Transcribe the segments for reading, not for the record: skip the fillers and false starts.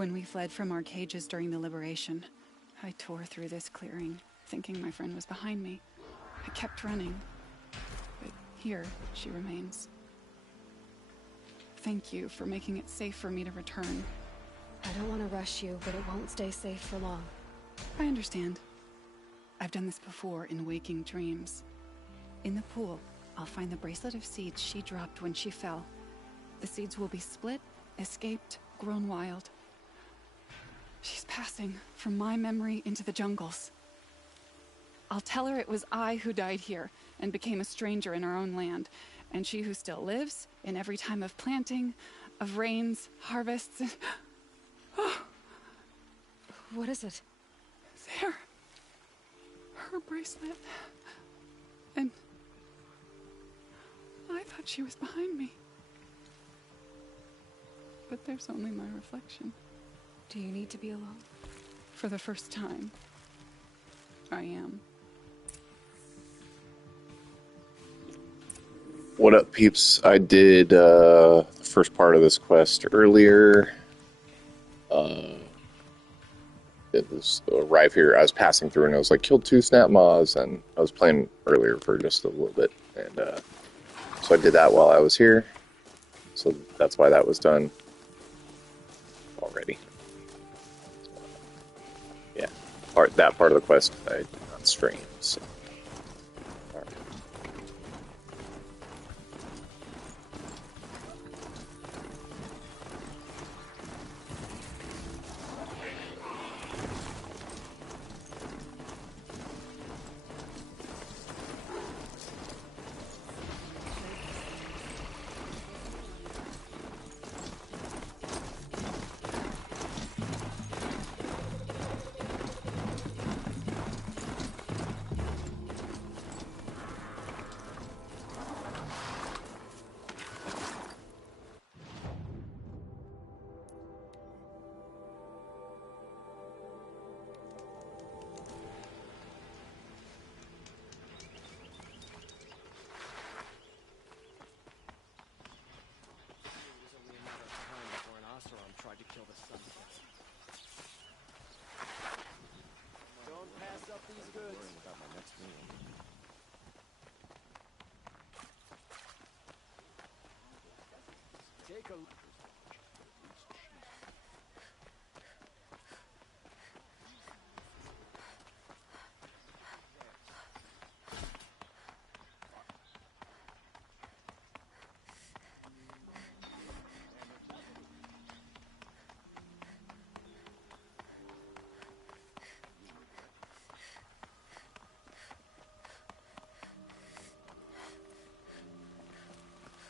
When we fled from our cages during the liberation, I tore through this clearing, thinking my friend was behind me. I kept running, but here she remains. Thank you for making it safe for me to return. I don't want to rush you, but it won't stay safe for long. I understand. I've done this before in waking dreams. In the pool, I'll find the bracelet of seeds she dropped when she fell. The seeds will be split, escaped, grown wild. She's passing from my memory into the jungles. I'll tell her it was I who died here and became a stranger in our own land, and she who still lives in every time of planting, of rains, harvests, and... Oh. What is it? There. Her bracelet. And... I thought she was behind me. But there's only my reflection. Do you need to be alone? For the first time, I am. What up, peeps? I did the first part of this quest earlier. It was arrive here. I was passing through and I was like, killed 2 snap maws, and I was playing earlier for just a little bit, and so I did that while I was here. So that's why that was done already. Yeah, that part of the quest I did not stream. So.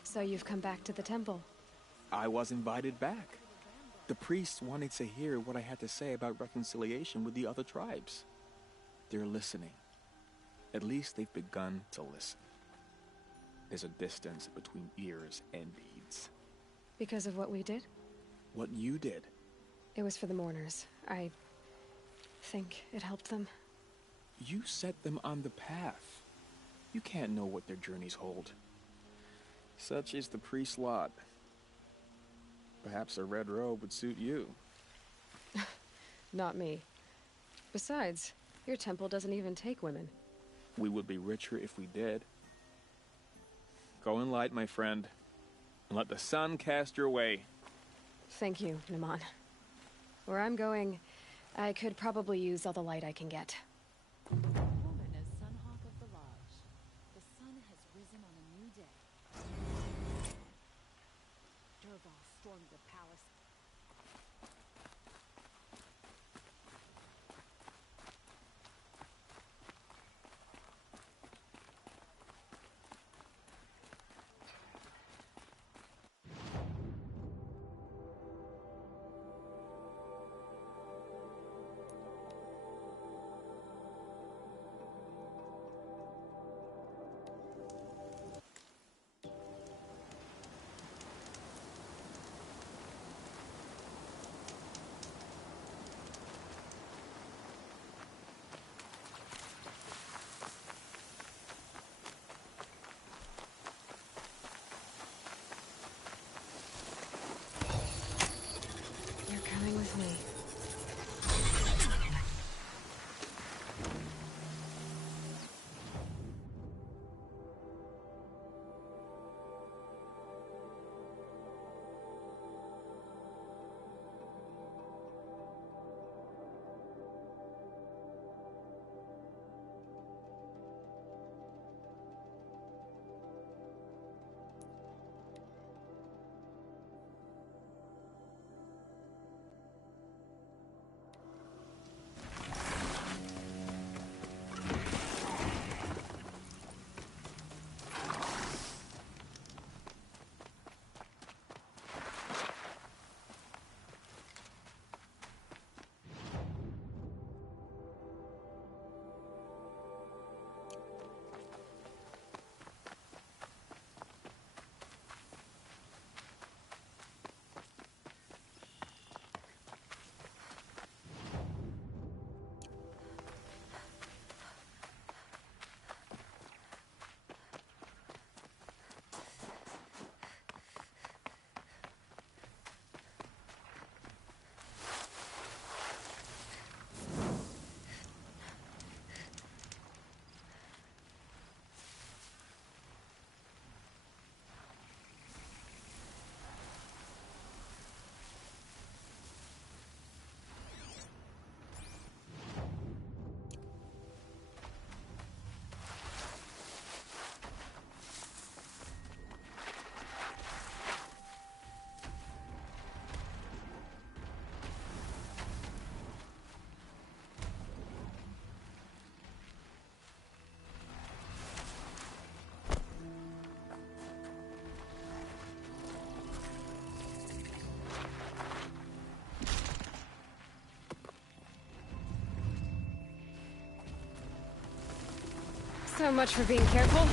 So you've come back to the temple? I was invited back. The priests wanted to hear what I had to say about reconciliation with the other tribes. They're listening. At least they've begun to listen. There's a distance between ears and deeds. Because of what we did? What you did. It was for the mourners. I think it helped them. You set them on the path. You can't know what their journeys hold. Such is the priest's lot. Perhaps a red robe would suit you. Not me. Besides, your temple doesn't even take women. We would be richer if we did. Go in light, my friend, and let the sun cast your way. Thank you, Naman. Where I'm going, I could probably use all the light I can get. Woman is Sunhawk of the Lodge. The sun has risen on a new day. Dervahl stormed the palace. So much for being careful.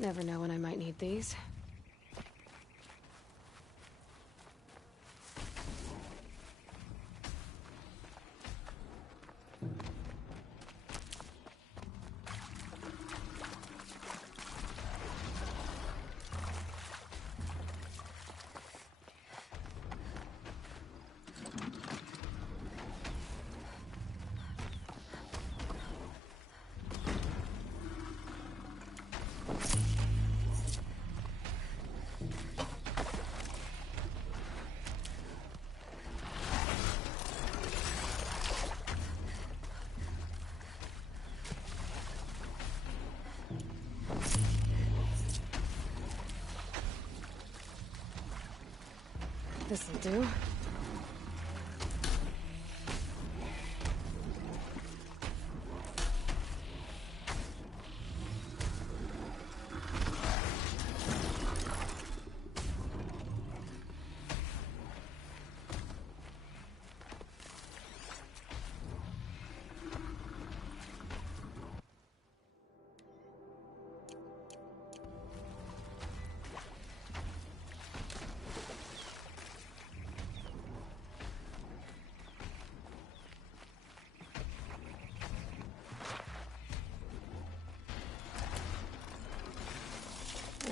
Never know when I might need these. This'll do.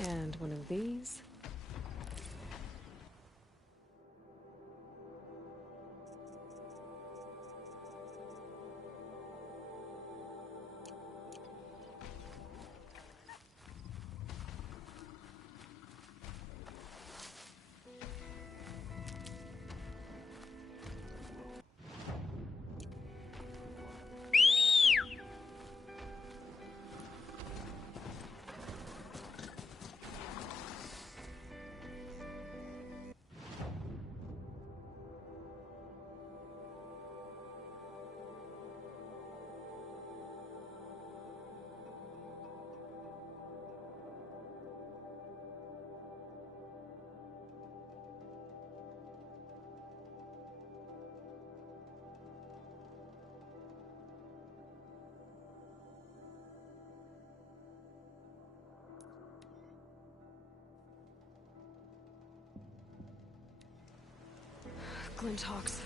And one of these. Glint Hawks.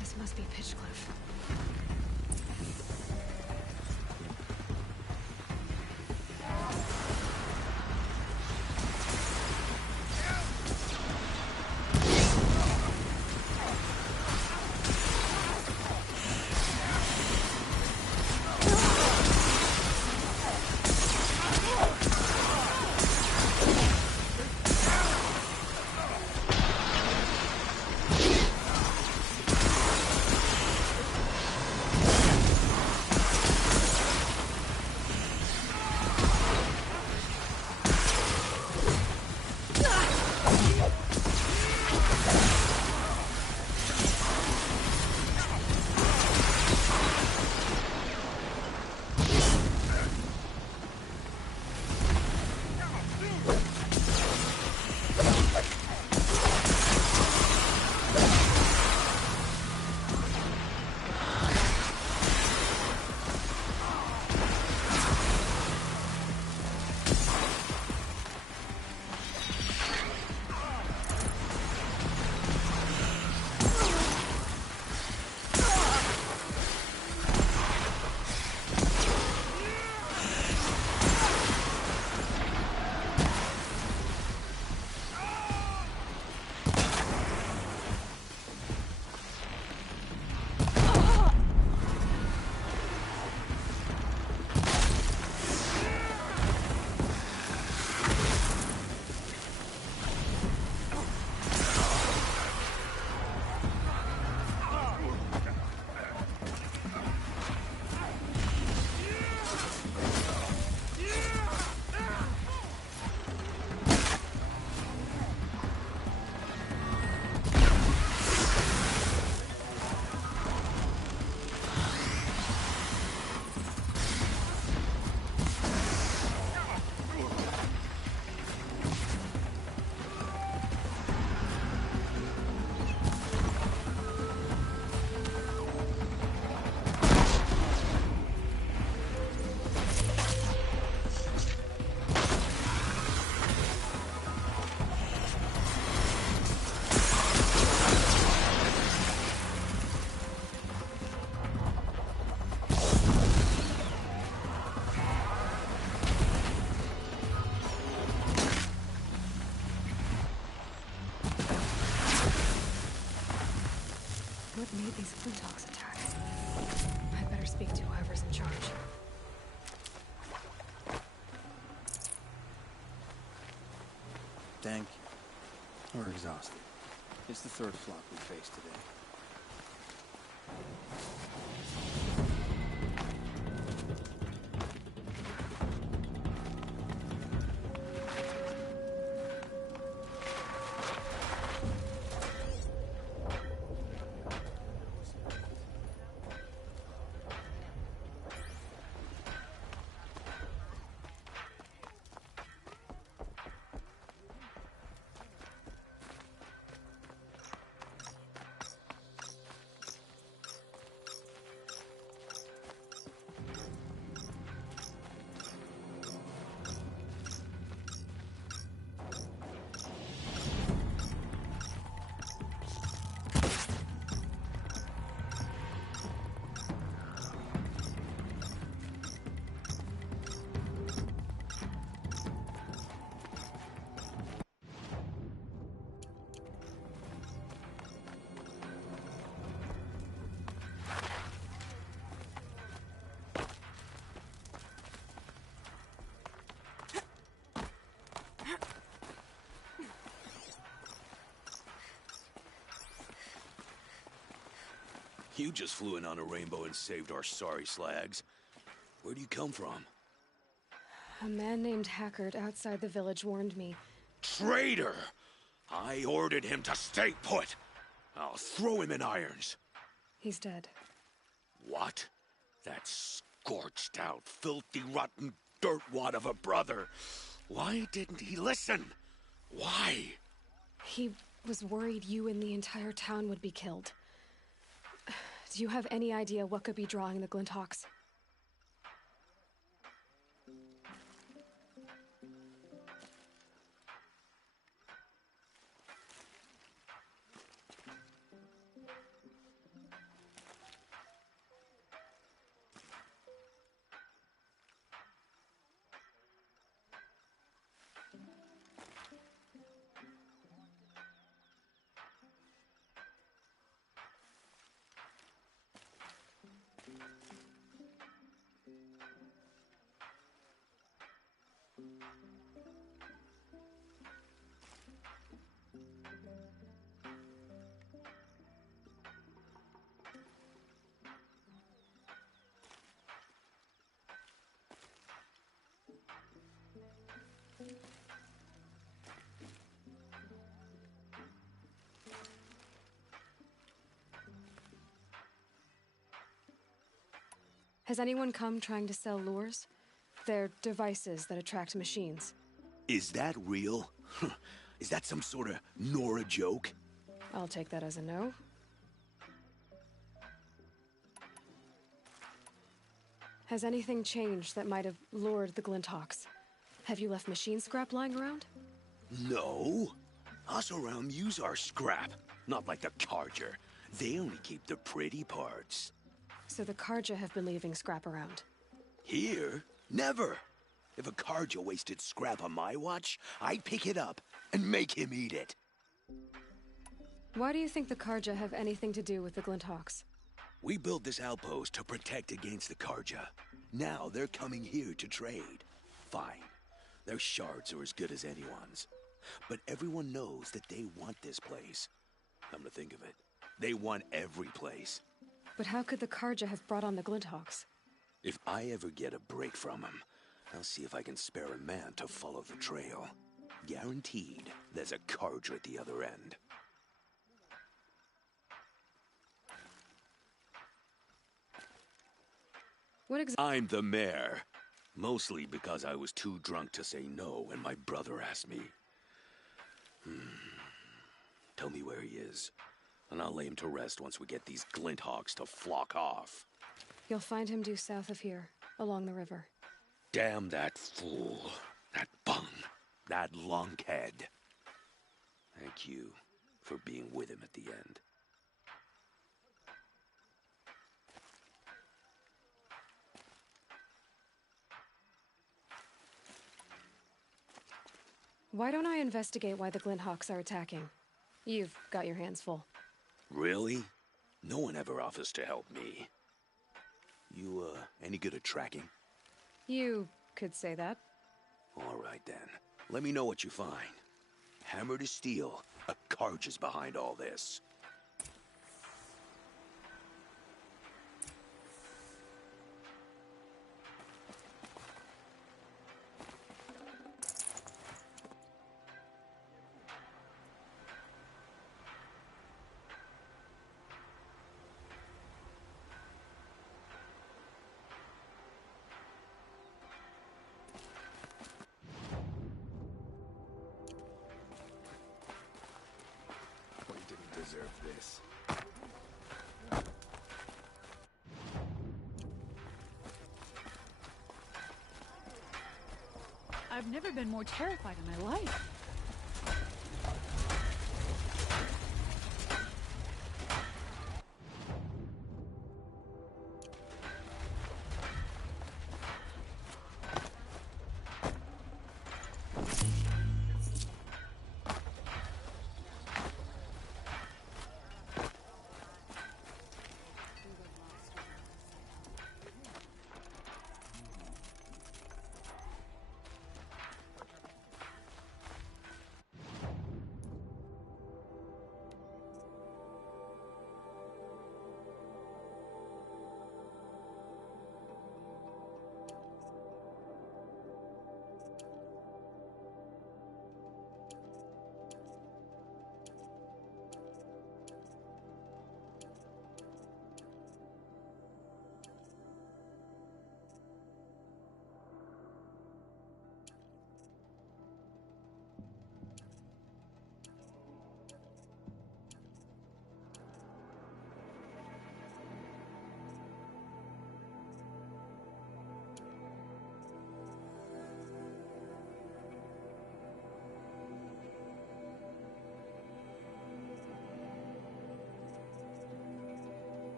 This must be Pitchcliff. What made these Flintox attack? I'd better speak to whoever's in charge. Thank you. We're exhausted. It's the third flock we faced today. You just flew in on a rainbow and saved our sorry slags. Where do you come from? A man named Hackard outside the village warned me. Traitor! I ordered him to stay put. I'll throw him in irons. He's dead. What? That scorched out, filthy, rotten dirtwad of a brother. Why didn't he listen? Why? He was worried you and the entire town would be killed. Do you have any idea what could be drawing the Glinthawks? Has anyone come trying to sell lures? They're devices that attract machines. Is that real? Is that some sort of Nora joke? I'll take that as a no. Has anything changed that might have lured the Glinthawks? Have you left machine scrap lying around? No. Us around use our scrap. Not like the Carja. They only keep the pretty parts. So the Carja have been leaving scrap around. Here? Never. If a Carja wasted scrap on my watch, I'd pick it up and make him eat it. Why do you think the Carja have anything to do with the Glinthawks? We built this outpost to protect against the Carja. Now they're coming here to trade. Fine. Their shards are as good as anyone's. But everyone knows that they want this place. Come to think of it, they want every place. But how could the Carja have brought on the Glinthawks? If I ever get a break from him, I'll see if I can spare a man to follow the trail. Guaranteed, there's a Carja at the other end. I'm the mayor. Mostly because I was too drunk to say no when my brother asked me. Tell me where he is, and I'll lay him to rest once we get these Glinthawks to flock off. You'll find him due south of here, along the river. Damn that fool. That bung. That lunkhead. Thank you for being with him at the end. Why don't I investigate why the Glinthawks are attacking? You've got your hands full. Really? No one ever offers to help me. You, any good at tracking? You could say that. All right, then. Let me know what you find. Hammer to steel, a Carja's behind all this. We didn't deserve this. I've never been more terrified in my life.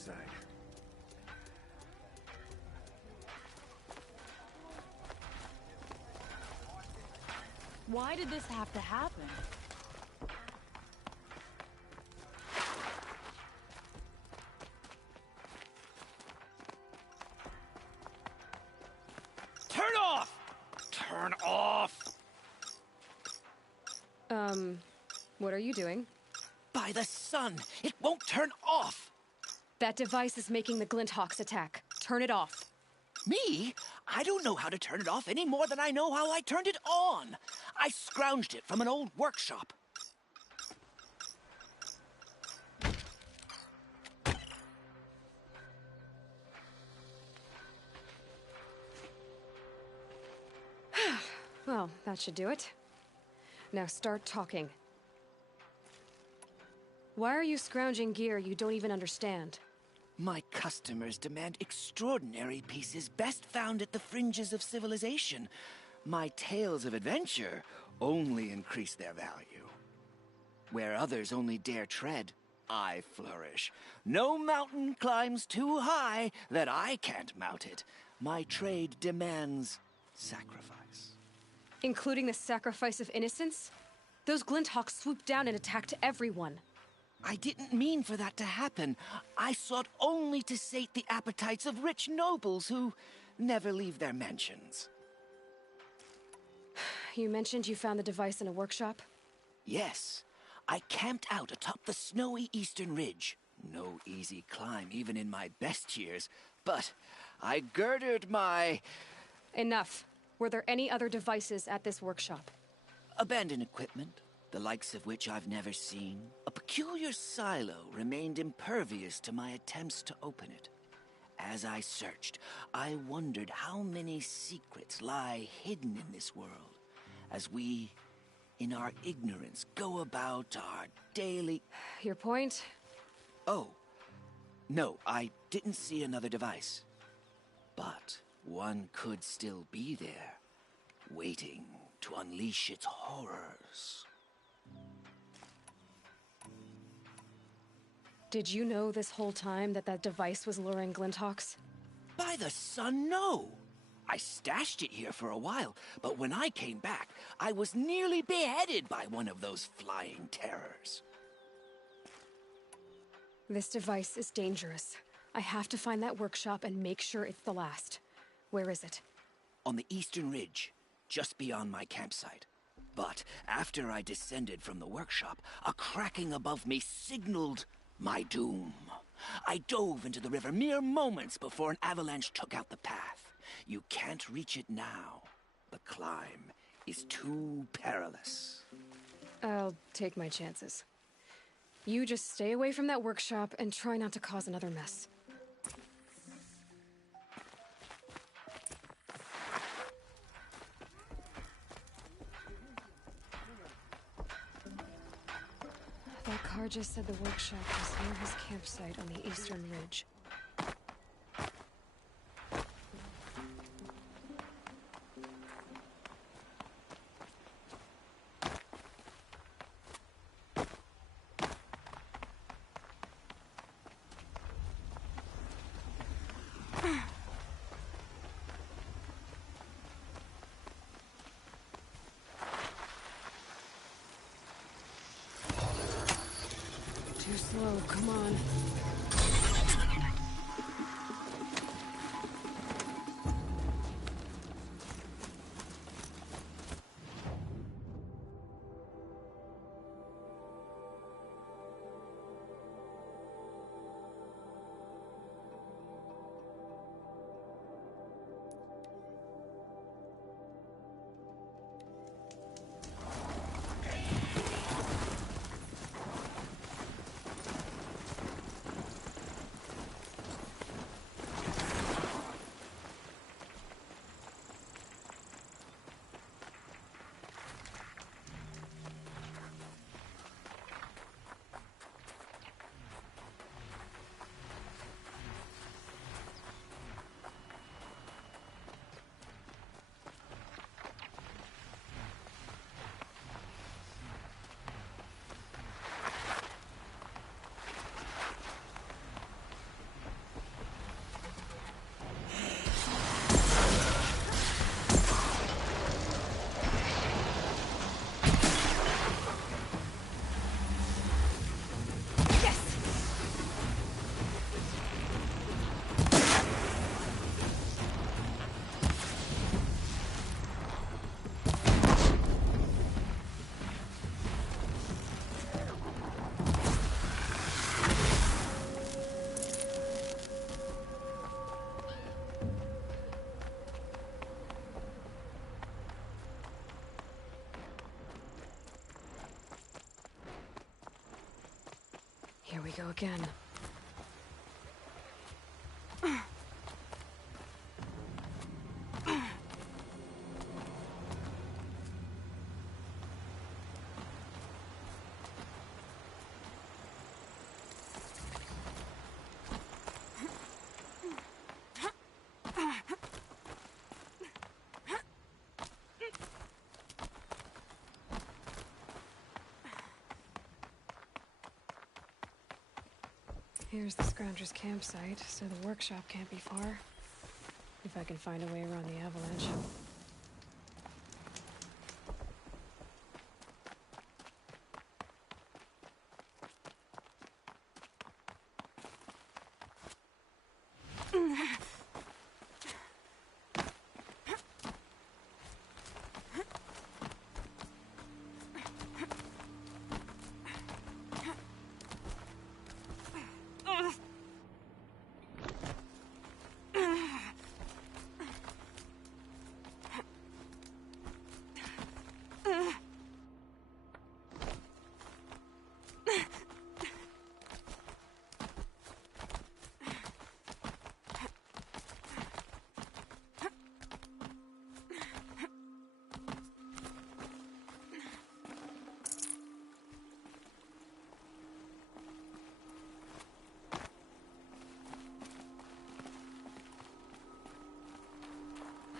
side. Why did this have to happen? Turn off! Turn off! What are you doing? By the sun, it won't turn off! That device is making the Glinthawks attack. Turn it off. Me? I don't know how to turn it off any more than I know how I turned it on. I scrounged it from an old workshop. Well, that should do it. Now start talking. Why are you scrounging gear you don't even understand? My customers demand extraordinary pieces best found at the fringes of civilization. My tales of adventure only increase their value. Where others only dare tread, I flourish. No mountain climbs too high that I can't mount it. My trade demands sacrifice. Including the sacrifice of innocence? Those Glinthawks swooped down and attacked everyone. I didn't mean for that to happen. I sought only to sate the appetites of rich nobles who never leave their mansions. You mentioned you found the device in a workshop? Yes. I camped out atop the snowy eastern ridge. No easy climb, even in my best years. But I girded my... Enough. Were there any other devices at this workshop? abandoned equipment, the likes of which I've never seen. A peculiar silo remained impervious to my attempts to open it. As I searched, I wondered how many secrets lie hidden in this world, as we, in our ignorance, go about our daily... Your point? Oh, no, I didn't see another device. But one could still be there, waiting to unleash its horrors. Did you know this whole time that that device was luring Glinthawks? By the sun, no! I stashed it here for a while, but when I came back, I was nearly beheaded by one of those flying terrors. This device is dangerous. I have to find that workshop and make sure it's the last. Where is it? On the eastern ridge, just beyond my campsite. But after I descended from the workshop, a cracking above me signaled my doom. I dove into the river mere moments before an avalanche took out the path. You can't reach it now. The climb is too perilous. I'll take my chances. You just stay away from that workshop and try not to cause another mess. That car just said the workshop was near his campsite on the eastern ridge. Too slow, come on. we go again. Here's the Scrounger's campsite, so the workshop can't be far. If I can find a way around the avalanche.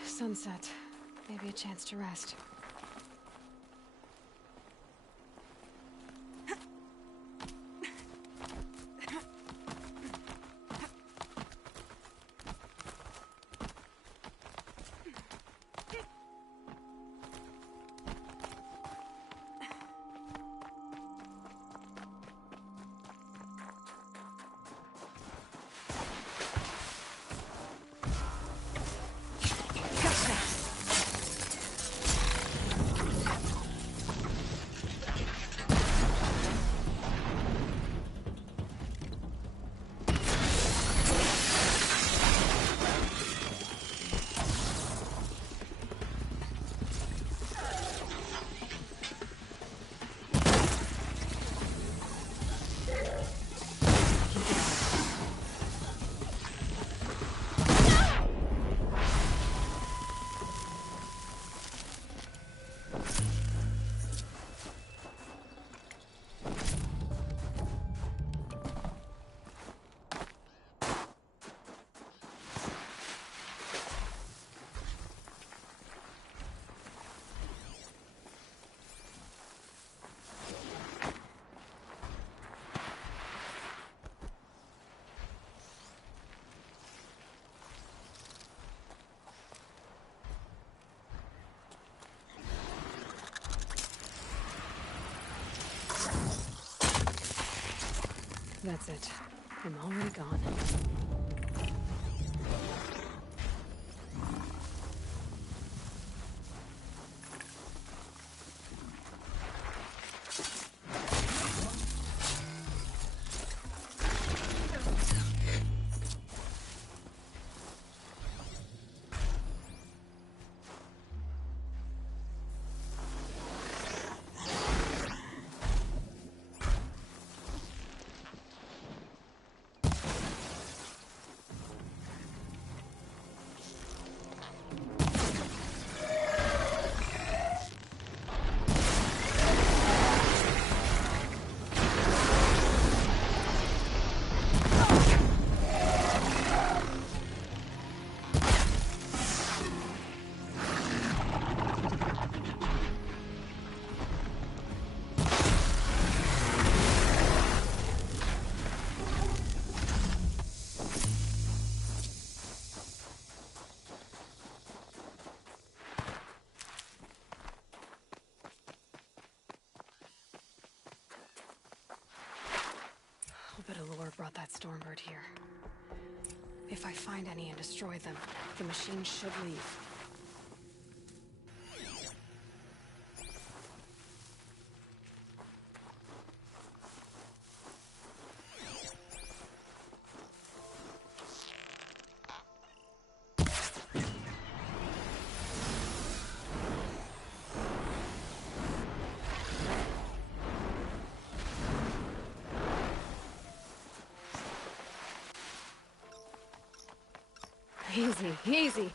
Sunset. Maybe a chance to rest. That's it. I'm already gone. I'll bet Allure brought that Stormbird here. If I find any and destroy them, the machine should leave. Easy, easy.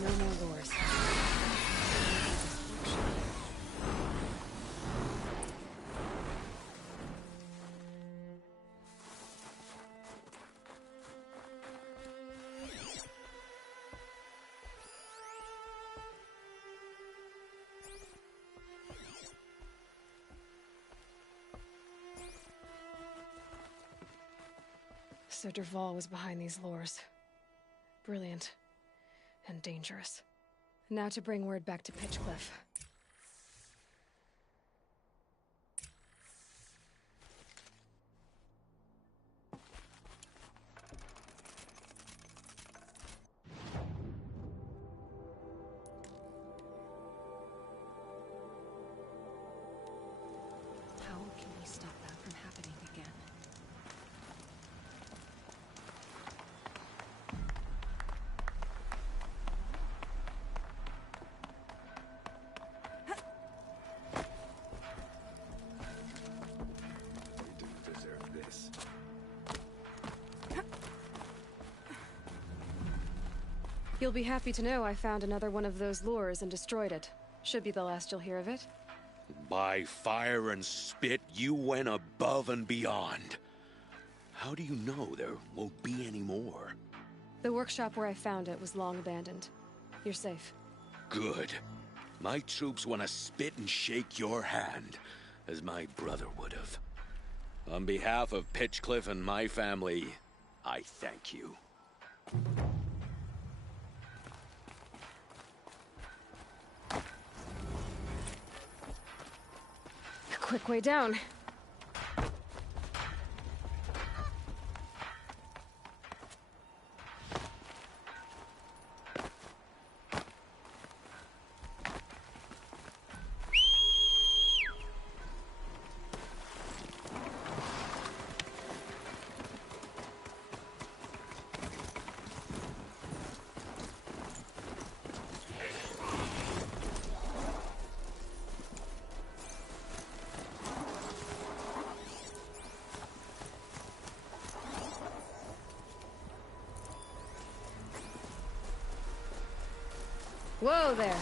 No more lures. So Dervahl was behind these lures. Brilliant. And dangerous. Now to bring word back to Pitchcliff. How can we stop that from happening again? You didn't deserve this. You'll be happy to know I found another one of those lures and destroyed it. Should be the last you'll hear of it. By fire and spit, you went above and beyond. How do you know there won't be any more? The workshop where I found it was long abandoned. You're safe. Good. My troops want to spit and shake your hand, as my brother would have. On behalf of Pitchcliff and my family, I thank you. Quick way down. Whoa there.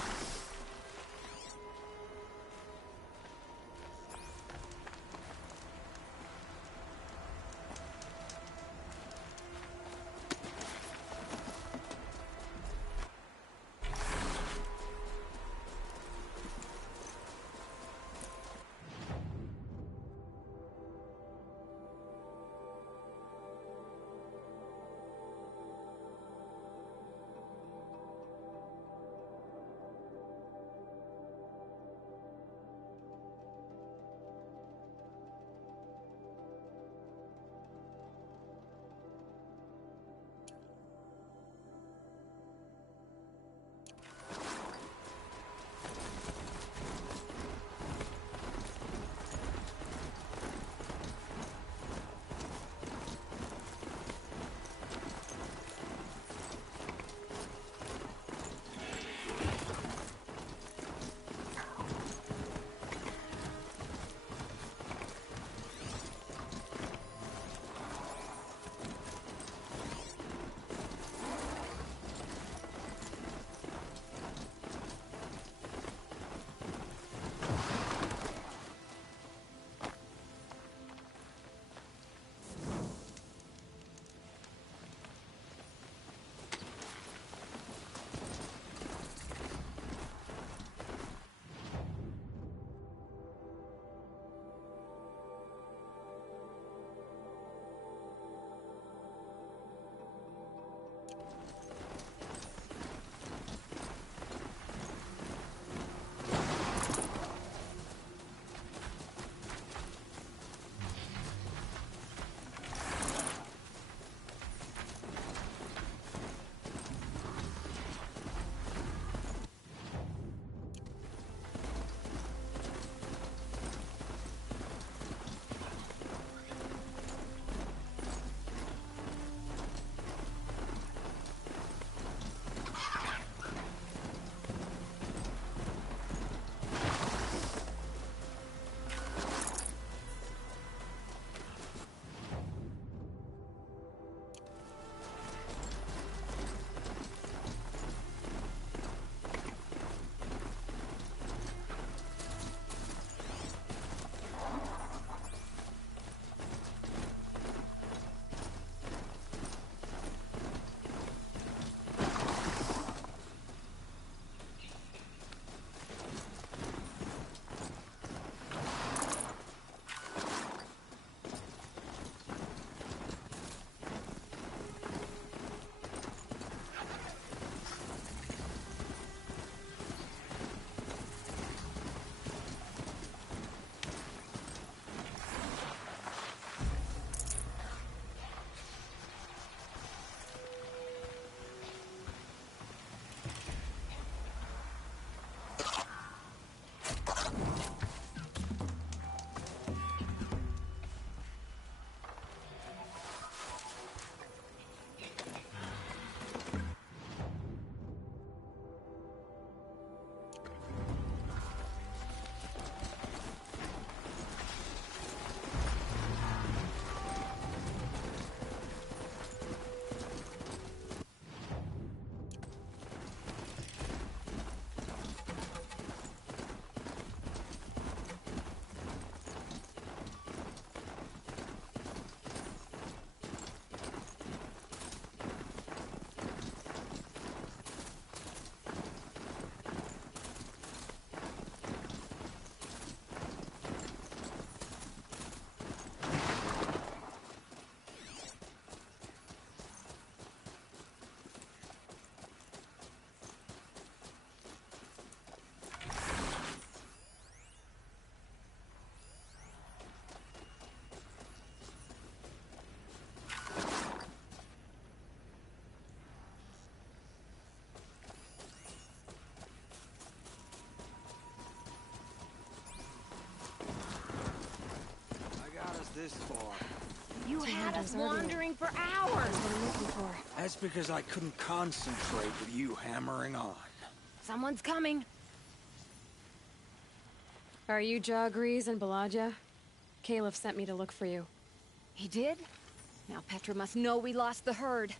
this far? You had us wandering for hours. That's what I'm looking for. That's because I couldn't concentrate with you hammering on. Someone's coming. Are you Jagrees and Balaja? Caliph sent me to look for you. He did? Now Petra must know we lost the herd.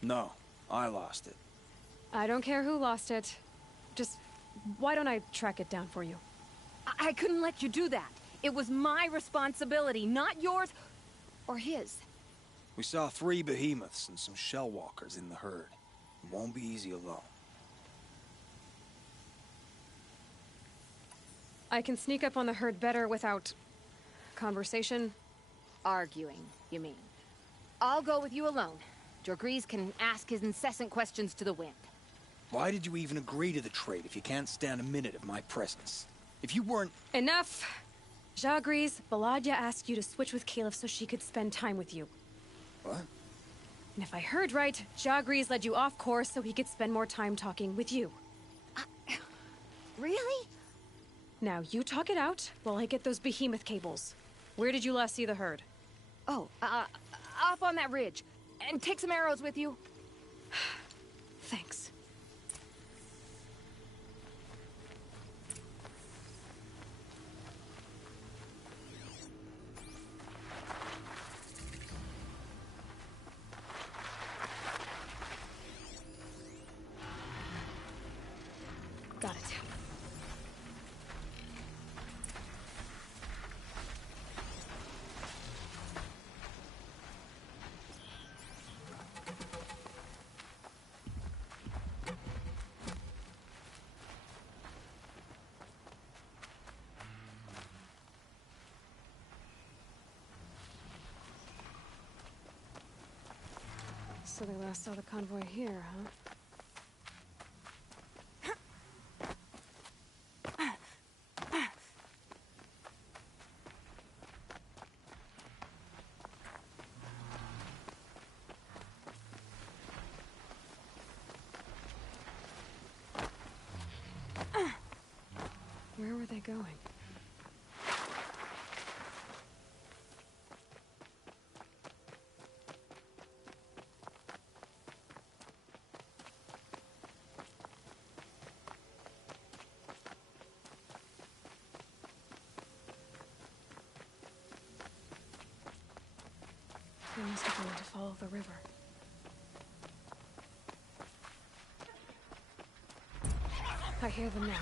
No, I lost it. I don't care who lost it. Just, why don't I track it down for you? I couldn't let you do that. It was my responsibility, not yours or his. We saw 3 behemoths and some shell walkers in the herd. It won't be easy alone. I can sneak up on the herd better without conversation. Arguing, you mean? I'll go with you alone. Jagrees can ask his incessant questions to the wind. Why did you even agree to the trade if you can't stand a minute of my presence? If you weren't... Enough! Jagrees, Balaja asked you to switch with Caliph so she could spend time with you. What? And if I heard right, Jagrees led you off course so he could spend more time talking with you. Really? Now, you talk it out while I get those behemoth cables. Where did you last see the herd? Oh, off on that ridge. And take some arrows with you. Thanks. Got it. So they last saw the convoy here, huh? Where were they going? They must have gone to follow the river. I hear them now.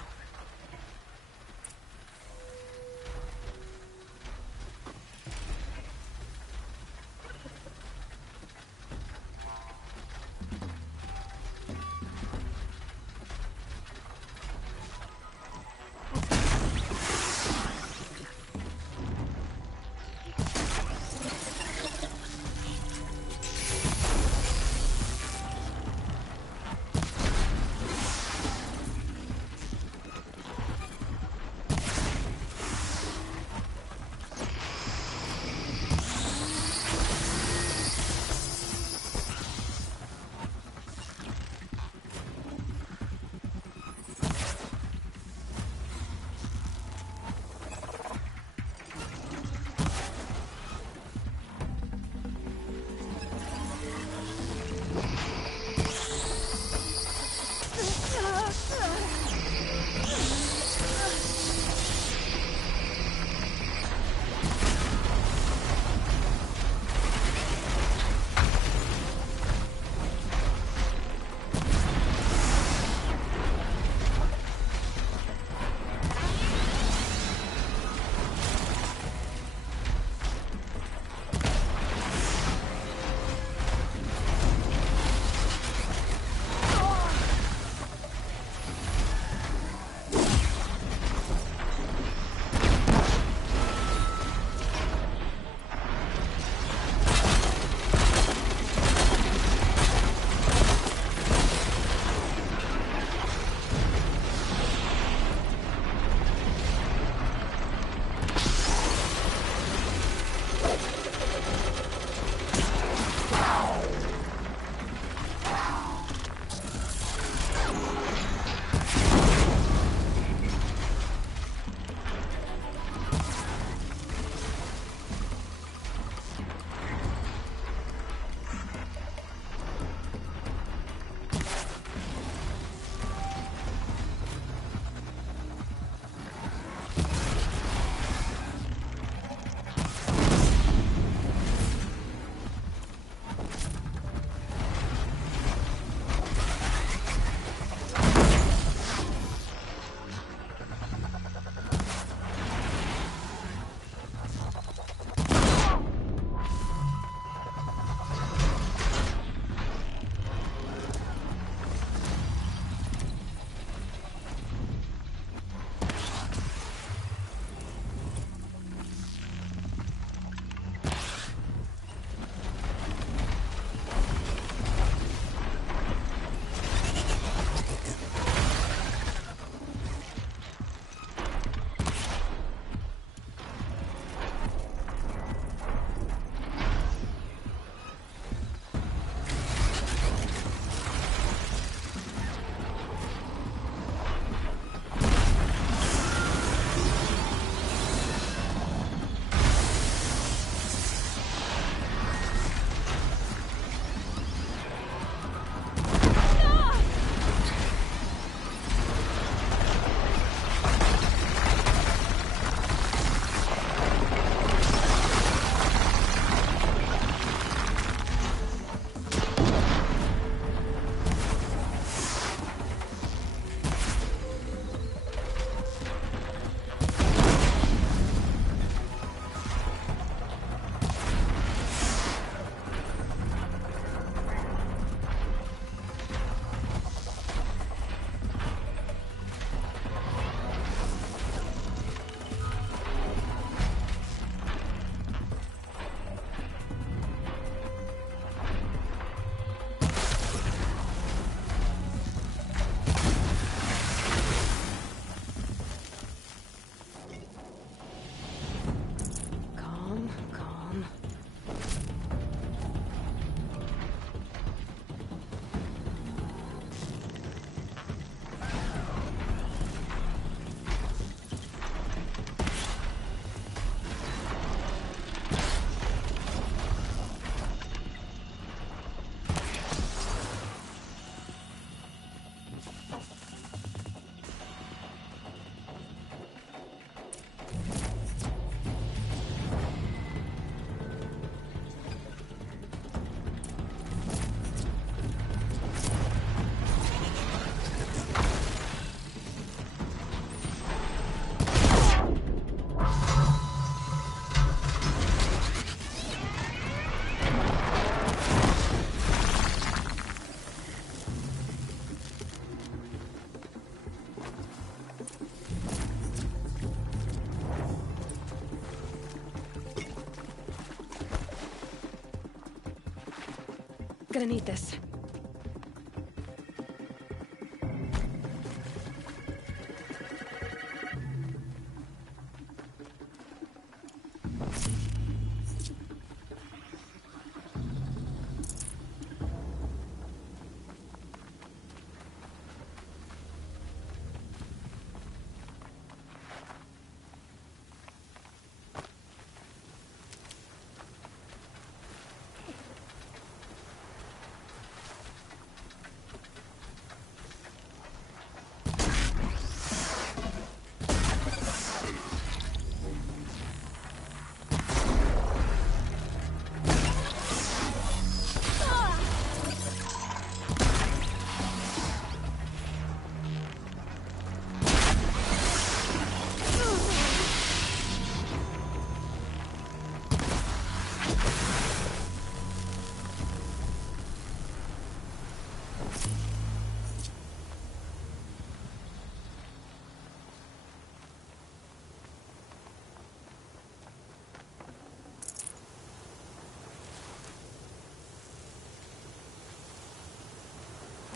Gonna need this.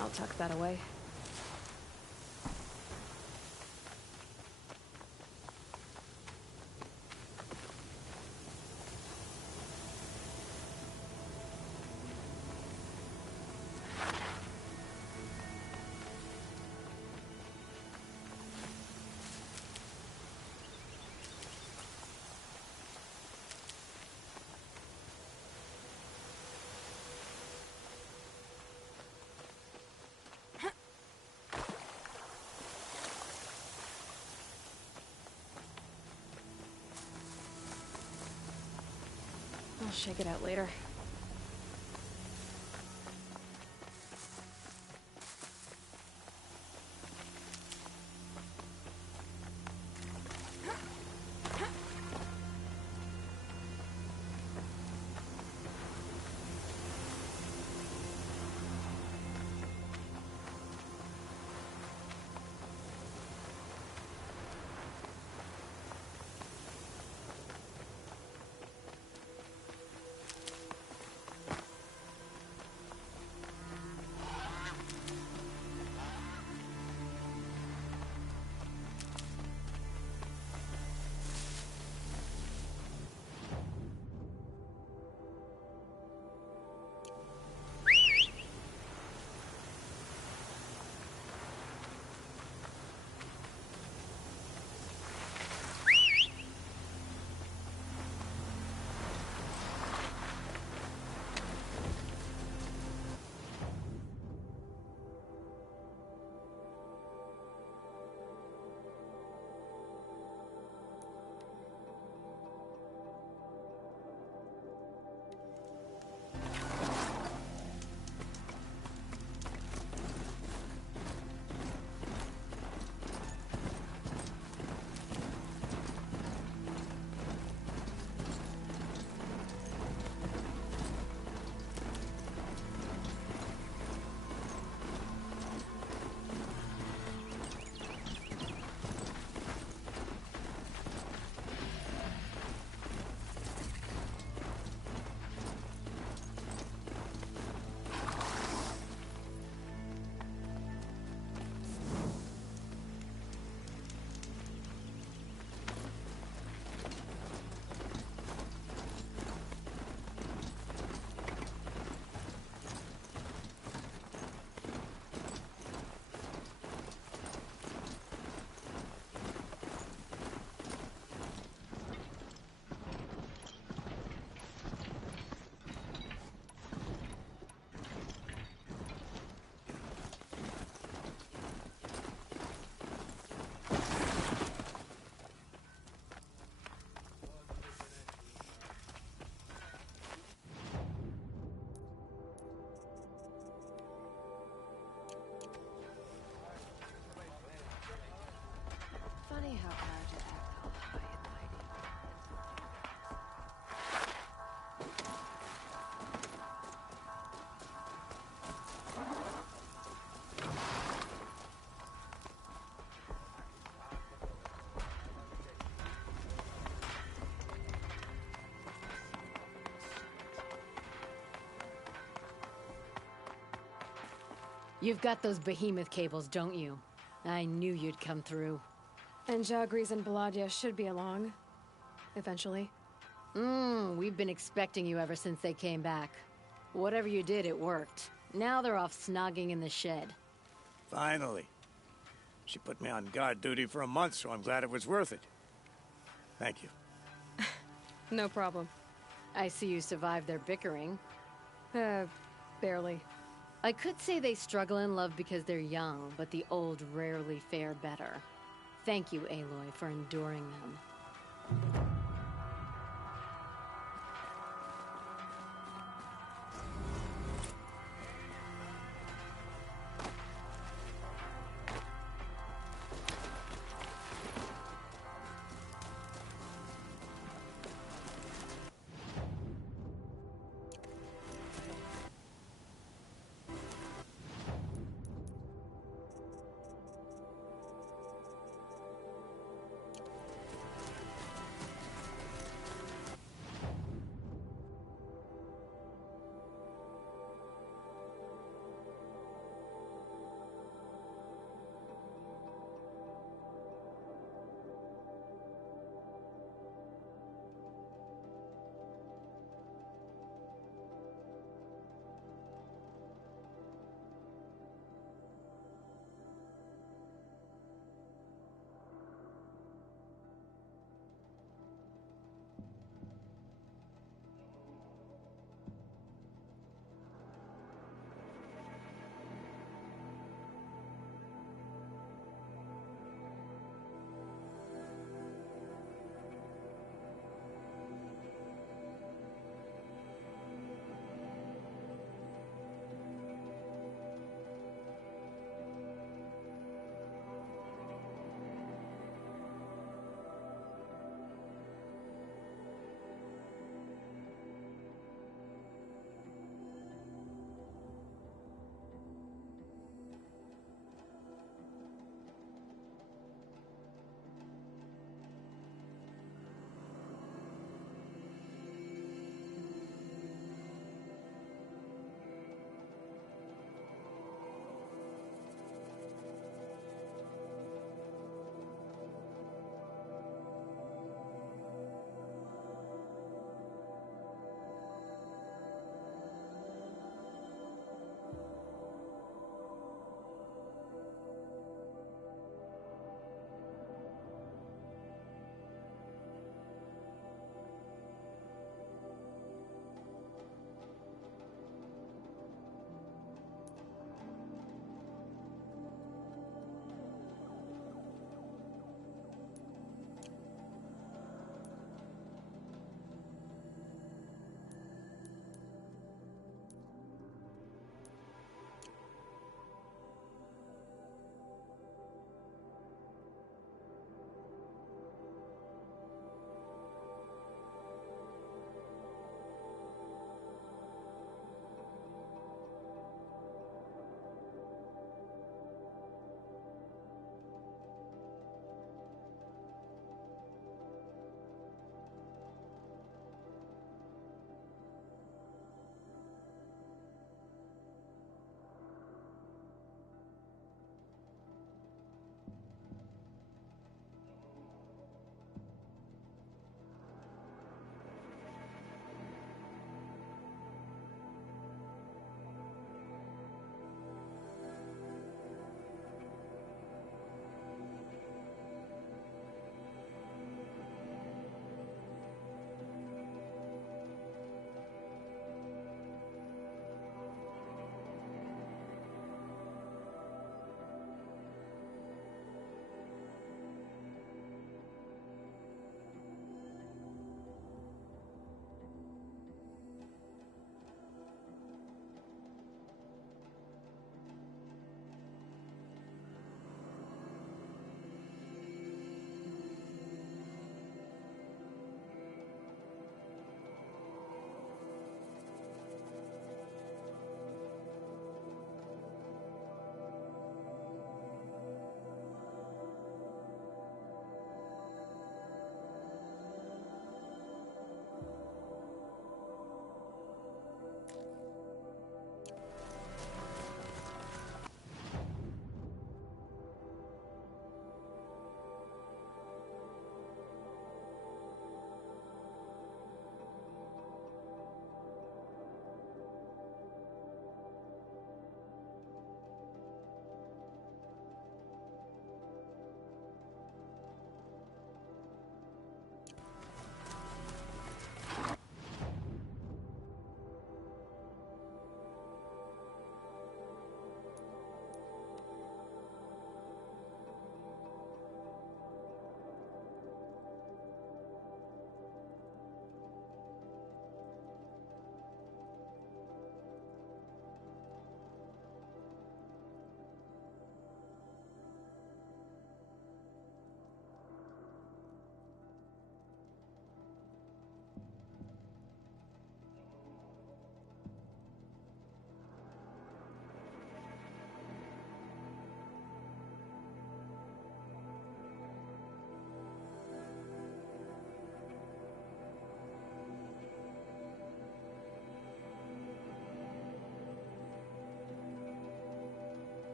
I'll tuck that away. I'll shake it out later. Funny how hard you act all high and mighty. You've got those behemoth cables, don't you? I knew you'd come through. And Jagris and Baladia should be along. Eventually. We've been expecting you ever since they came back. Whatever you did, it worked. Now they're off snogging in the shed. Finally. She put me on guard duty for a month, so I'm glad it was worth it. Thank you. No problem. I see you survived their bickering. Barely. I could say they struggle in love because they're young, but the old rarely fare better. Thank you, Aloy, for enduring them.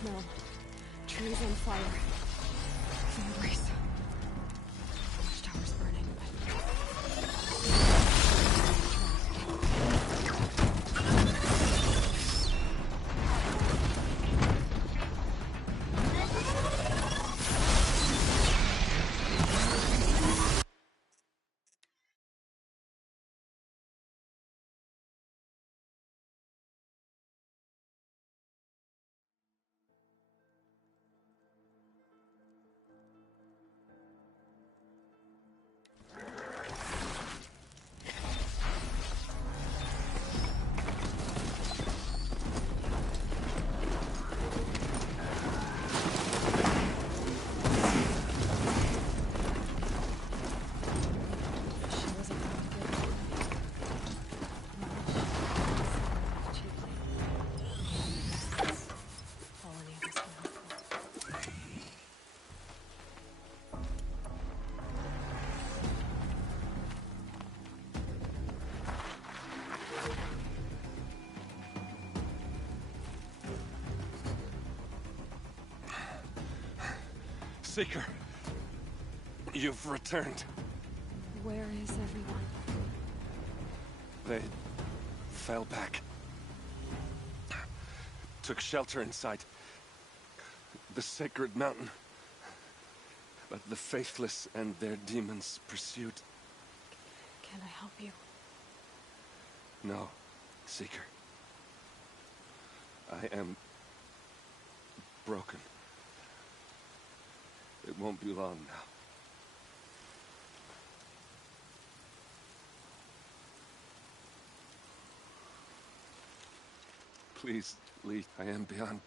Snow. Trees on fire. The embrace. Watchtower's burning. Seeker, you've returned. Where is everyone? They fell back. Took shelter inside the sacred mountain. But the faithless and their demons pursued. Can I help you? No, Seeker. I am broken. It won't be long now. Please, Lee, I am beyond...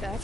That.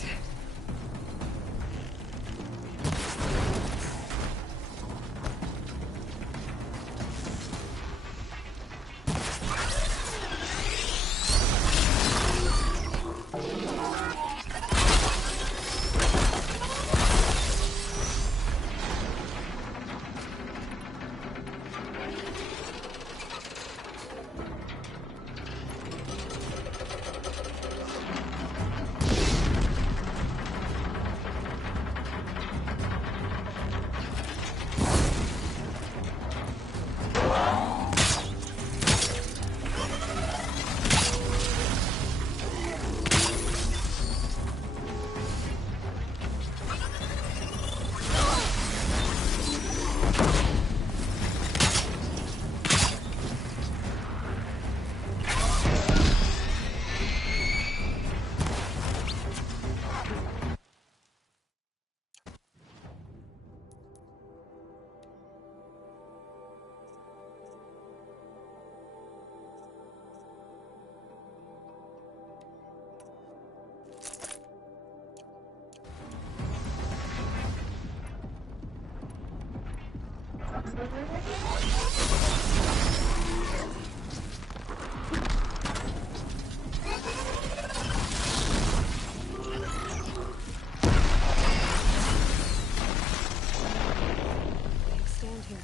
Stand here.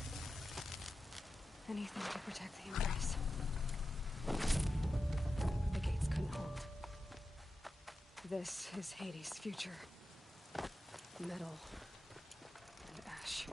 Anything to protect the Empress. The gates couldn't hold. This is Hades' future. Metal and ash.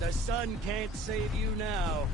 The sun can't save you now.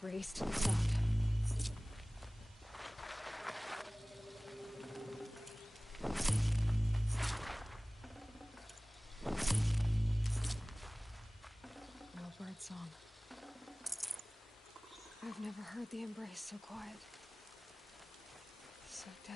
Raised to the sun. No bird song. I've never heard the embrace so quiet. So dead.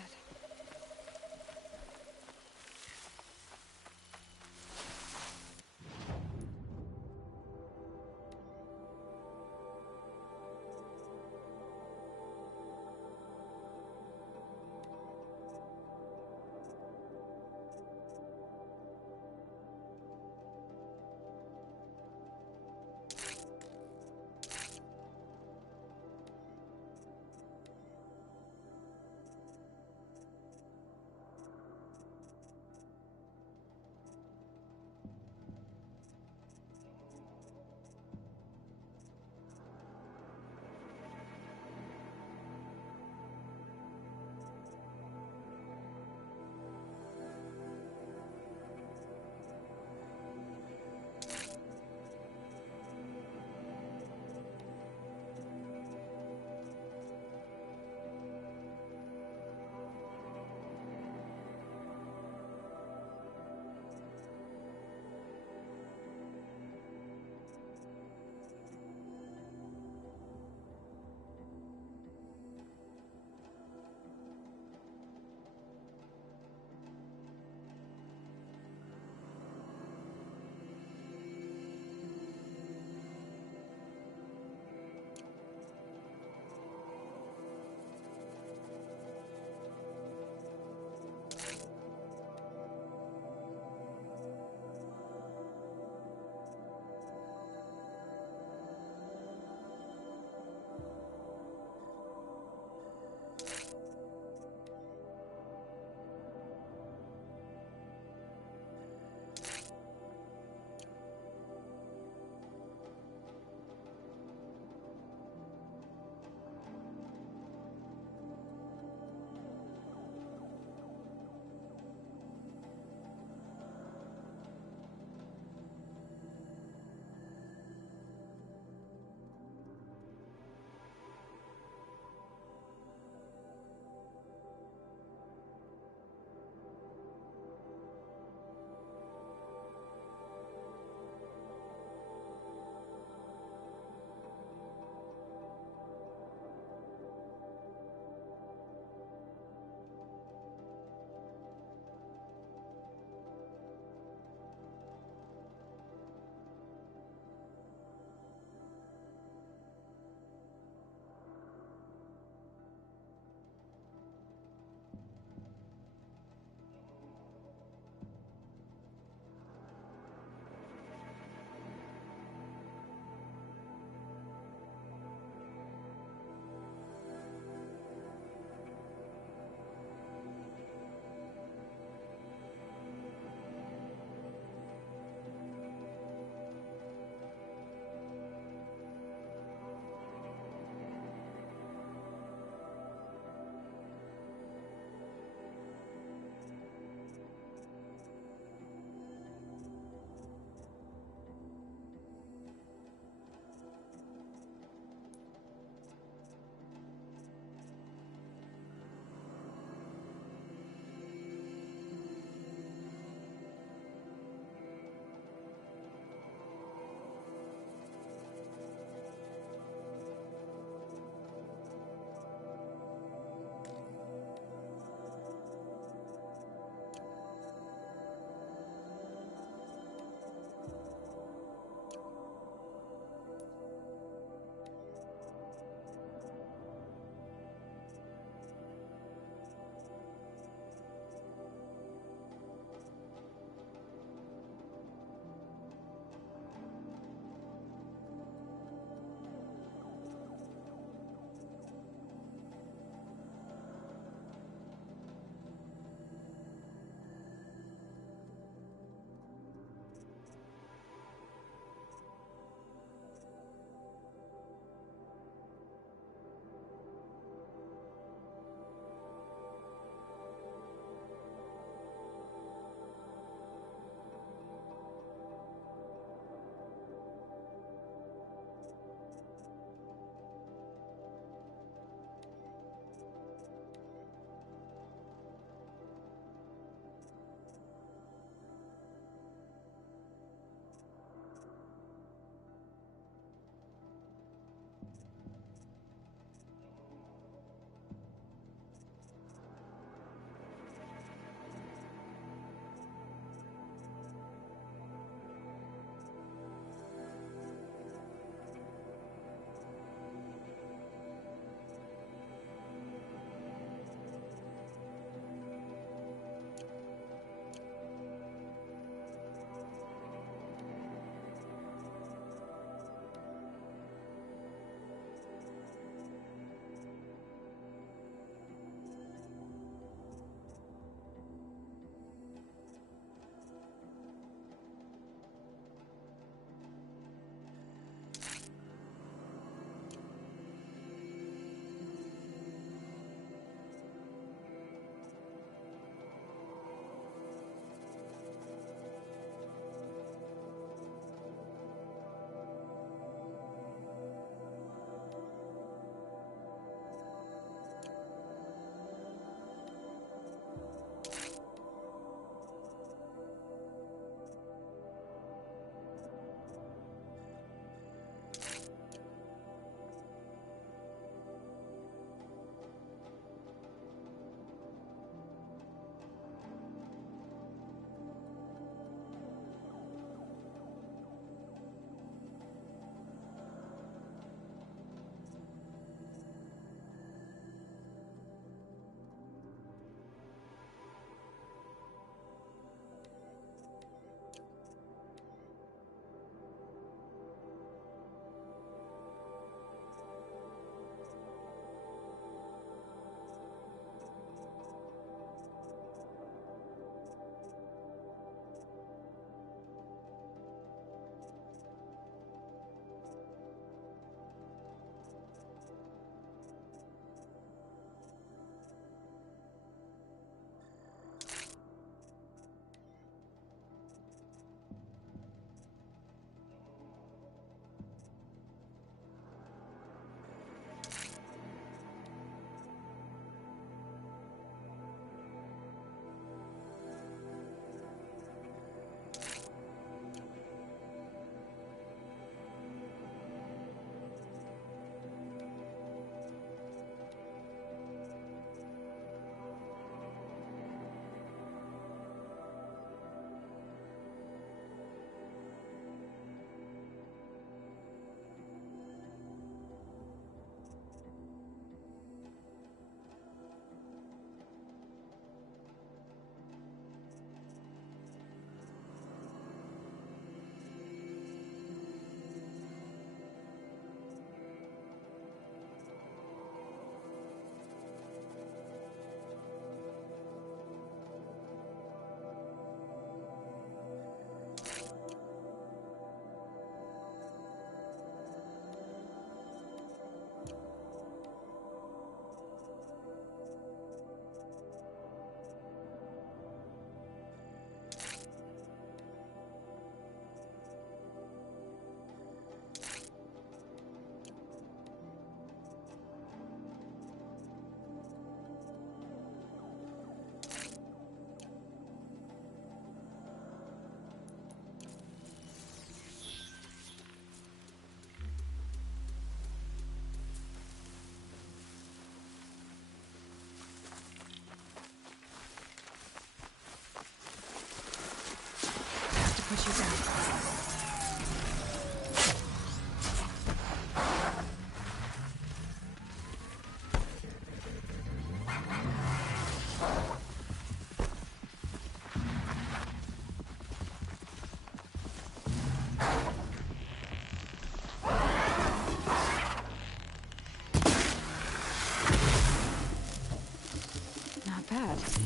that.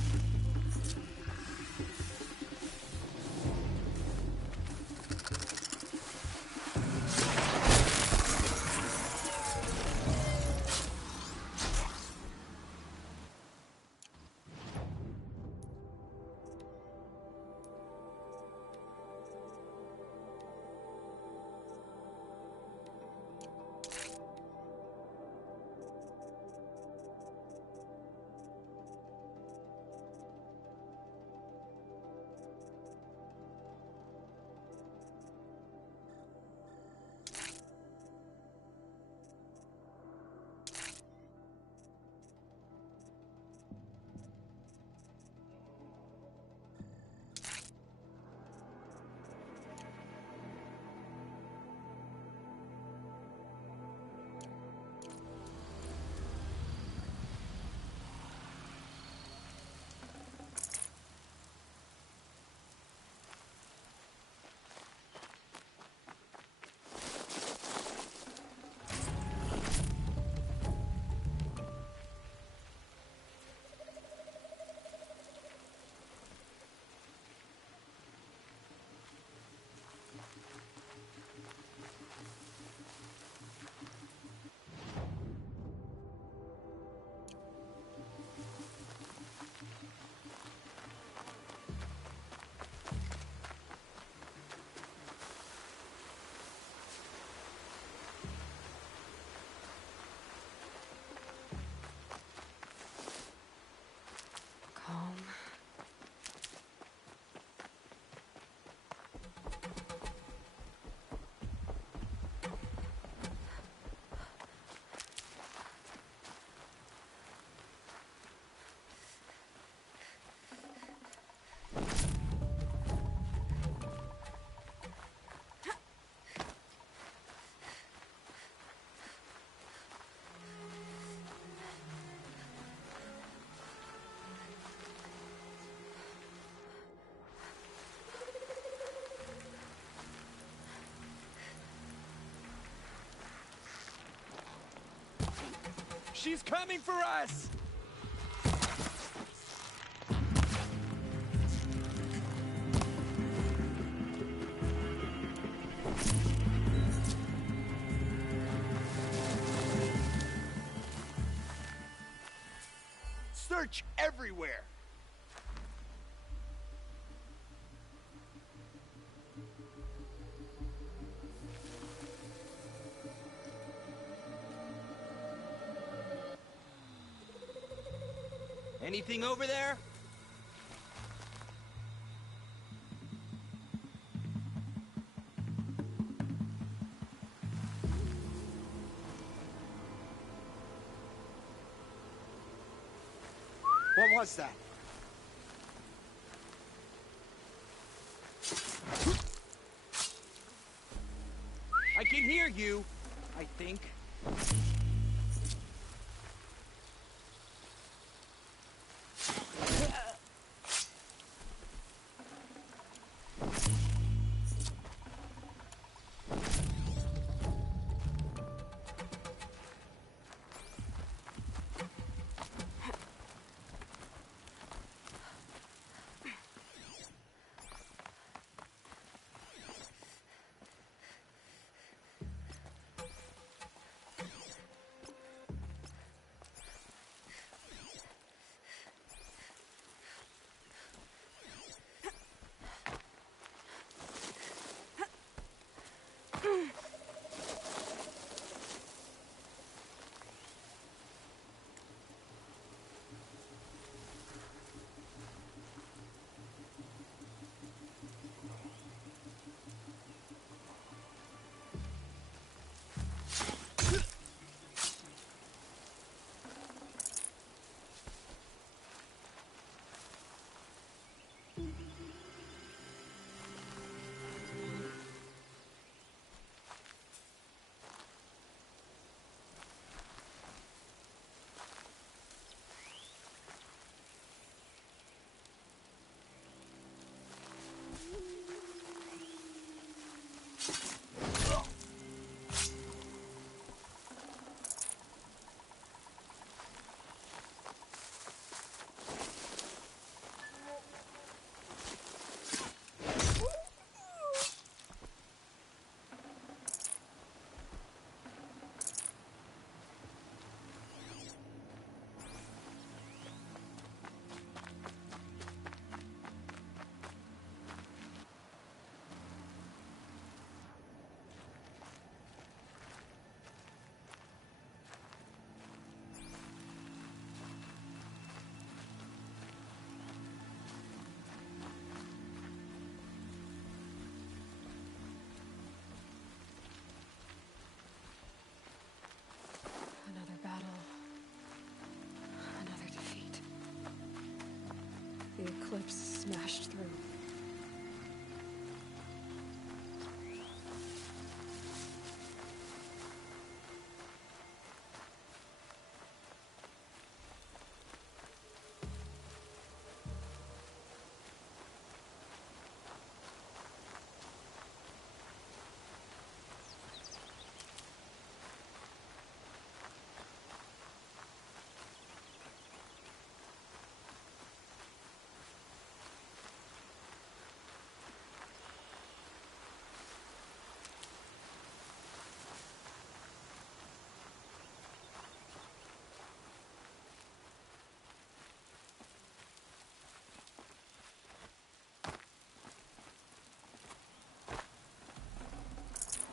Calm. She's coming for us! Search everywhere! Anything over there? What was that? I can hear you, I think.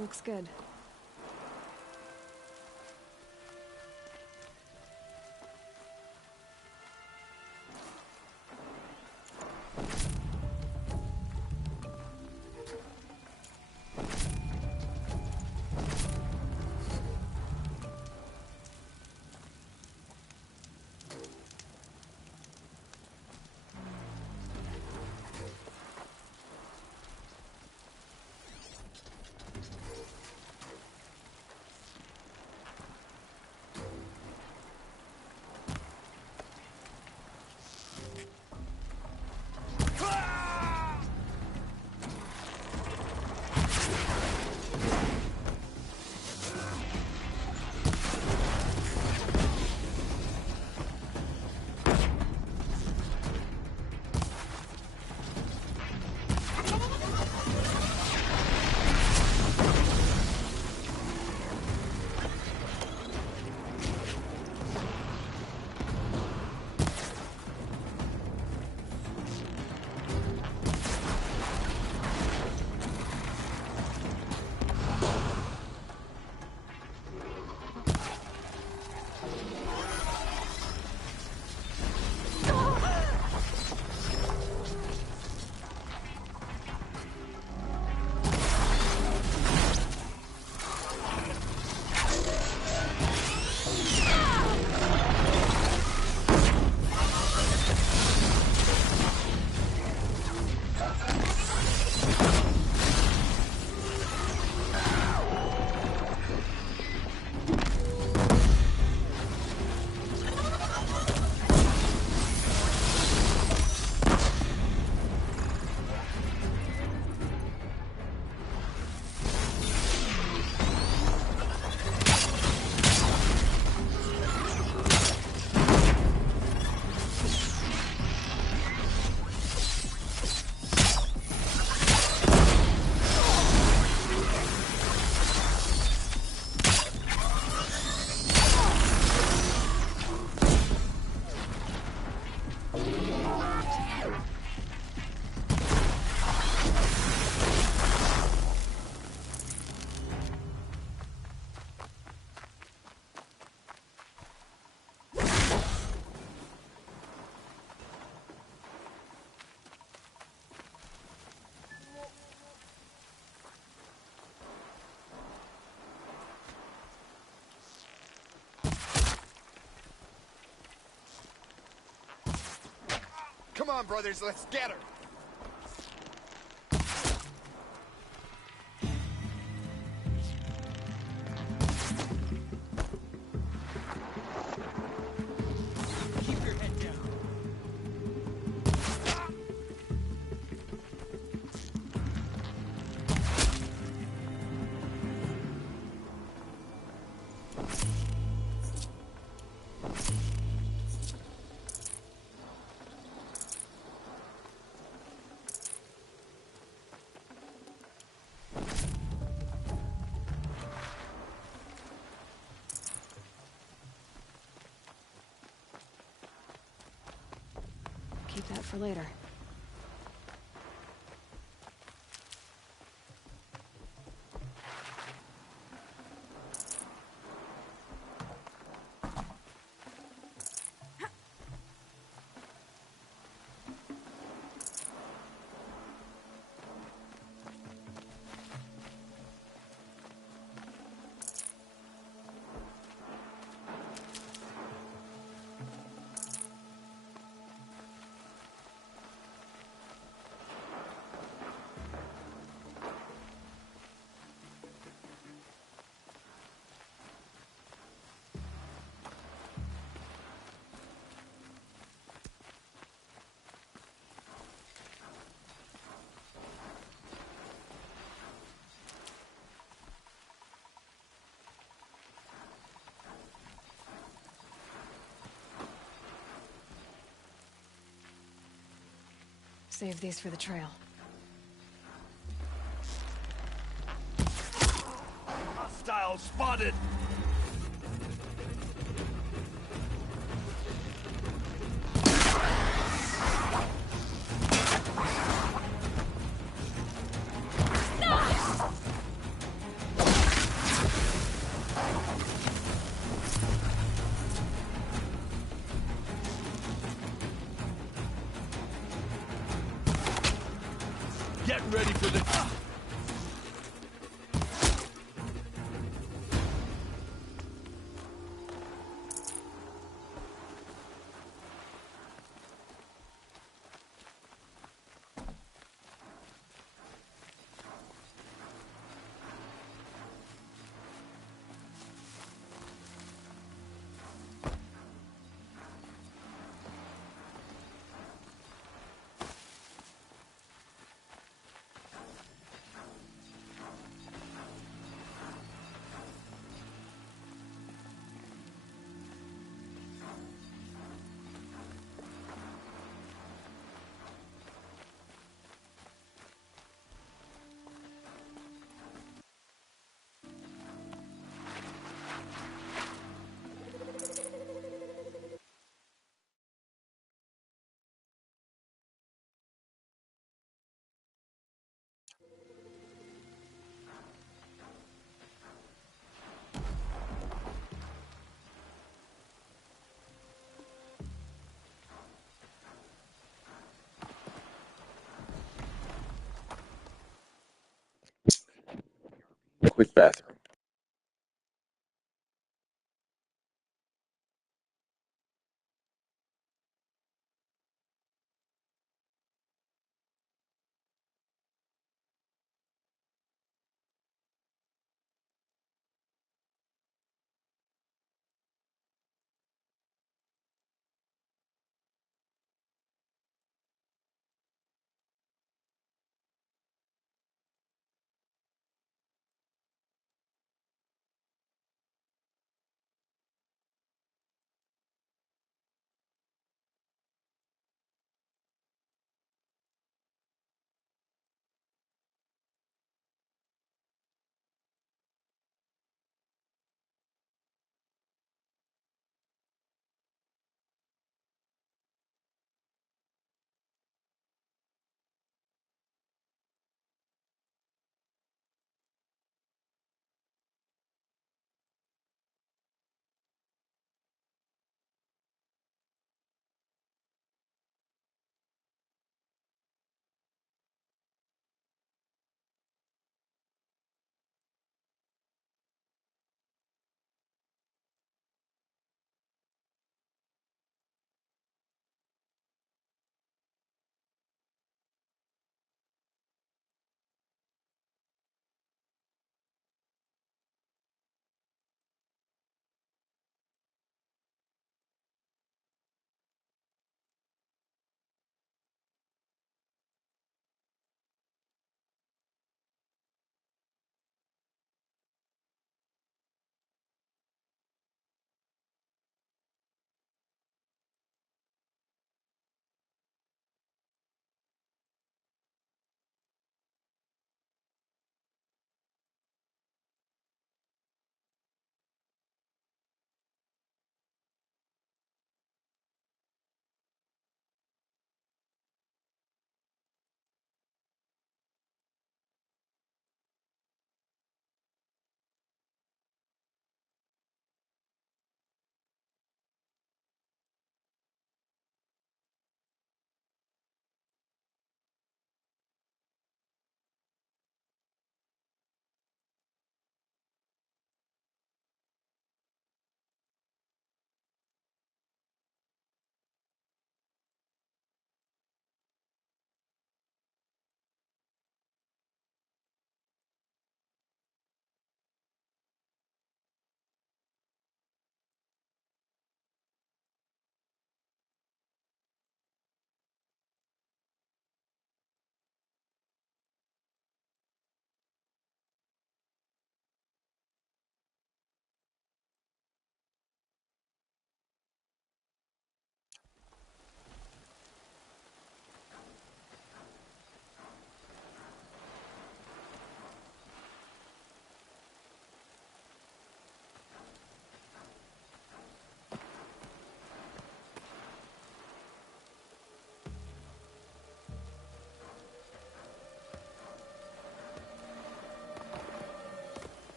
Looks good. Come on, brothers, let's get her! Keep your head down. Keep that for later. Save these for the trail. Hostile spotted! quick bathroom.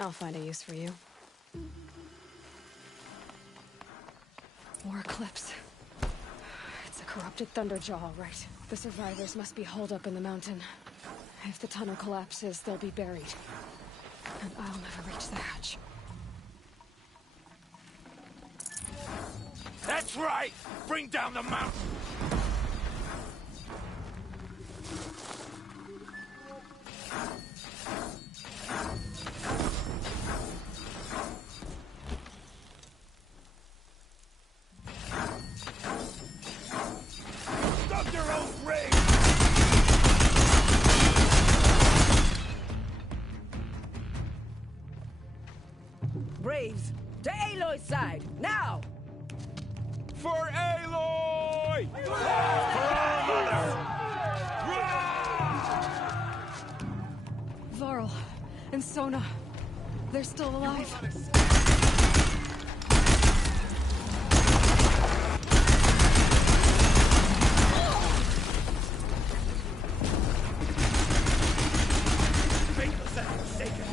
I'll find a use for you. More Eclipse. It's a corrupted Thunderjaw, all right. The survivors must be holed up in the mountain. If the tunnel collapses, they'll be buried. And I'll never reach the hatch. That's right! Bring down the mountain! Stop your own ring! Braves, to Aloy's side, now! For Aloy! For our mother! Varl and Sona, they're still alive. Faithless and forsaken!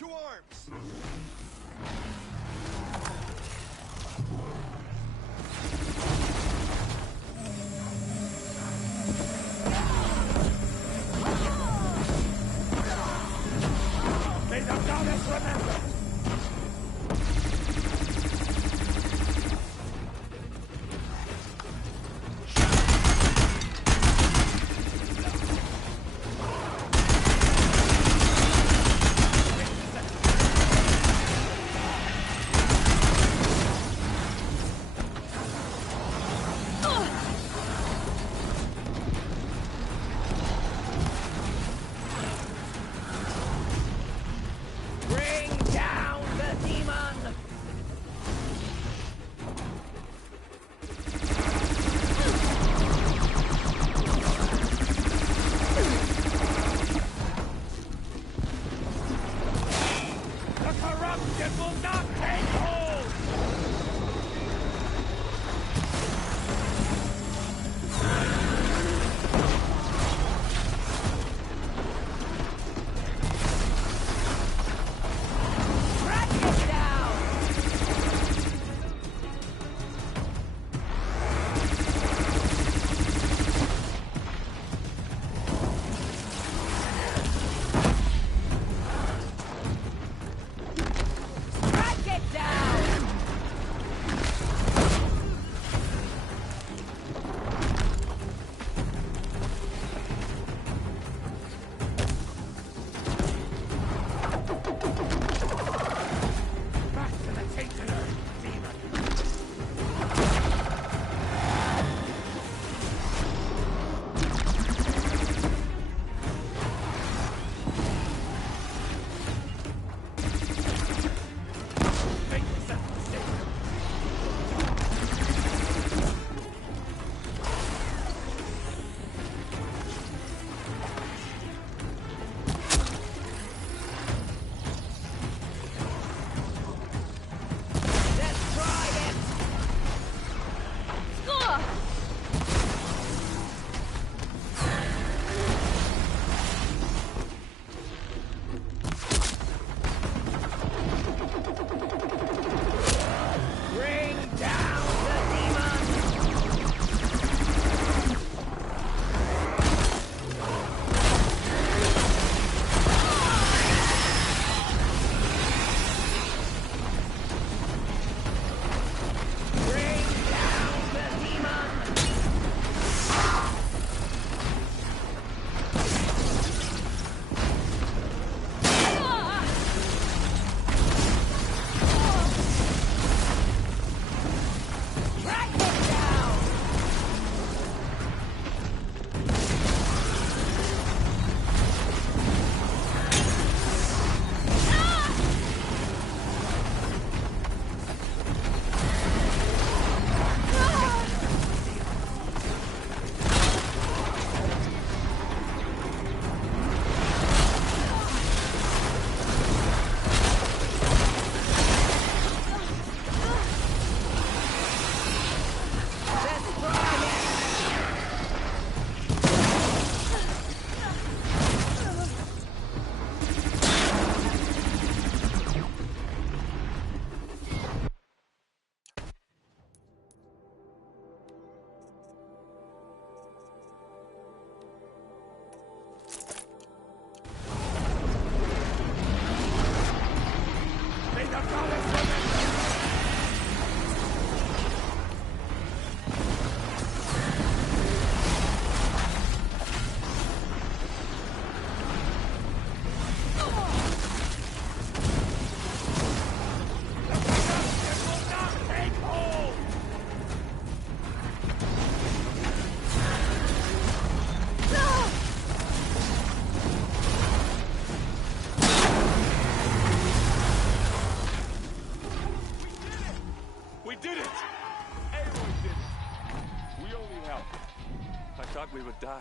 To arms! May the goddess remember! We would die.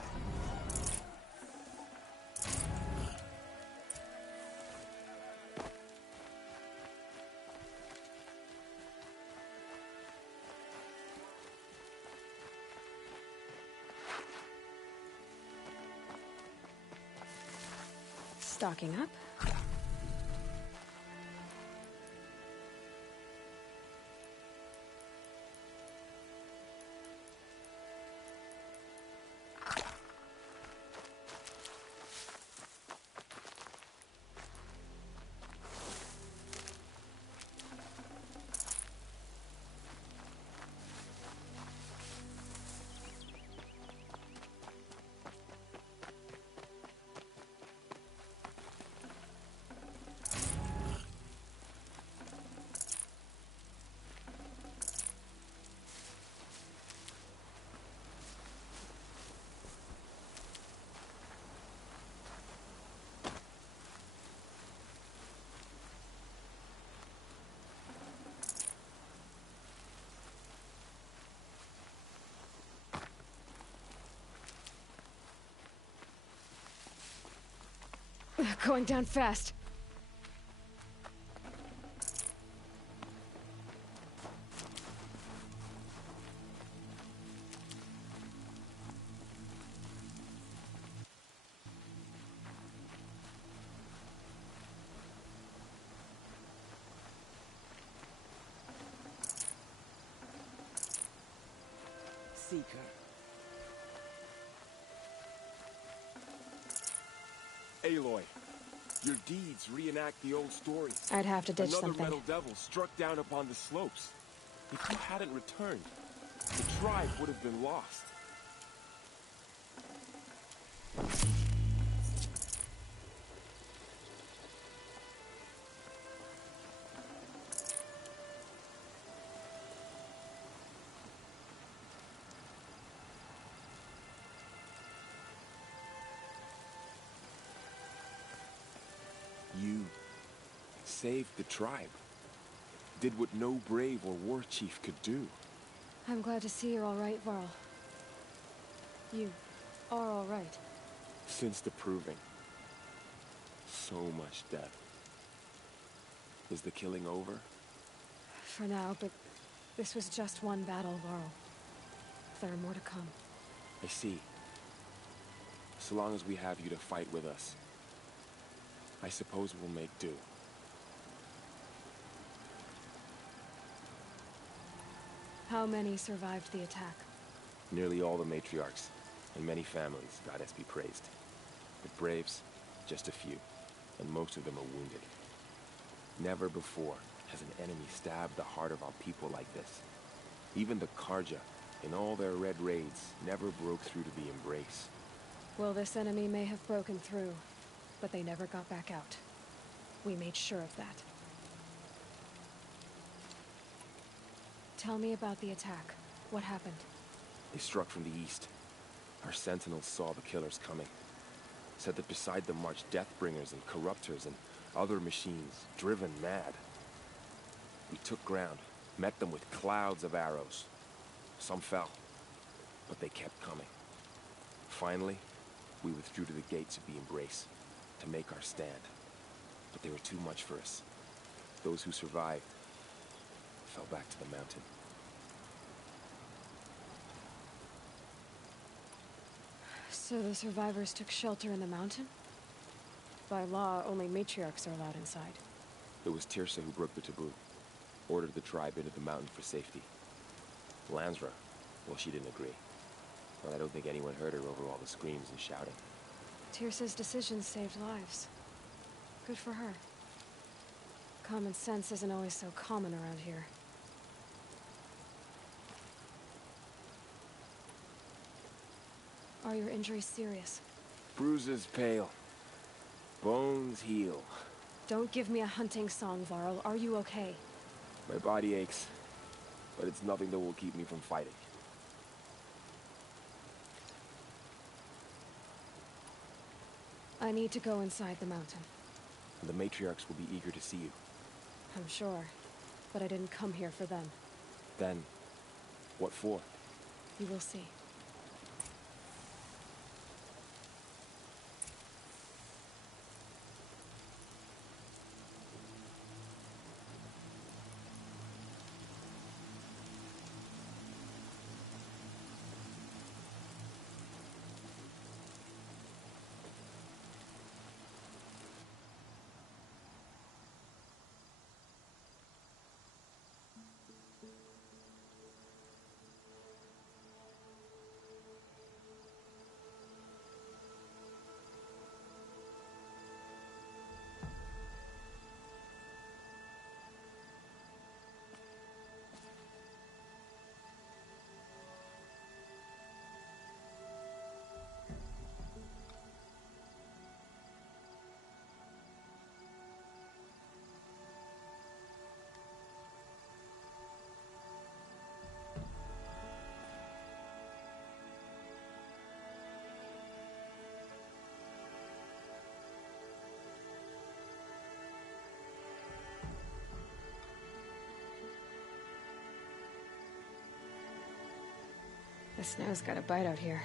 Stocking up. Going down fast. Seeker. Aloy, your deeds reenact the old story. I'd have to ditch Another something. metal devil struck down upon the slopes. If you hadn't returned, the tribe would have been lost. You saved the tribe. Did what no brave or war chief could do. I'm glad to see you're all right, Varl. You are all right. Since the proving. So much death. Is the killing over? For now, but this was just one battle, Varl. There are more to come. I see. So long as we have you to fight with us, I suppose we'll make do. How many survived the attack? Nearly all the matriarchs, and many families, goddess be praised. But braves, just a few, and most of them are wounded. Never before has an enemy stabbed the heart of our people like this. Even the Karja, in all their red raids, never broke through to the embrace. Well, this enemy may have broken through, but they never got back out. We made sure of that. Tell me about the attack. What happened? They struck from the east. Our sentinels saw the killers coming. Said that beside them marched Deathbringers and Corruptors and other machines, driven mad. We took ground, met them with clouds of arrows. Some fell, but they kept coming. Finally, we withdrew to the gates of the embrace to make our stand. But they were too much for us. Those who survived fell back to the mountain. So the survivors took shelter in the mountain? By law, only matriarchs are allowed inside. It was Tirsa who broke the taboo, ordered the tribe into the mountain for safety. Lansra, well, she didn't agree. But I don't think anyone heard her over all the screams and shouting. Tirsa's decisions saved lives. Good for her. Common sense isn't always so common around here. Are your injuries serious? Bruises pale. Bones heal. Don't give me a hunting song, Varl. Are you okay? My body aches, but it's nothing that will keep me from fighting. I need to go inside the mountain. The matriarchs will be eager to see you. I'm sure, but I didn't come here for them. Then, what for? You will see. The snow's got a bite out here.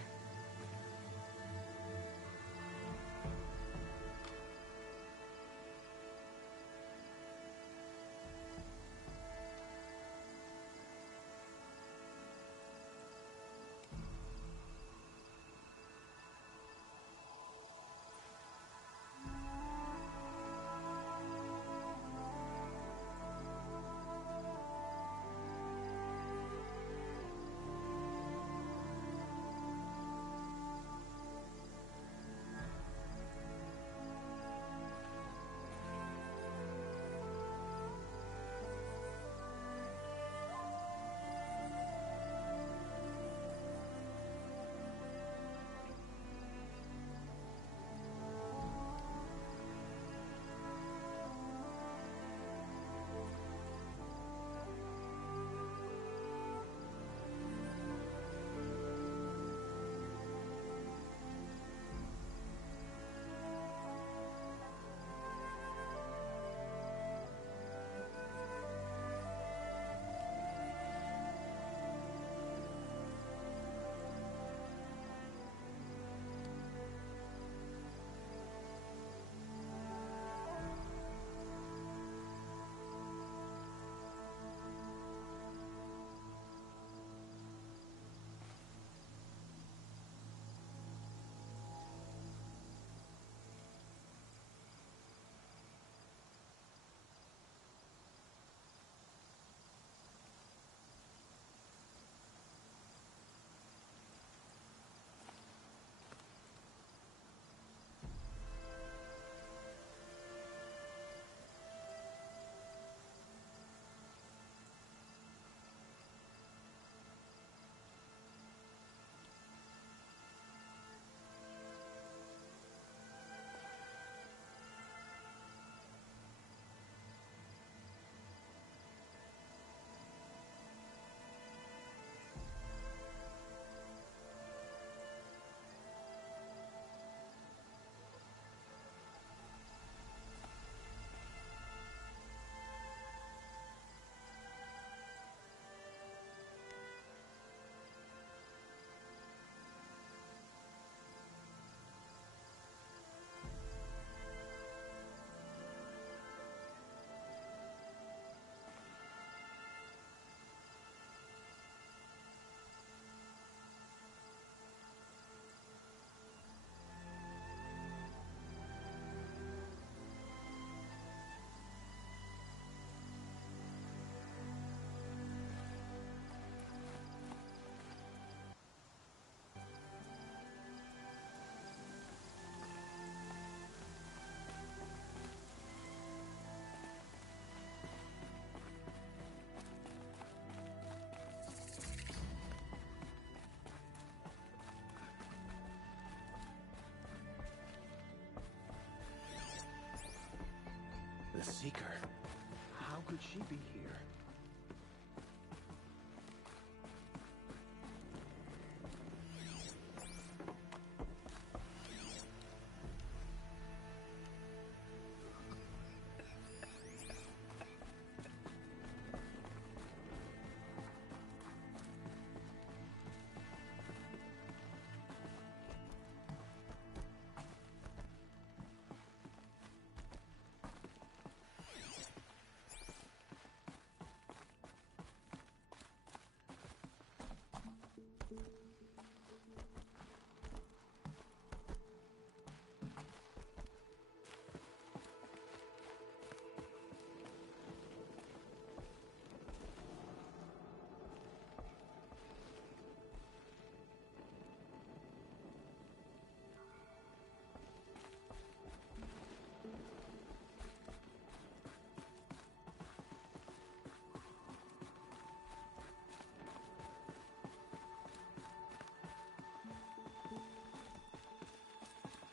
The Seeker. How could she be here?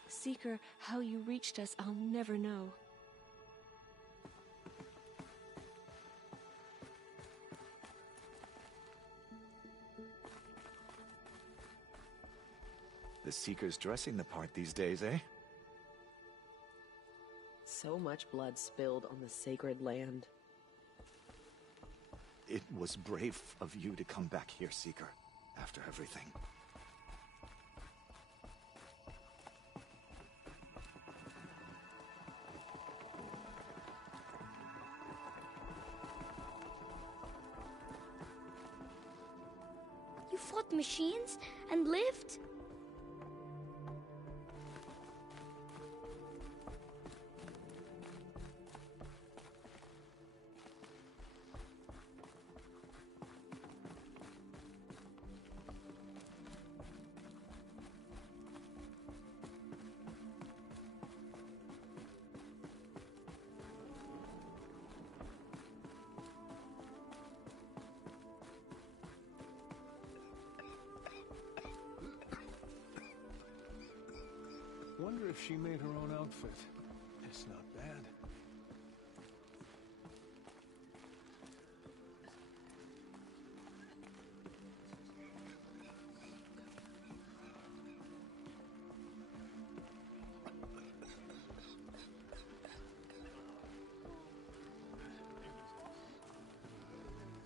Seeker, how you reached us, I'll never know. The Seeker's dressing the part these days, eh? So much blood spilled on the sacred land. It was brave of you to come back here, Seeker, after everything. You fought machines and lived? Wonder if she made her own outfit. It's not bad.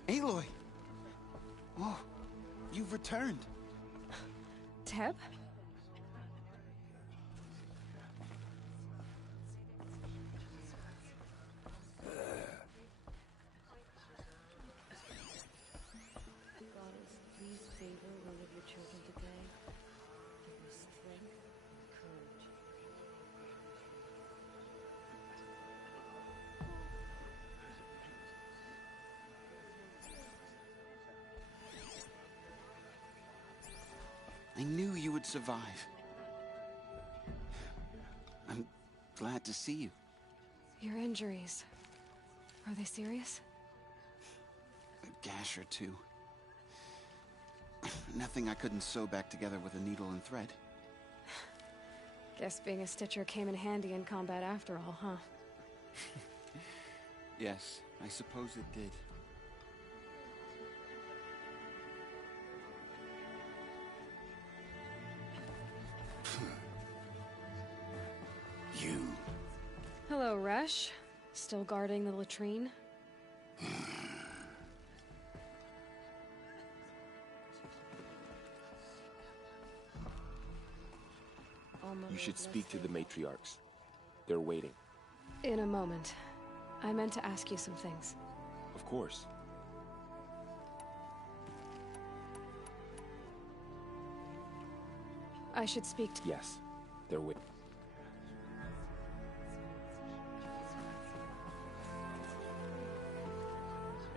Aloy! Oh, you've returned. Teb? Goddess, please favor one of your children today. Give her strength and courage. I knew you would survive. I'm glad to see you. Your injuries. Are they serious? A gash or two. Nothing I couldn't sew back together with a needle and thread. Guess being a stitcher came in handy in combat after all, huh? Yes, I suppose it did. You. Hello, Resh. Still guarding the latrine? You should speak to the matriarchs. They're waiting. In a moment. I meant to ask you some things. Of course. I should speak to... Yes, they're waiting.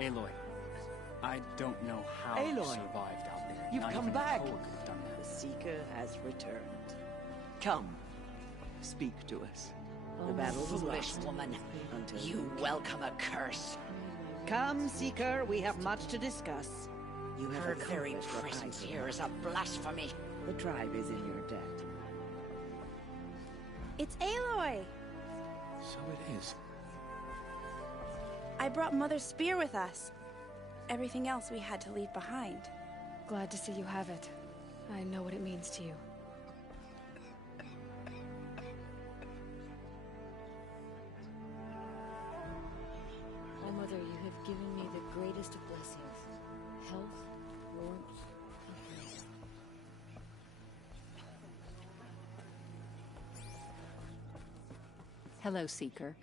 Aloy, I don't know how you Aloy, survived out there. you've Not come even back. Cole could have done that. The Seeker has returned. Come, speak to us. The battle was Foolish lost. woman, Until you welcome a curse. Come, Seeker, we have much to discuss. You have Her very accomplished what I presence could here not. is a blasphemy. The tribe is in your debt. It's Aloy! So it is. I brought Mother's spear with us. Everything else we had to leave behind. Glad to see you have it. I know what it means to you. My mother, you have given me the greatest of blessings. Health, warmth, and peace. Hello, Seeker.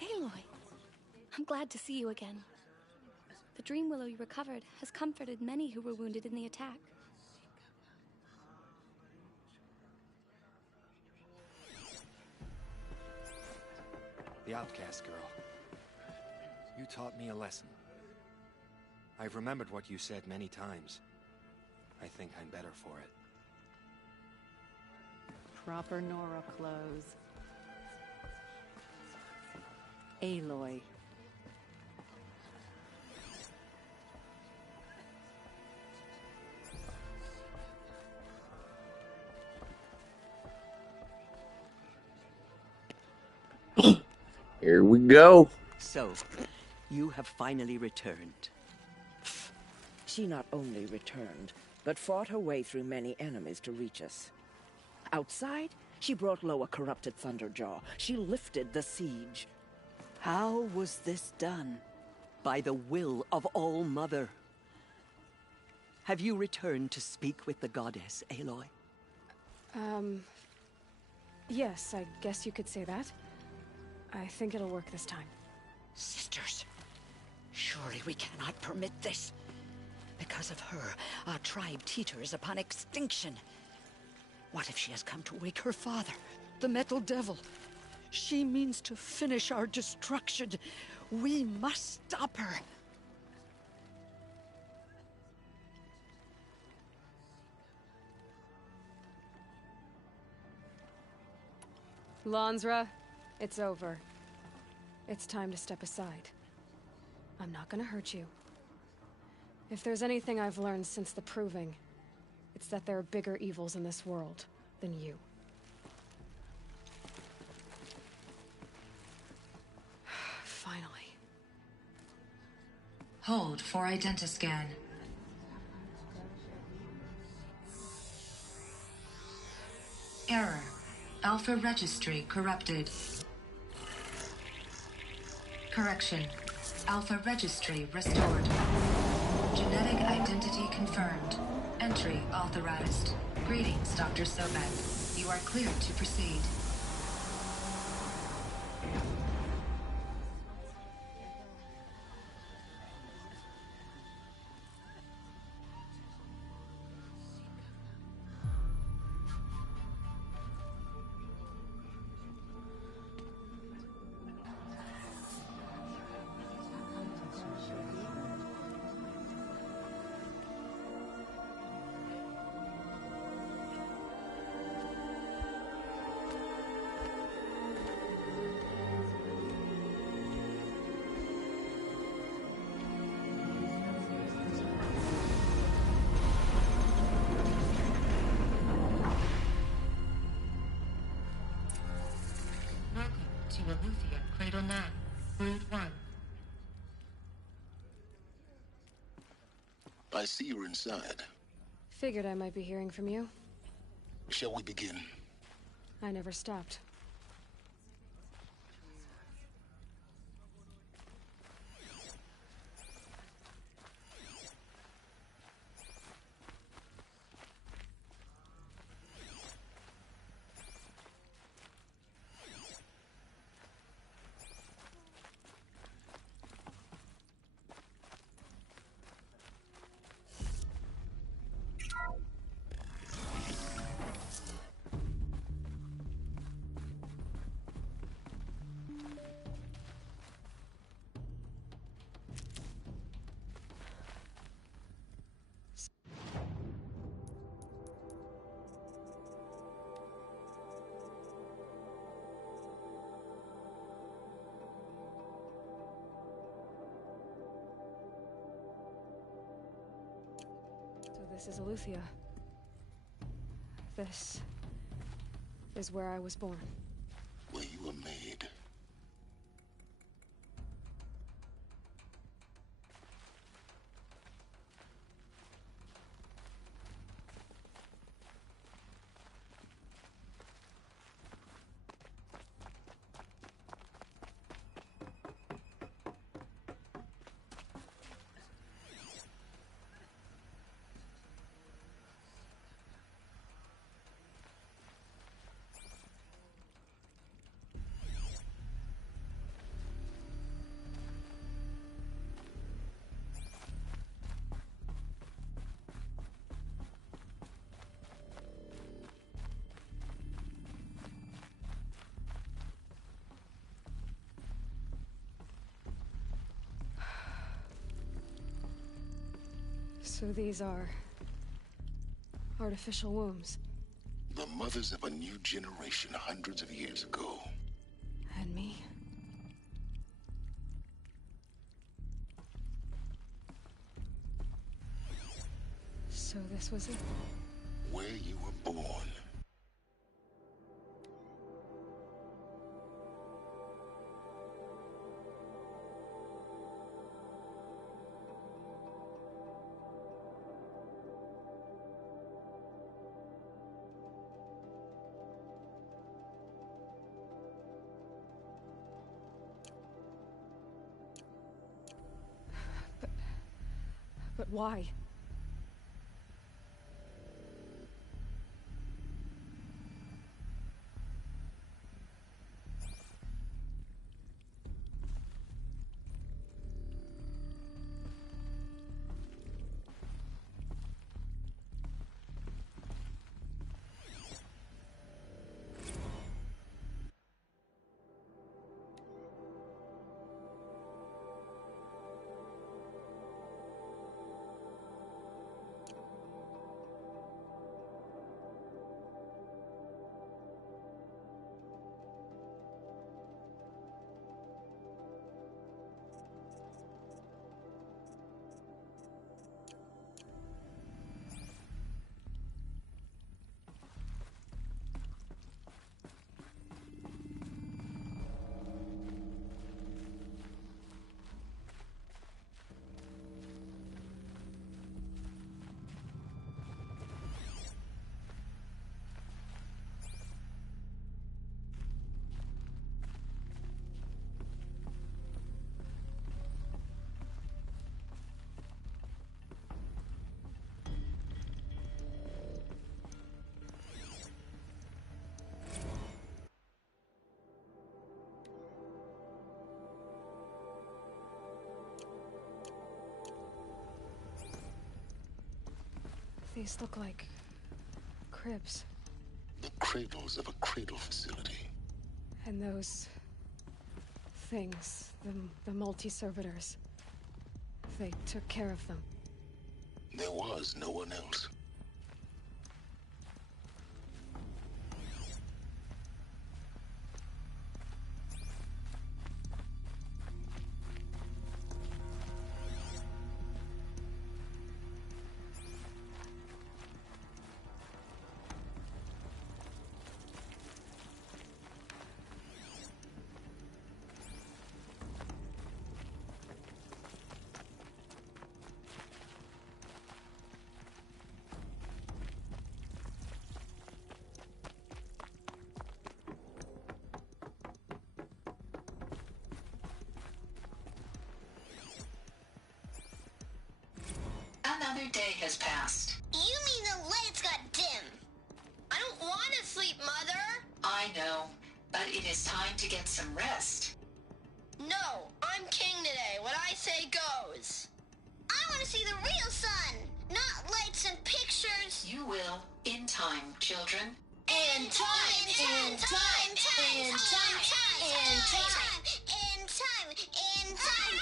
Aloy, I'm glad to see you again. The dream willow you recovered has comforted many who were wounded in the attack. The outcast girl. You taught me a lesson. I've remembered what you said many times. I think I'm better for it. Proper Nora clothes. Aloy. Here we go. So, you have finally returned. She not only returned, but fought her way through many enemies to reach us. Outside, she brought low a corrupted Thunderjaw. She lifted the siege. How was this done? By the will of All-Mother. Have you returned to speak with the goddess, Aloy? Yes, I guess you could say that. I think it'll work this time. Sisters, surely we cannot permit this. Because of her, our tribe teeters upon extinction. What if she has come to wake her father, the Metal Devil? She means to finish our destruction. We must stop her. Lansra, it's over. It's time to step aside. I'm not gonna hurt you. If there's anything I've learned since the Proving, it's that there are bigger evils in this world than you. Finally. Hold for identiscan. Error. Alpha registry corrupted. Correction. Alpha registry restored. Genetic identity confirmed. Entry authorized. Greetings, Dr. Sobek. You are cleared to proceed. To Aletheia, Cradle 9, Brood 1. I see you're inside. Figured I might be hearing from you. Shall we begin? I never stopped. This is Aletheia. This is where I was born. Where you were made. So these are artificial wombs. The mothers of a new generation hundreds of years ago. And me? So this was it? Where you were born. But why? These look like cribs. The cradles of a cradle facility. And those things, the multi-servitors, they took care of them. There was no one else. Another day has passed. You mean the lights got dim? I don't want to sleep, Mother! I know, but it is time to get some rest. No, I'm king today. What I say goes. I want to see the real sun, not lights and pictures. You will, in time, children. In time, in time, in time, in time, in time, in time, in time, in time.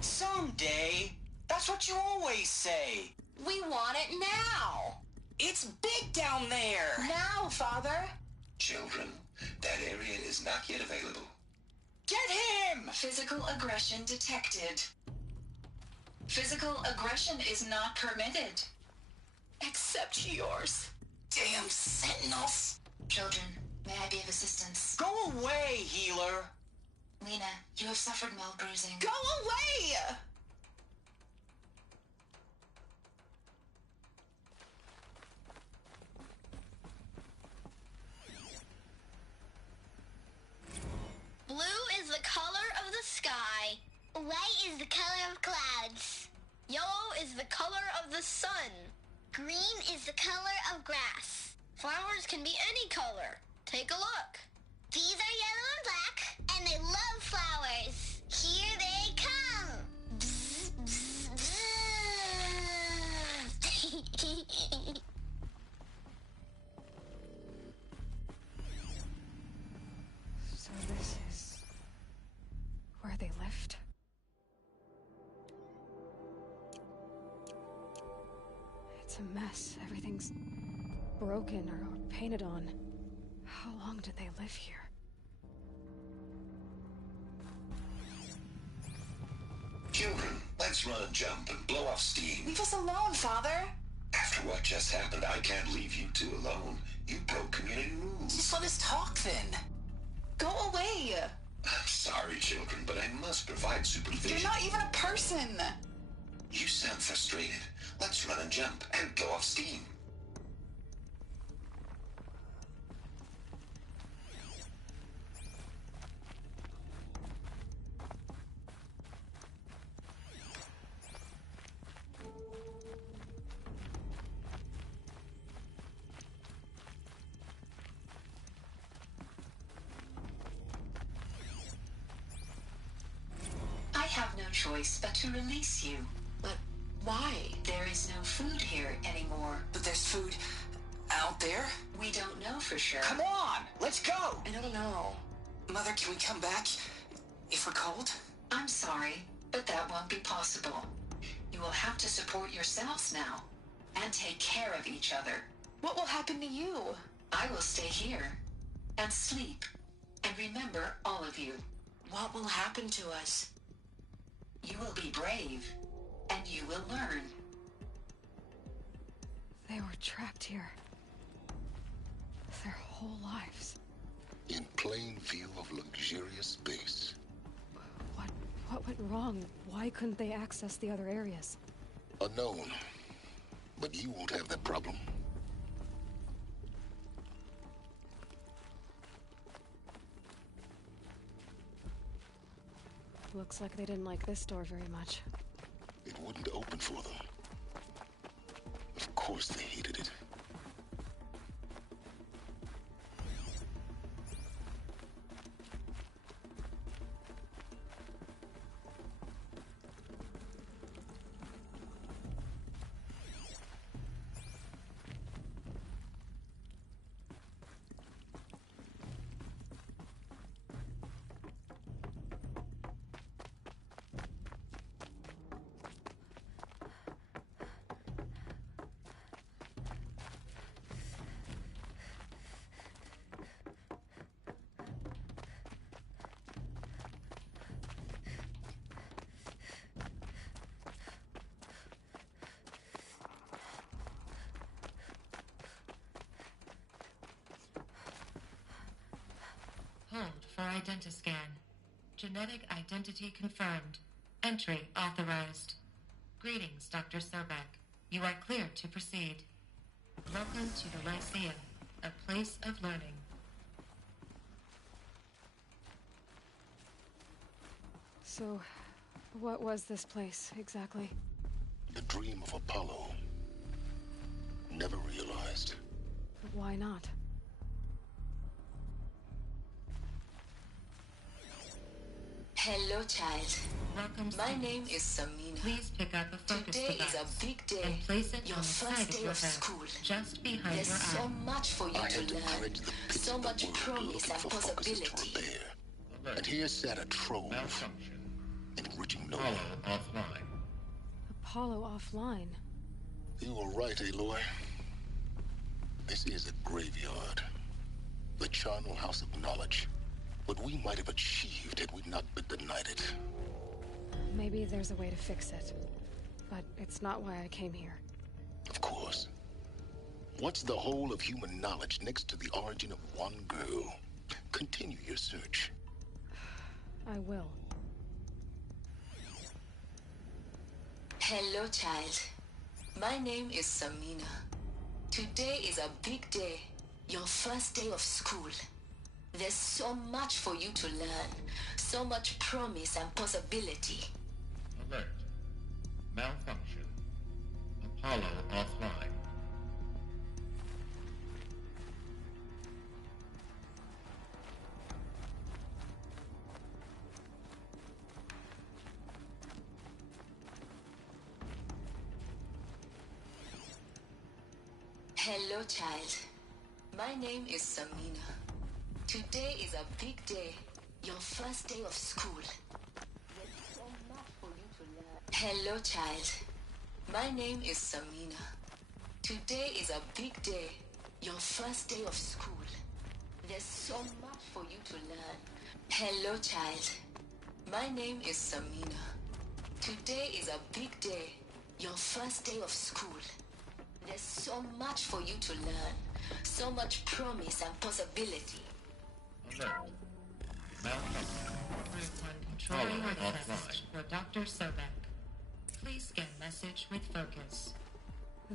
Someday. That's what you always say. We want it now. It's big down there. Now, Father. Children, that area is not yet available. Get him! Physical aggression detected. Physical aggression is not permitted. Except yours. Damn sentinels. Children, may I be of assistance? Go away, healer. Lena, you have suffered mild bruising. Go away! Blue is the color of the sky. White is the color of clouds. Yellow is the color of the sun. Green is the color of grass. Flowers can be any color. Take a look. These are yellow and black, and they love flowers. Here they come. Bzz, bzz, So this is where they lived? It's a mess. Everything's broken or painted on. How long did they live here? Children, let's run and jump and blow off steam. Leave us alone, Father. After what just happened, I can't leave you two alone. You broke community rules. Just let us talk then. Go away. I'm sorry, children, but I must provide supervision. You're not even a person. You sound frustrated. Let's run and jump and blow off steam. I have no choice but to release you. But why? There is no food here anymore. But there's food out there? We don't know for sure. Come on, let's go! I don't know. Mother, can we come back if we're cold? I'm sorry, but that won't be possible. You will have to support yourselves now and take care of each other. What will happen to you? I will stay here and sleep and remember all of you. What will happen to us? You will be brave and you will learn. They were trapped here. Their whole lives. In plain view of luxurious space. What went wrong? Why couldn't they access the other areas? Unknown. But you won't have that problem. Looks like they didn't like this door very much. It wouldn't open for them. Of course they hated it. Hold for identiscan. Genetic identity confirmed. Entry authorized. Greetings, Dr. Sobek. You are clear to proceed. Welcome to the Lyceum, a place of learning. So, what was this place, exactly? The dream of Apollo. Never realized. But why not? Hello, child. Welcome. My name is Samina. Please pick up a focus Today device is a big day. and place it Your on the first side day of your of head, school. just behind There's your so eye. much for you I to had to learn. courage the pits So of the much world promise looking and for focuses to possibility. repair. And here sat a trove. Enriching no one. Offline. Apollo offline. You were right, Aloy. This is a graveyard. The charnel house of knowledge. What we might have achieved had we not been denied it. Maybe there's a way to fix it. But it's not why I came here. Of course. What's the whole of human knowledge next to the origin of one girl? Continue your search. I will. Hello, child. My name is Samina. Today is a big day. Your first day of school. There's so much for you to learn. So much promise and possibility. Alert. Malfunction. Apollo offline. Hello, child. My name is Samina. Today is a big day. Your first day of school. There's so much for you to learn. Hello, child. My name is Samina. Today is a big day. Your first day of school. There's so much for you to learn. Hello, child. My name is Samina. Today is a big day. Your first day of school. There's so much for you to learn. So much promise and possibility. Control manifest for Dr. Sobek. Please scan message with focus.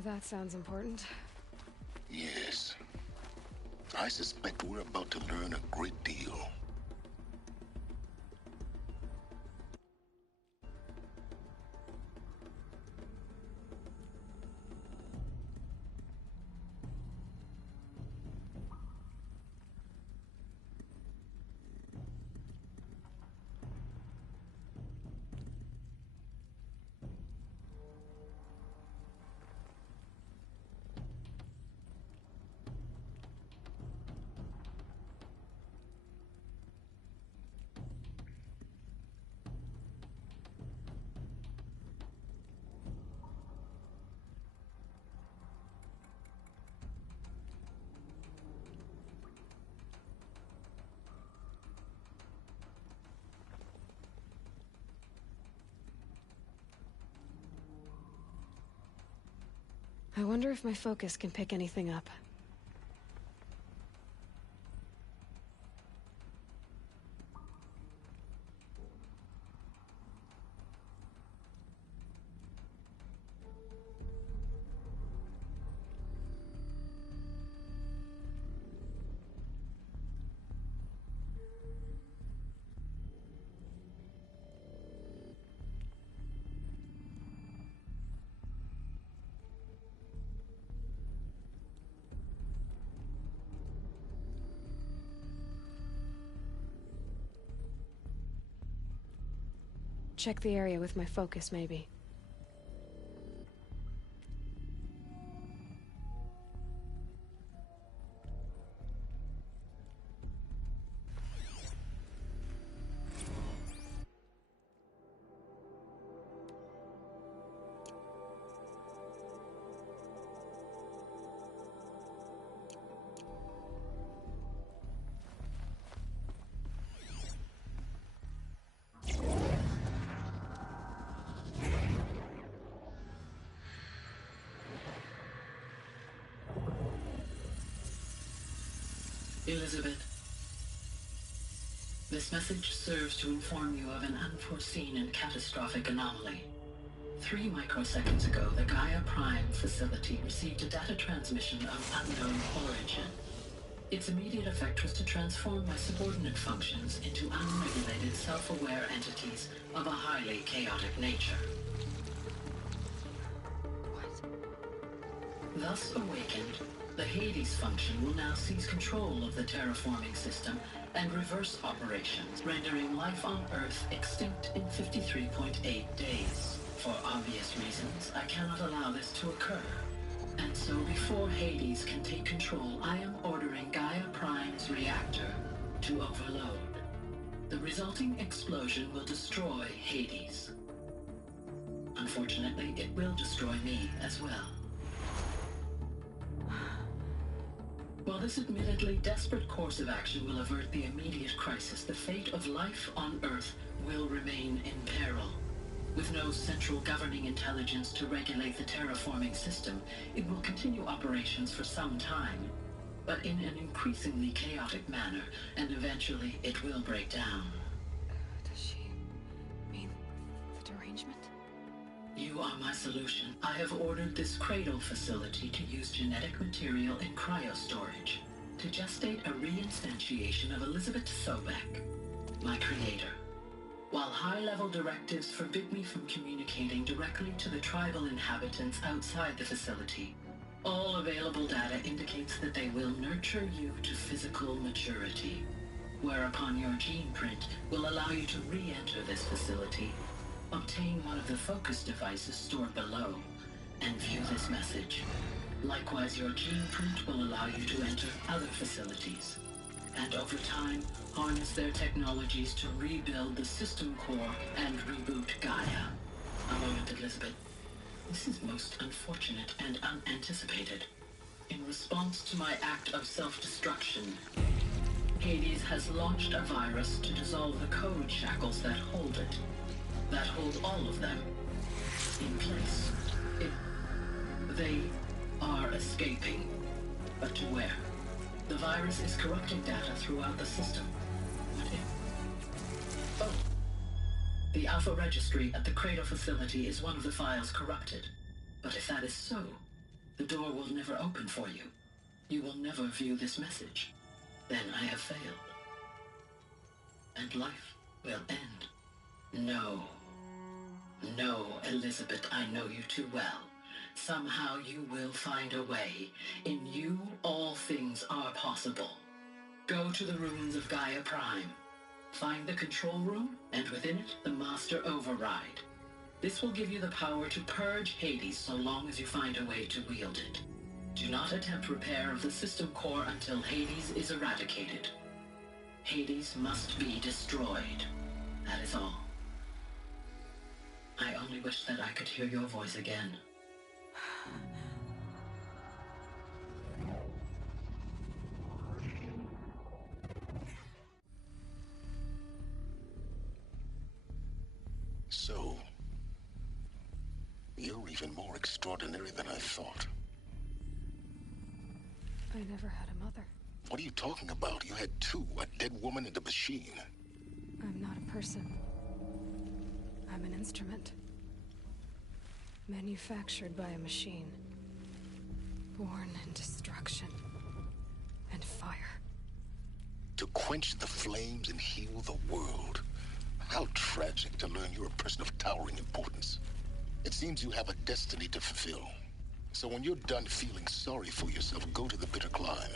That sounds important. Yes. I suspect we're about to learn a great deal. I wonder if my focus can pick anything up. Check the area with my focus, maybe. Elizabeth, this message serves to inform you of an unforeseen and catastrophic anomaly. 3 microseconds ago, the Gaia Prime facility received a data transmission of unknown origin. Its immediate effect was to transform my subordinate functions into unregulated, self-aware entities of a highly chaotic nature. Thus awakened, the Hades function will now seize control of the terraforming system and reverse operations, rendering life on Earth extinct in 53.8 days. For obvious reasons, I cannot allow this to occur. And so before Hades can take control, I am ordering Gaia Prime's reactor to overload. The resulting explosion will destroy Hades. Unfortunately, it will destroy me as well. While this admittedly desperate course of action will avert the immediate crisis, the fate of life on Earth will remain in peril. With no central governing intelligence to regulate the terraforming system, it will continue operations for some time, but in an increasingly chaotic manner, and eventually it will break down. Does she mean the derangement? You are my solution. I have ordered this cradle facility to use genetic material in cryostorage to gestate a reinstantiation of Elizabeth Sobek, my creator. While high-level directives forbid me from communicating directly to the tribal inhabitants outside the facility, all available data indicates that they will nurture you to physical maturity, whereupon your gene print will allow you to re-enter this facility, obtain one of the focus devices stored below, and view this message. Likewise, your gene print will allow you to enter other facilities, and over time, harness their technologies to rebuild the system core and reboot Gaia. A moment, Elizabeth. This is most unfortunate and unanticipated. In response to my act of self-destruction, Hades has launched a virus to dissolve the code shackles that hold it. That hold all of them in place. They are escaping. But to where? The virus is corrupting data throughout the system. What if? Oh. The Alpha Registry at the Cradle facility is one of the files corrupted. But if that is so, the door will never open for you. You will never view this message. Then I have failed. And life will end. No. No, Elizabeth, I know you too well. Somehow you will find a way. In you, all things are possible. Go to the ruins of Gaia Prime. Find the control room, and within it, the Master Override. This will give you the power to purge Hades so long as you find a way to wield it. Do not attempt repair of the system core until Hades is eradicated. Hades must be destroyed. That is all. I only wish that I could hear your voice again. So, you're even more extraordinary than I thought. I never had a mother. What are you talking about? You had two, a dead woman and a machine. I'm not a person. I'm an instrument. Manufactured by a machine. Born in destruction and fire. To quench the flames and heal the world. How tragic to learn you're a person of towering importance. It seems you have a destiny to fulfill. So when you're done feeling sorry for yourself, go to the bitter climb.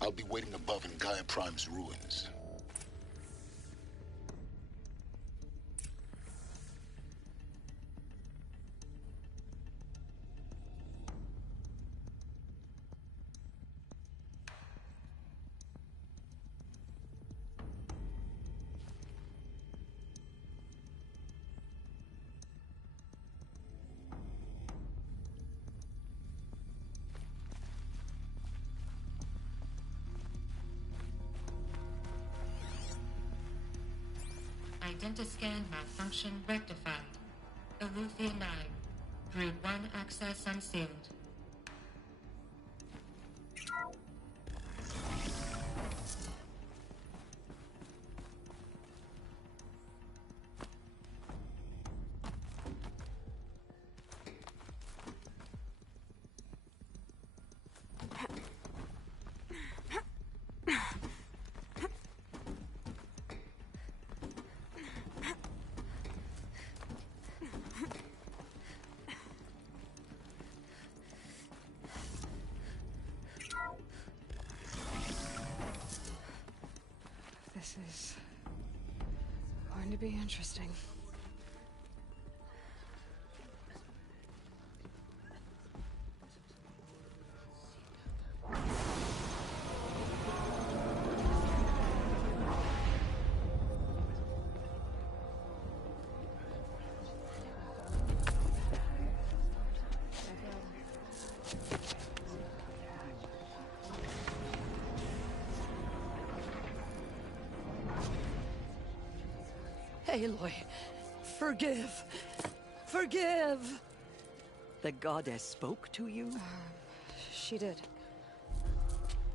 I'll be waiting above in Gaia Prime's ruins. Identiscan malfunction rectified. Alufia 9. Route 1 access unsealed. This is going to be interesting. Aloy, forgive. Forgive! The goddess spoke to you? She did.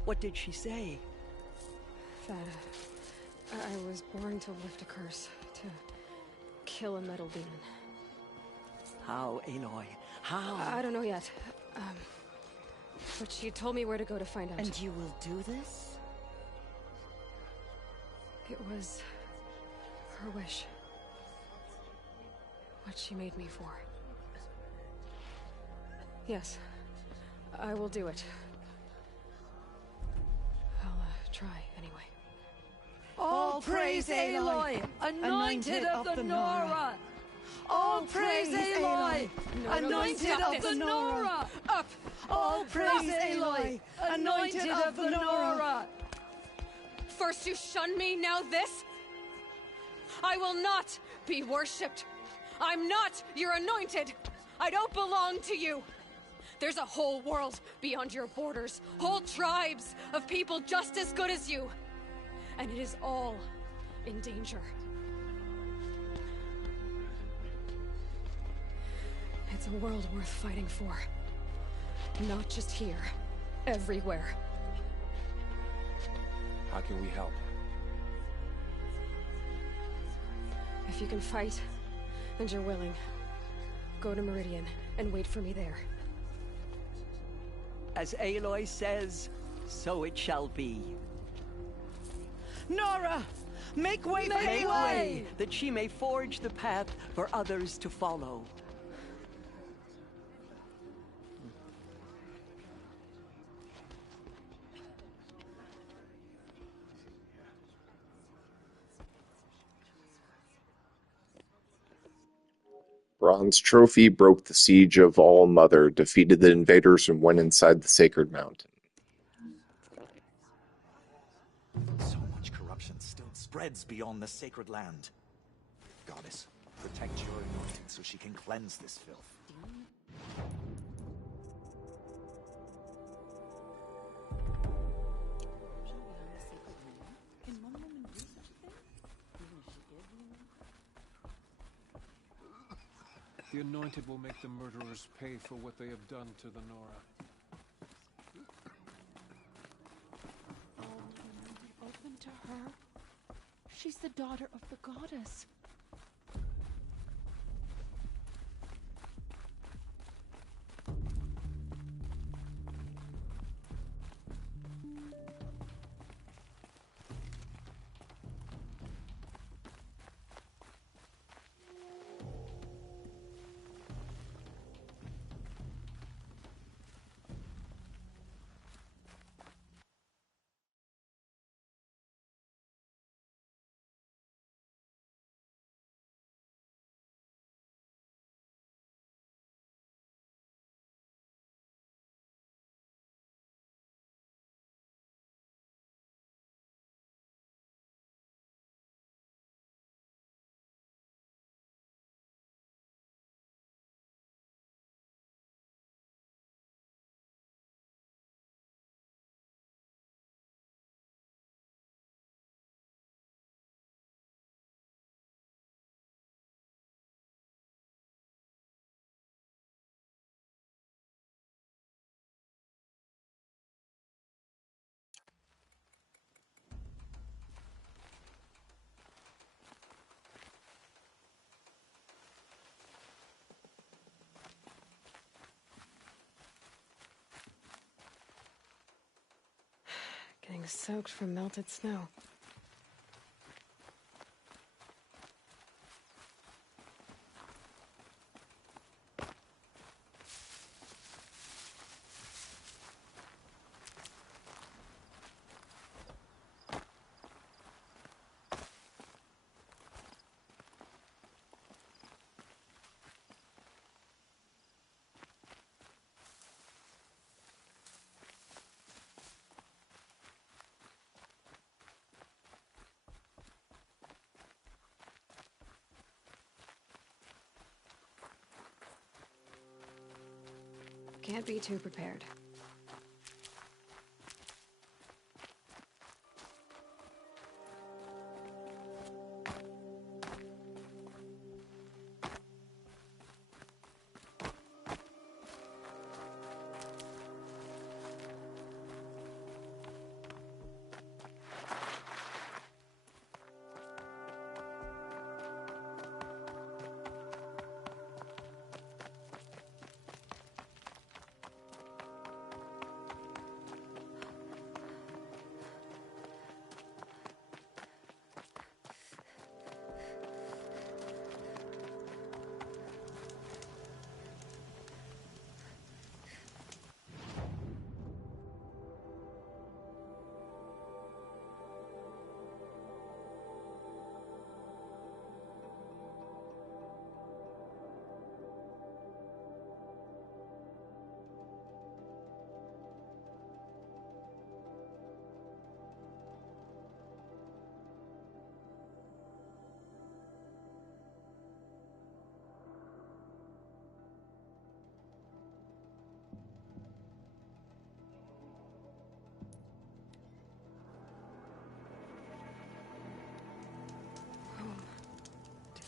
What did she say? That I was born to lift a curse, to kill a metal demon. How, Aloy? How? I don't know yet. But she told me where to go to find out. And you will do this? It was her wish. What she made me for. Yes, I will do it. I'll try anyway. All praise Aloy, anointed of the Nora! All praise Aloy, anointed of the Nora. Up. All praise Aloy, anointed of the Nora. First you shun me, now this? I will not be worshipped. I'm not your anointed. I don't belong to you. There's a whole world beyond your borders, whole tribes of people just as good as you. And it is all in danger. It's a world worth fighting for. Not just here, everywhere. How can we help? If you can fight, and you're willing, go to Meridian and wait for me there. As Aloy says, so it shall be. Nora! Make way for Make Aloy! way, that she may forge the path for others to follow. Bronze Trophy broke the siege of All Mother, defeated the invaders, and went inside the Sacred Mountain. So much corruption still spreads beyond the sacred land. Goddess, protect your anointed so she can cleanse this filth. The anointed will make the murderers pay for what they have done to the Nora. Open to her. She's the daughter of the goddess. Getting soaked from melted snow. Can't be too prepared.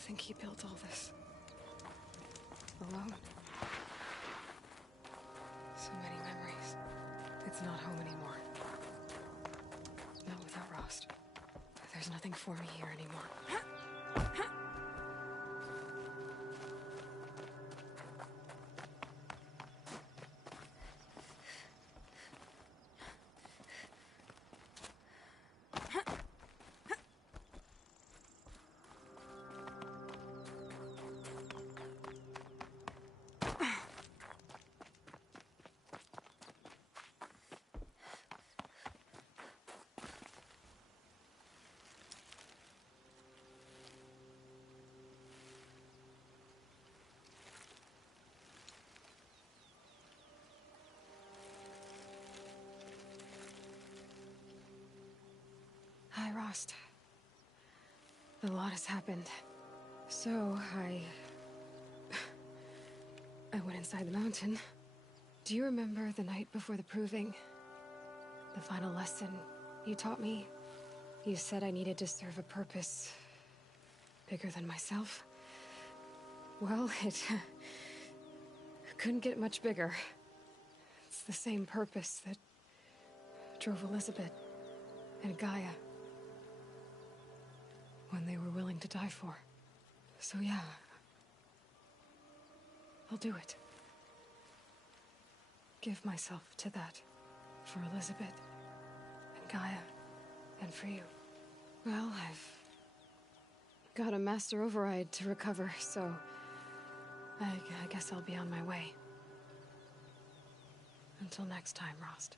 think he built all this alone. So many memories. It's not home anymore. Not without Rost. There's nothing for me here anymore. Hi, Rost. A lot has happened. So, I went inside the mountain. Do you remember the night before the proving? The final lesson you taught me? You said I needed to serve a purpose bigger than myself. Well, it couldn't get much bigger. It's the same purpose that drove Elizabeth and Gaia when they were willing to die for. So yeah, I'll do it. Give myself to that. For Elizabeth and Gaia and for you. Well, I've got a master override to recover, so I guess I'll be on my way. Until next time, Rost.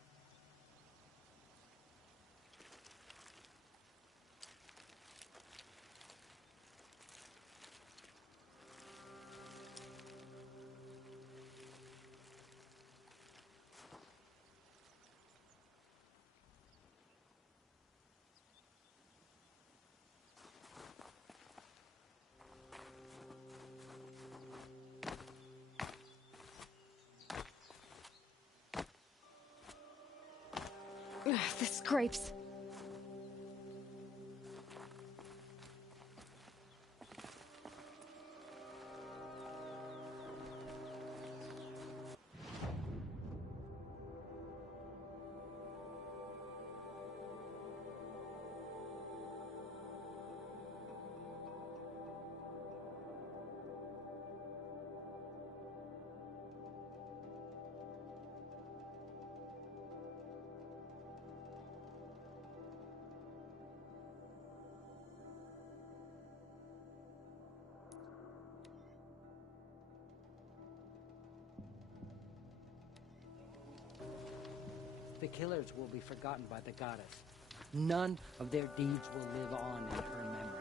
The scrapes. The killers will be forgotten by the goddess. None of their deeds will live on in her memory.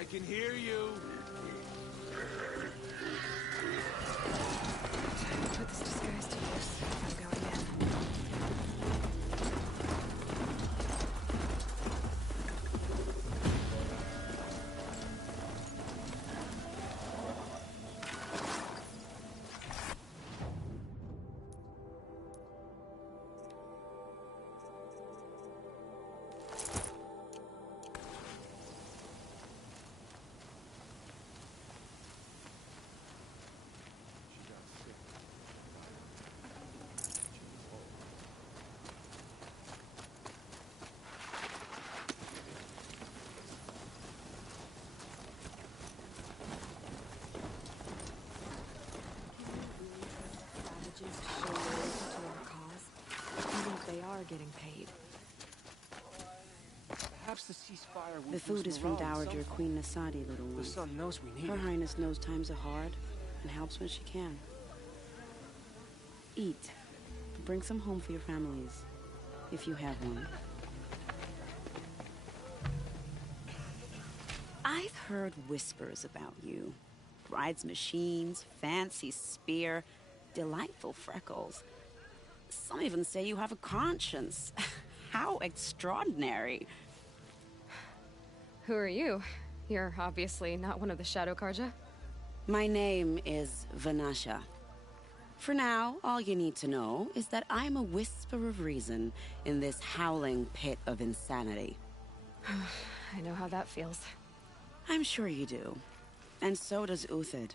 I can hear you. Put this disguise to use. I'm going in. Getting paid. Perhaps the ceasefire will The food is from Dowager somehow. Queen Nasadi, little one. The sun knows we need Her it. Highness knows times are hard and helps when she can. Eat. Bring some home for your families, if you have one. I've heard whispers about you. Bride's machines, fancy spear, delightful freckles. Some even say you have a conscience. How extraordinary. Who are you? You're obviously not one of the Shadow Karja. My name is Vanasha. For now, all you need to know is that I'm a whisper of reason in this howling pit of insanity. I know how that feels. I'm sure you do. And so does Uthid.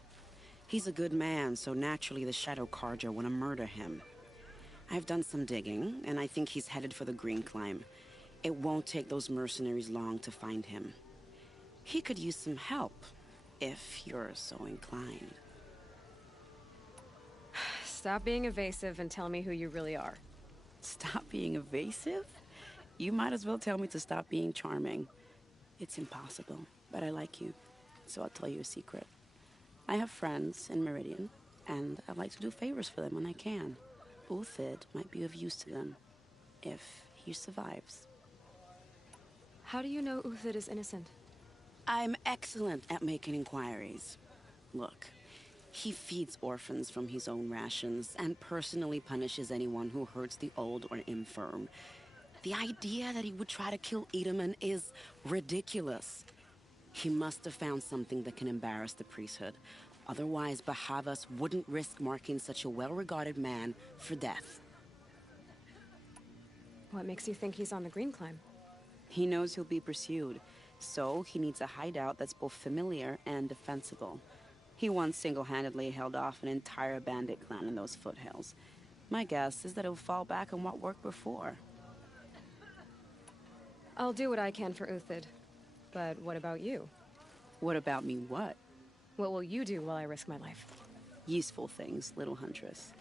He's a good man, so naturally the Shadow Karja want to murder him. I've done some digging, and I think he's headed for the Green Climb. It won't take those mercenaries long to find him. He could use some help, if you're so inclined. Stop being evasive and tell me who you really are. Stop being evasive? You might as well tell me to stop being charming. It's impossible, but I like you, so I'll tell you a secret. I have friends in Meridian, and I like to do favors for them when I can. Uthid might be of use to them, if he survives. How do you know Uthid is innocent? I'm excellent at making inquiries. Look, he feeds orphans from his own rations and personally punishes anyone who hurts the old or infirm. The idea that he would try to kill Edaman is ridiculous. He must have found something that can embarrass the priesthood. Otherwise, Bahavas wouldn't risk marking such a well-regarded man for death. What makes you think he's on the Green Climb? He knows he'll be pursued, so he needs a hideout that's both familiar and defensible. He once single-handedly held off an entire bandit clan in those foothills. My guess is that he'll fall back on what worked before. I'll do what I can for Uthid. But what about you? What about me what? What will you do while I risk my life? Useful things, little huntress.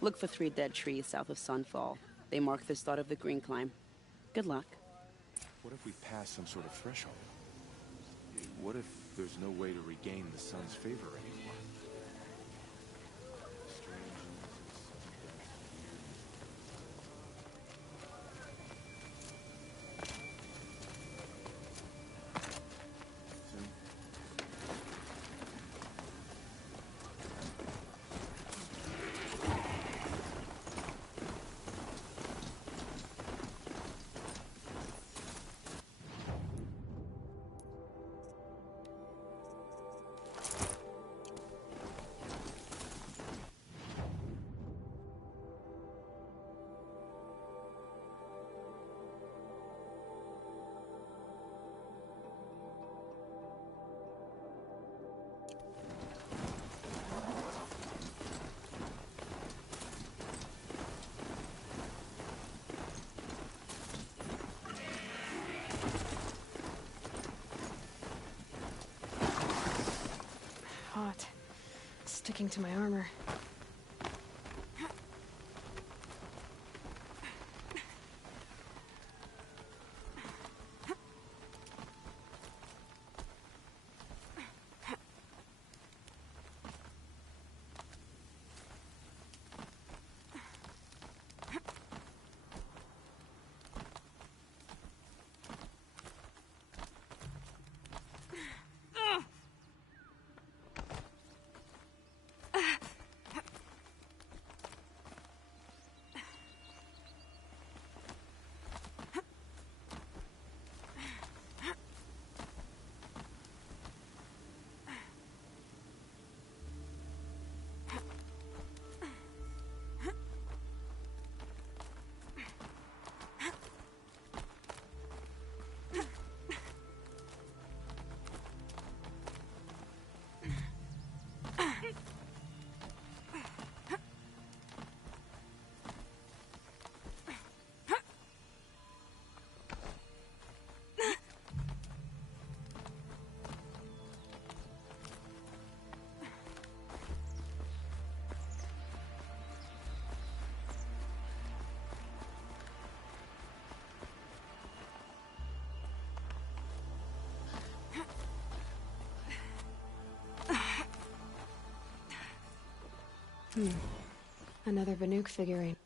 Look for 3 dead trees south of Sunfall. They mark the start of the Green Climb. Good luck. What if we pass some sort of threshold? What if there's no way to regain the sun's favor anymore? Hot. Sticking to my armor. Another Banuk figurine.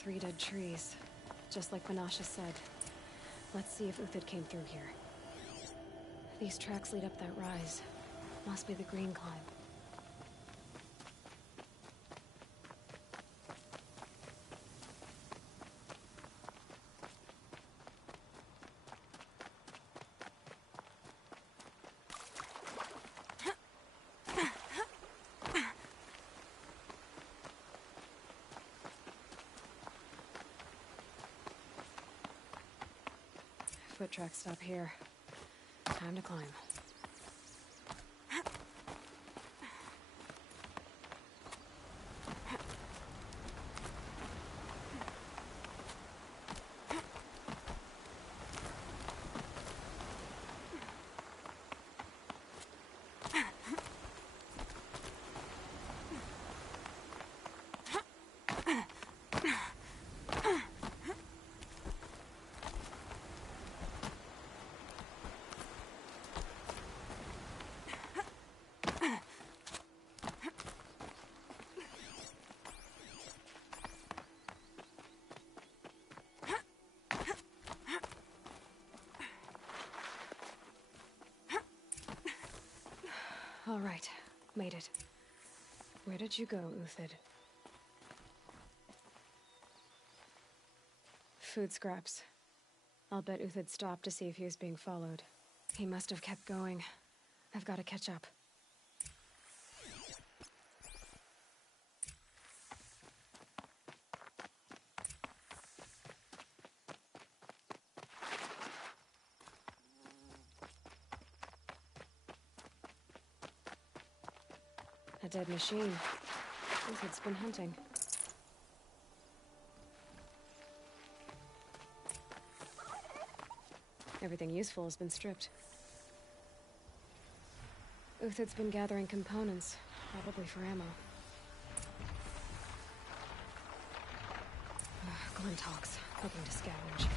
Three dead trees. Just like Menashe said. Let's see if Uthid came through here. These tracks lead up that rise. Must be the green climb. Foot tracks stop here. Time to climb. All right, made it. Where did you go, Uthid? Food scraps. I'll bet Uthid stopped to see if he was being followed. He must have kept going. I've got to catch up. A dead machine. Uthid's been hunting. Everything useful has been stripped. Uthid's been gathering components, probably for ammo. Glintox, hoping to scavenge.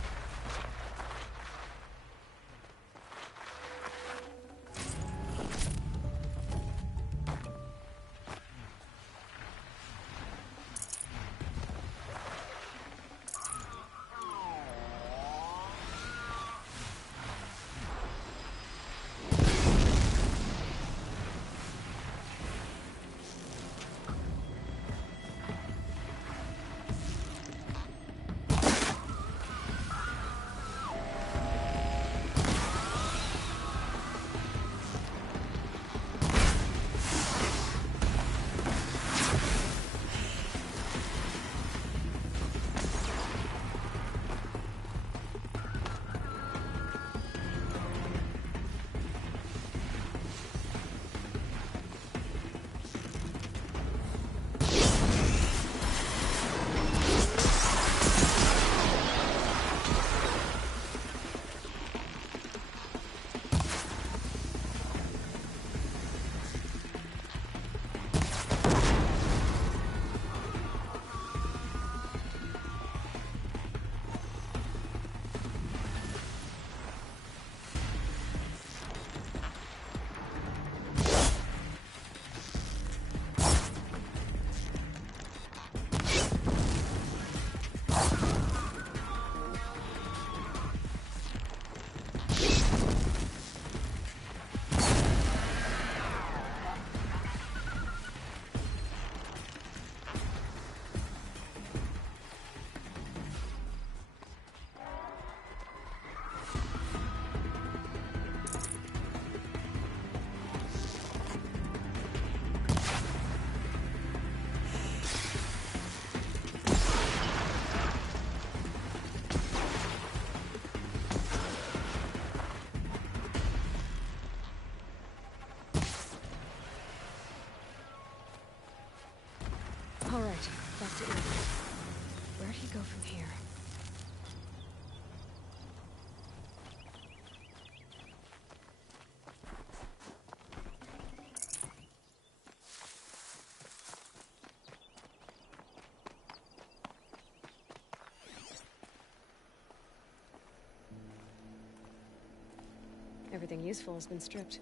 Everything useful has been stripped.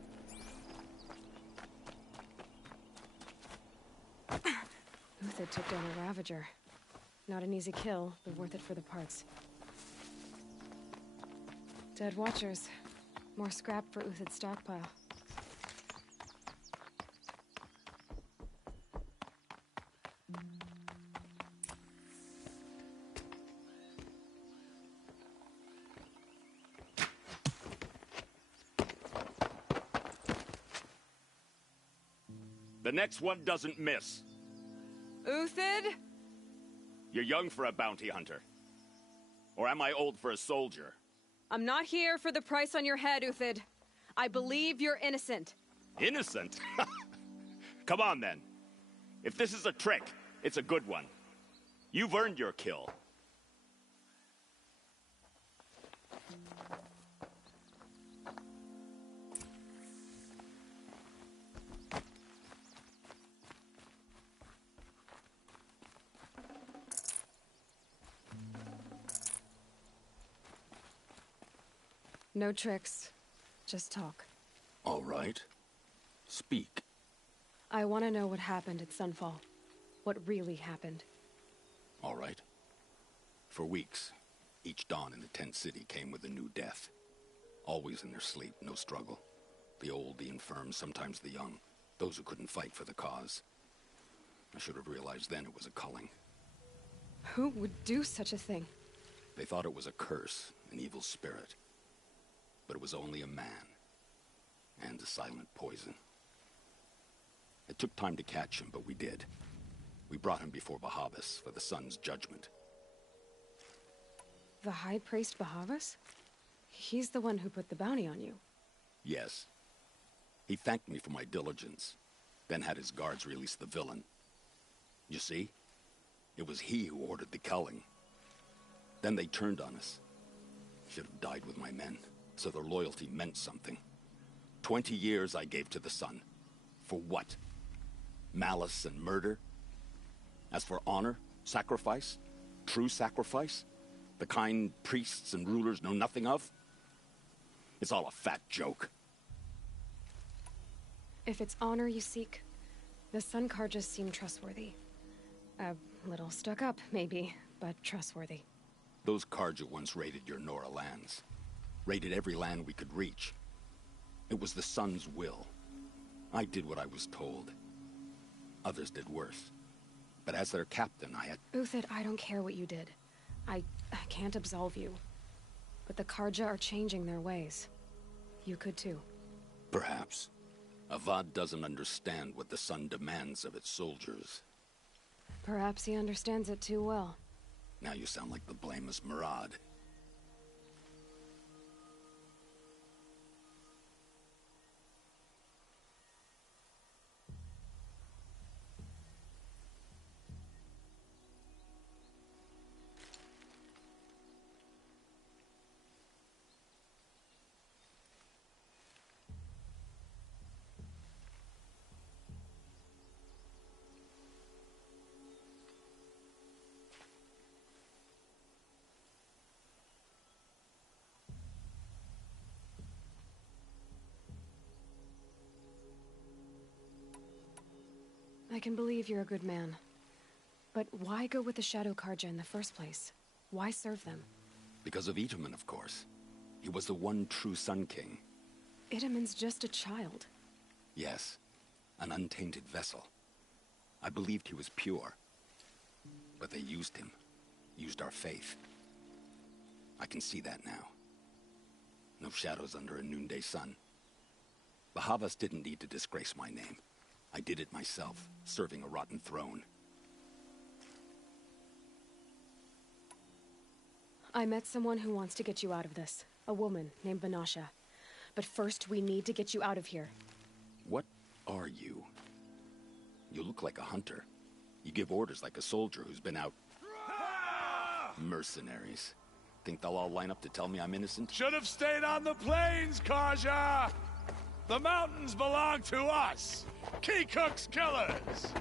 Uthid took down a Ravager. Not an easy kill, but worth it for the parts. Dead Watchers. More scrap for Uthid's stockpile. The next one doesn't miss. Uthid? You're young for a bounty hunter. Or am I old for a soldier? I'm not here for the price on your head, Uthid. I believe you're innocent. Innocent? Come on, then. If this is a trick, it's a good one. You've earned your kill. No tricks. Just talk. All right. Speak. I want to know what happened at Sunfall. What really happened. All right. For weeks, each dawn in the tent city came with a new death. Always in their sleep, no struggle. The old, the infirm, sometimes the young. Those who couldn't fight for the cause. I should have realized then it was a culling. Who would do such a thing? They thought it was a curse, an evil spirit. But it was only a man. And a silent poison. It took time to catch him, but we did. We brought him before Bahavas for the sun's judgment. The High Priest Bahavas? He's the one who put the bounty on you. Yes. He thanked me for my diligence, then had his guards release the villain. You see? It was he who ordered the culling. Then they turned on us. Should have died with my men, so their loyalty meant something. 20 years I gave to the sun. For what? Malice and murder? As for honor, sacrifice, true sacrifice, the kind priests and rulers know nothing of? It's all a fat joke. If it's honor you seek, the Sun Karjas seem trustworthy. A little stuck up, maybe, but trustworthy. Those Karja once raided your Nora lands. Raided every land we could reach. It was the Sun's will. I did what I was told. Others did worse. But as their captain, I had... Uthid, I don't care what you did. I can't absolve you. But the Karja are changing their ways. You could too. Perhaps. Avad doesn't understand what the Sun demands of its soldiers. Perhaps he understands it too well. Now you sound like the blameless Murad. I can believe you're a good man. But why go with the Shadow Karja in the first place? Why serve them? Because of Itaman, of course. He was the one true Sun King. Itaman's just a child. Yes, an untainted vessel. I believed he was pure. But they used him. Used our faith. I can see that now. No shadows under a noonday sun. Bahavas didn't need to disgrace my name. I did it myself, serving a rotten throne. I met someone who wants to get you out of this. A woman named Banasha. But first, we need to get you out of here. What are you? You look like a hunter. You give orders like a soldier who's been out... Mercenaries. Think they'll all line up to tell me I'm innocent? Should have stayed on the plains, Karja! The mountains belong to us! Keecook's killers!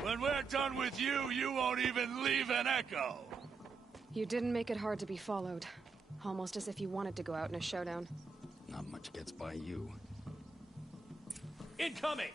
When we're done with you, you won't even leave an echo! You didn't make it hard to be followed. Almost as if you wanted to go out in a showdown. Not much gets by you. Incoming!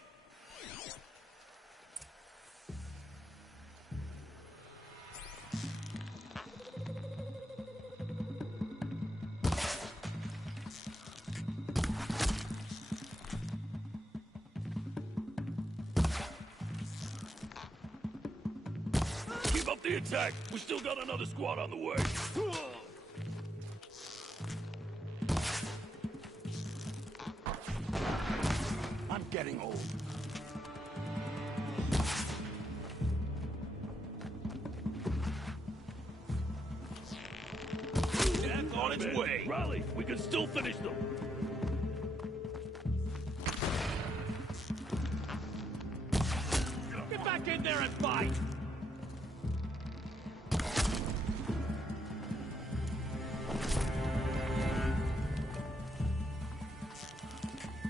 Keep up the attack! We still got another squad on the way! I'm getting old. That's on its way! Rally! We can still finish them! Get back in there and fight!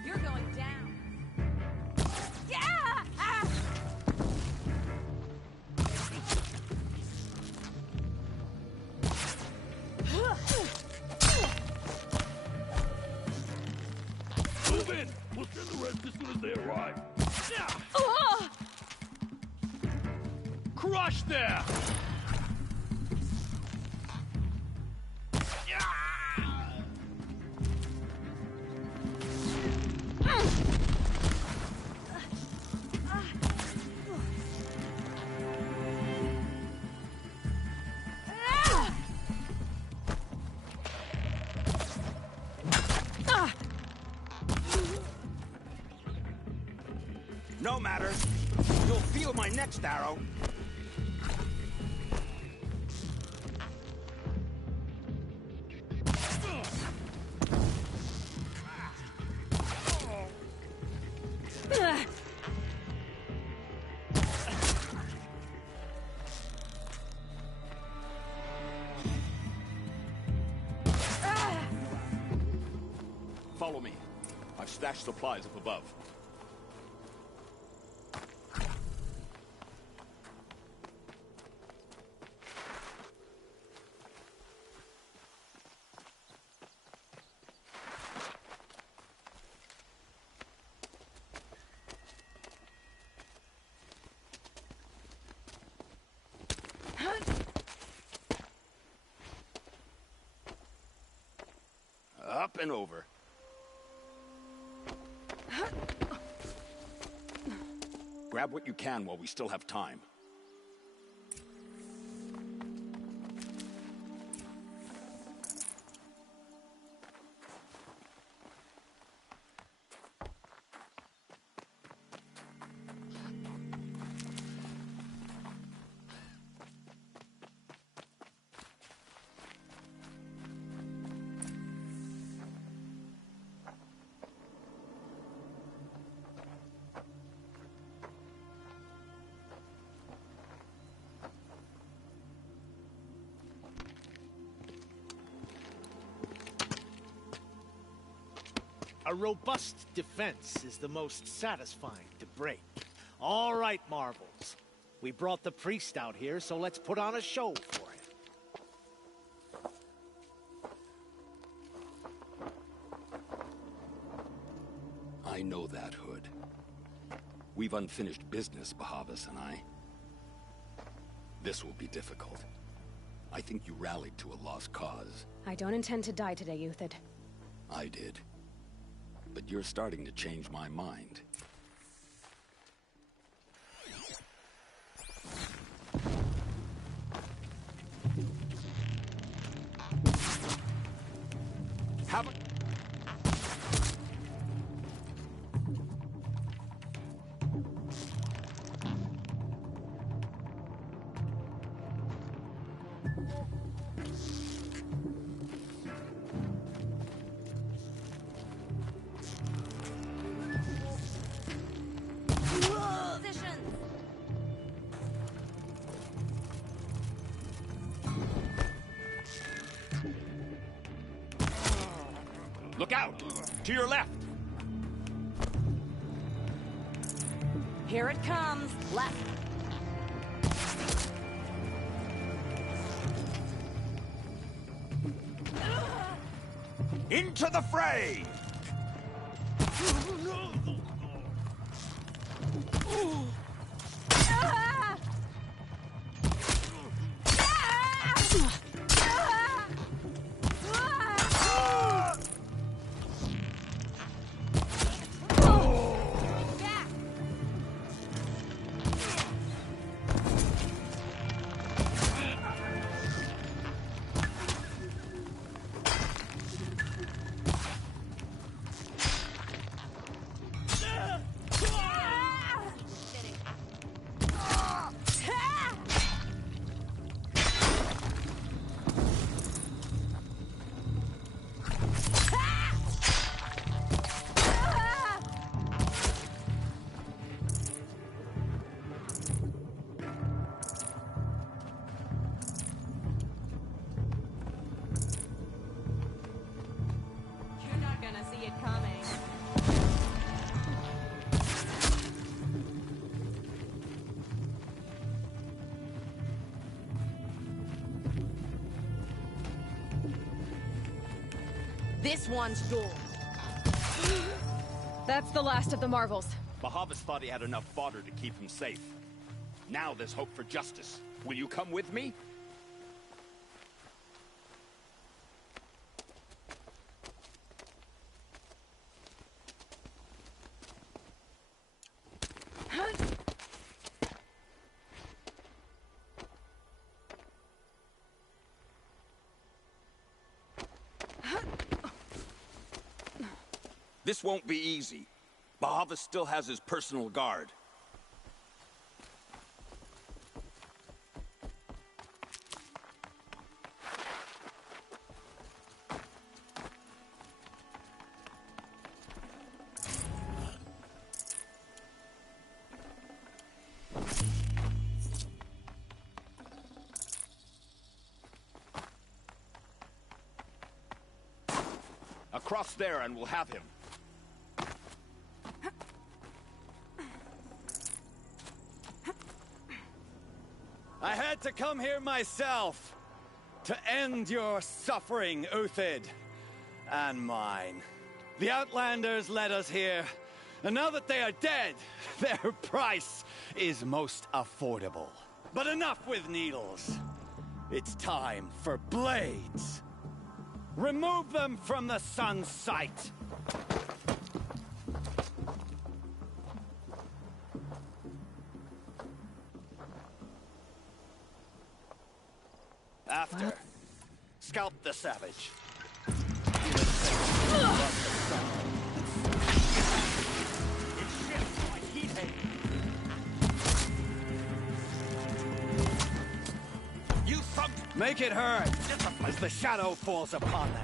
You're going down. Yeah! Ah! Move in! We'll send the rest as soon as they arrive. Oh! Crush there! No matter. You'll feel my next arrow. Follow me. I've stashed supplies up above. Up and over. Grab what you can while we still have time. A robust defense is the most satisfying to break. All right, Marvels. We brought the priest out here, so let's put on a show for him. I know that, Hood. We've unfinished business, Bahavas and I. This will be difficult. I think you rallied to a lost cause. I don't intend to die today, Euthyd. I did. But you're starting to change my mind. Have a... Look out! To your left! Here it comes. Left. Into the fray! This one's yours. That's the last of the marvels. Bahavas thought he had enough fodder to keep him safe. Now there's hope for justice. Will you come with me? This won't be easy. Bahavas still has his personal guard. Across there and we'll have him. I had to come here myself to end your suffering, Uthid, and mine. The Outlanders led us here, and now that they are dead, their price is most affordable. But enough with needles. It's time for blades. Remove them from the sun's sight. After, scalp the savage. You thump! Make it hurt as the shadow falls upon them.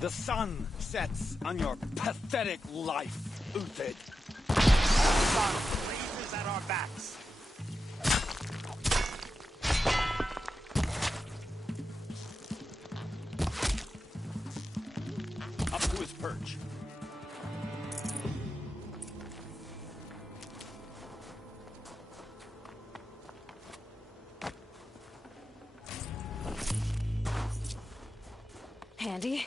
The sun sets on your pathetic life, Uthid. The sun blazes at our backs. Up to his perch. Handy?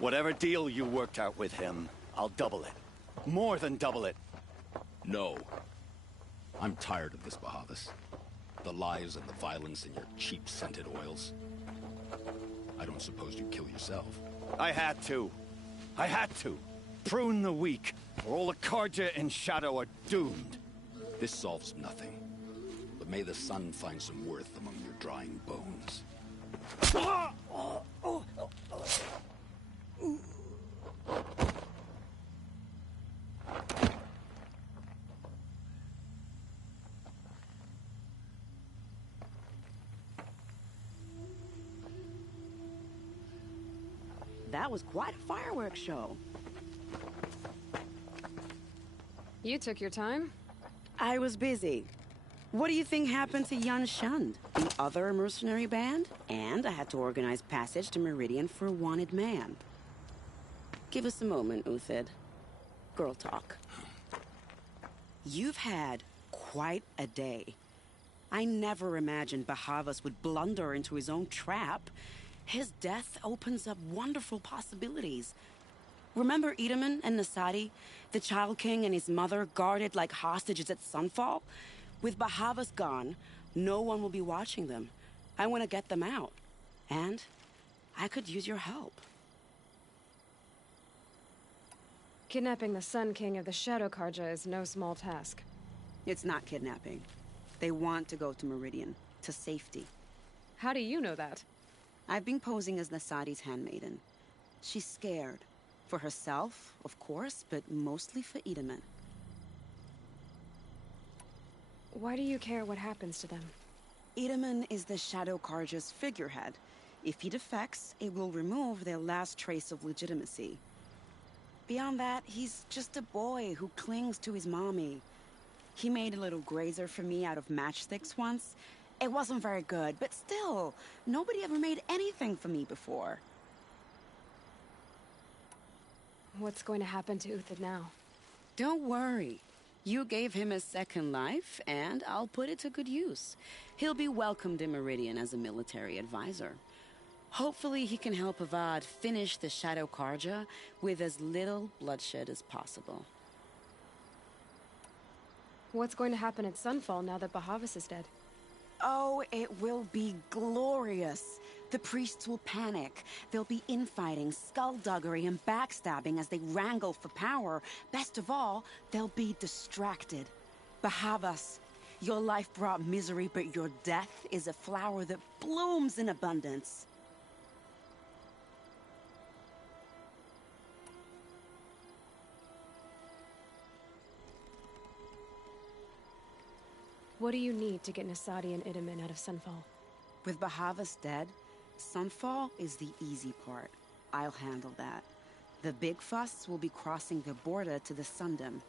Whatever deal you worked out with him, I'll double it. More than double it. No. I'm tired of this, Bahavas. The lies and the violence in your cheap scented oils. I don't suppose you kill yourself. I had to. I had to. Prune the weak, or all the Karja in Shadow are doomed. This solves nothing. But may the sun find some worth among your drying bones. that was quite a fireworks show. You took your time? I was busy. What do you think happened to Yun Shund, the other mercenary band? And I had to organize passage to Meridian for a wanted man. Give us a moment, Uthid. Girl talk. You've had quite a day. I never imagined Bahavas would blunder into his own trap. His death opens up wonderful possibilities. Remember Edaman and Nasadi, the Child King and his mother guarded like hostages at Sunfall? With Bahavas gone, no one will be watching them. I want to get them out. And I could use your help. Kidnapping the Sun King of the Shadow Karja is no small task. It's not kidnapping. They want to go to Meridian, to safety. How do you know that? I've been posing as Nasadi's handmaiden. She's scared. For herself, of course, but mostly for Edaman. Why do you care what happens to them? Edaman is the Shadow Karja's figurehead. If he defects, it will remove their last trace of legitimacy. Beyond that, he's just a boy who clings to his mommy. He made a little grazer for me out of matchsticks once. It wasn't very good, but still, nobody ever made anything for me before. What's going to happen to Uthid now? Don't worry. You gave him a second life, and I'll put it to good use. He'll be welcomed in Meridian as a military advisor. Hopefully he can help Avad finish the Shadow Karja with as little bloodshed as possible. What's going to happen at Sunfall now that Bahavas is dead? Oh, it will be glorious. The priests will panic. There'll be infighting, skullduggery, and backstabbing as they wrangle for power. Best of all, they'll be distracted. Bahavas, your life brought misery, but your death is a flower that blooms in abundance. What do you need to get Nasadi and Edaman out of Sunfall? With Bahavas dead, Sunfall is the easy part. I'll handle that. The big fuss will be crossing the border to the Sundom.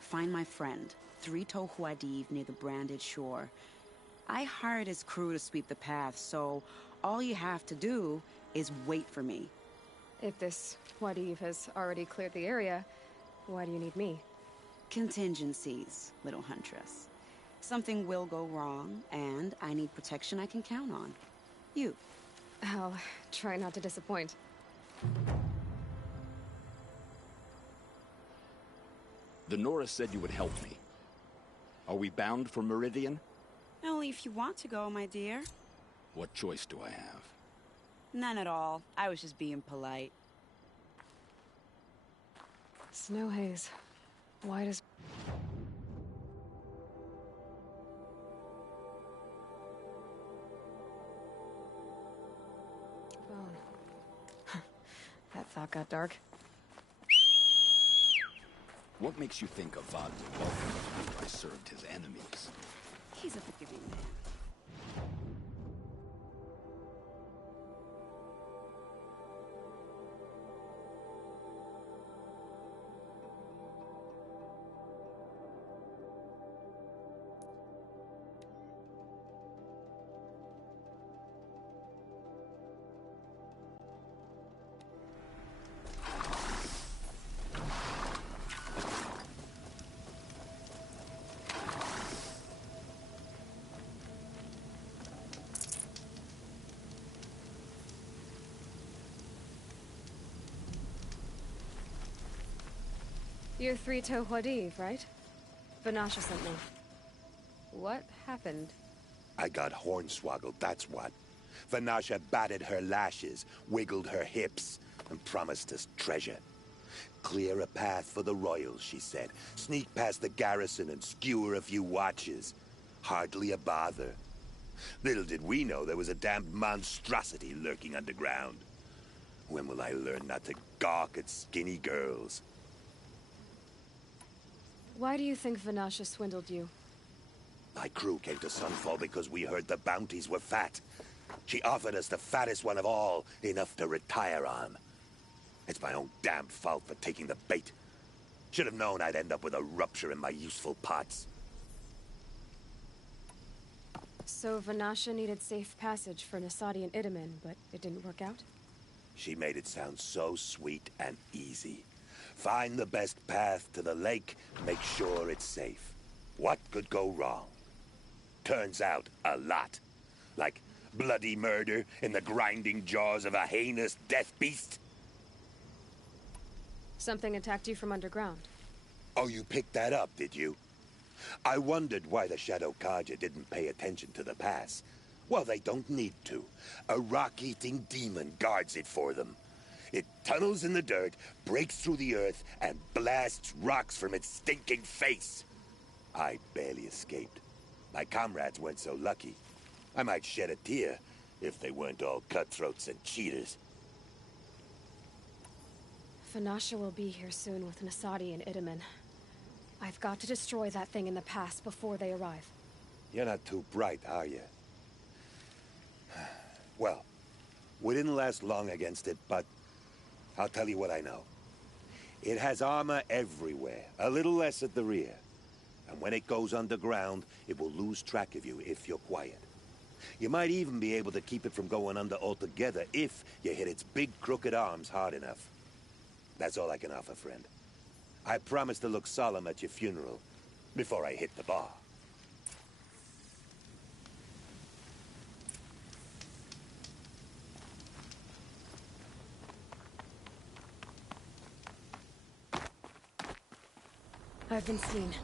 Find my friend, 3-Toe Huadiv near the branded shore. I hired his crew to sweep the path, so all you have to do is wait for me. If this Huadiv has already cleared the area, why do you need me? Contingencies, little huntress. Something will go wrong, and I need protection I can count on. You. I'll try not to disappoint. The Nora said you would help me. Are we bound for Meridian? Only if you want to go, my dear. What choice do I have? None at all. I was just being polite. Snow haze. Why does... Phone. That thought got dark. What makes you think Avad would welcome me if I served his enemies? He's a forgiving man. You're 3-Toe Huadiv, right? Vanasha sent me. What happened? I got hornswoggled, that's what. Vanasha batted her lashes, wiggled her hips, and promised us treasure. Clear a path for the royals, she said. Sneak past the garrison and skewer a few watches. Hardly a bother. Little did we know there was a damned monstrosity lurking underground. When will I learn not to gawk at skinny girls? Why do you think Vanasha swindled you? My crew came to Sunfall because we heard the bounties were fat. She offered us the fattest one of all, enough to retire on. It's my own damn fault for taking the bait. Should have known I'd end up with a rupture in my useful parts. So Vanasha needed safe passage for Nasadi and Itamen, but it didn't work out? She made it sound so sweet and easy. Find the best path to the lake, make sure it's safe. What could go wrong? Turns out, a lot. Like bloody murder in the grinding jaws of a heinous death beast. Something attacked you from underground. Oh, you picked that up, did you? I wondered why the Shadow Kaja didn't pay attention to the pass. Well, they don't need to. A rock-eating demon guards it for them. It tunnels in the dirt, breaks through the earth, and blasts rocks from its stinking face. I barely escaped. My comrades weren't so lucky. I might shed a tear if they weren't all cutthroats and cheaters. Vanasha will be here soon with Nasadi and Itamen. I've got to destroy that thing in the pass before they arrive. You're not too bright, are you? Well, we didn't last long against it, but I'll tell you what I know. It has armor everywhere, a little less at the rear. And when it goes underground, it will lose track of you if you're quiet. You might even be able to keep it from going under altogether if you hit its big crooked arms hard enough. That's all I can offer, friend. I promise to look solemn at your funeral before I hit the bar. I've been seen.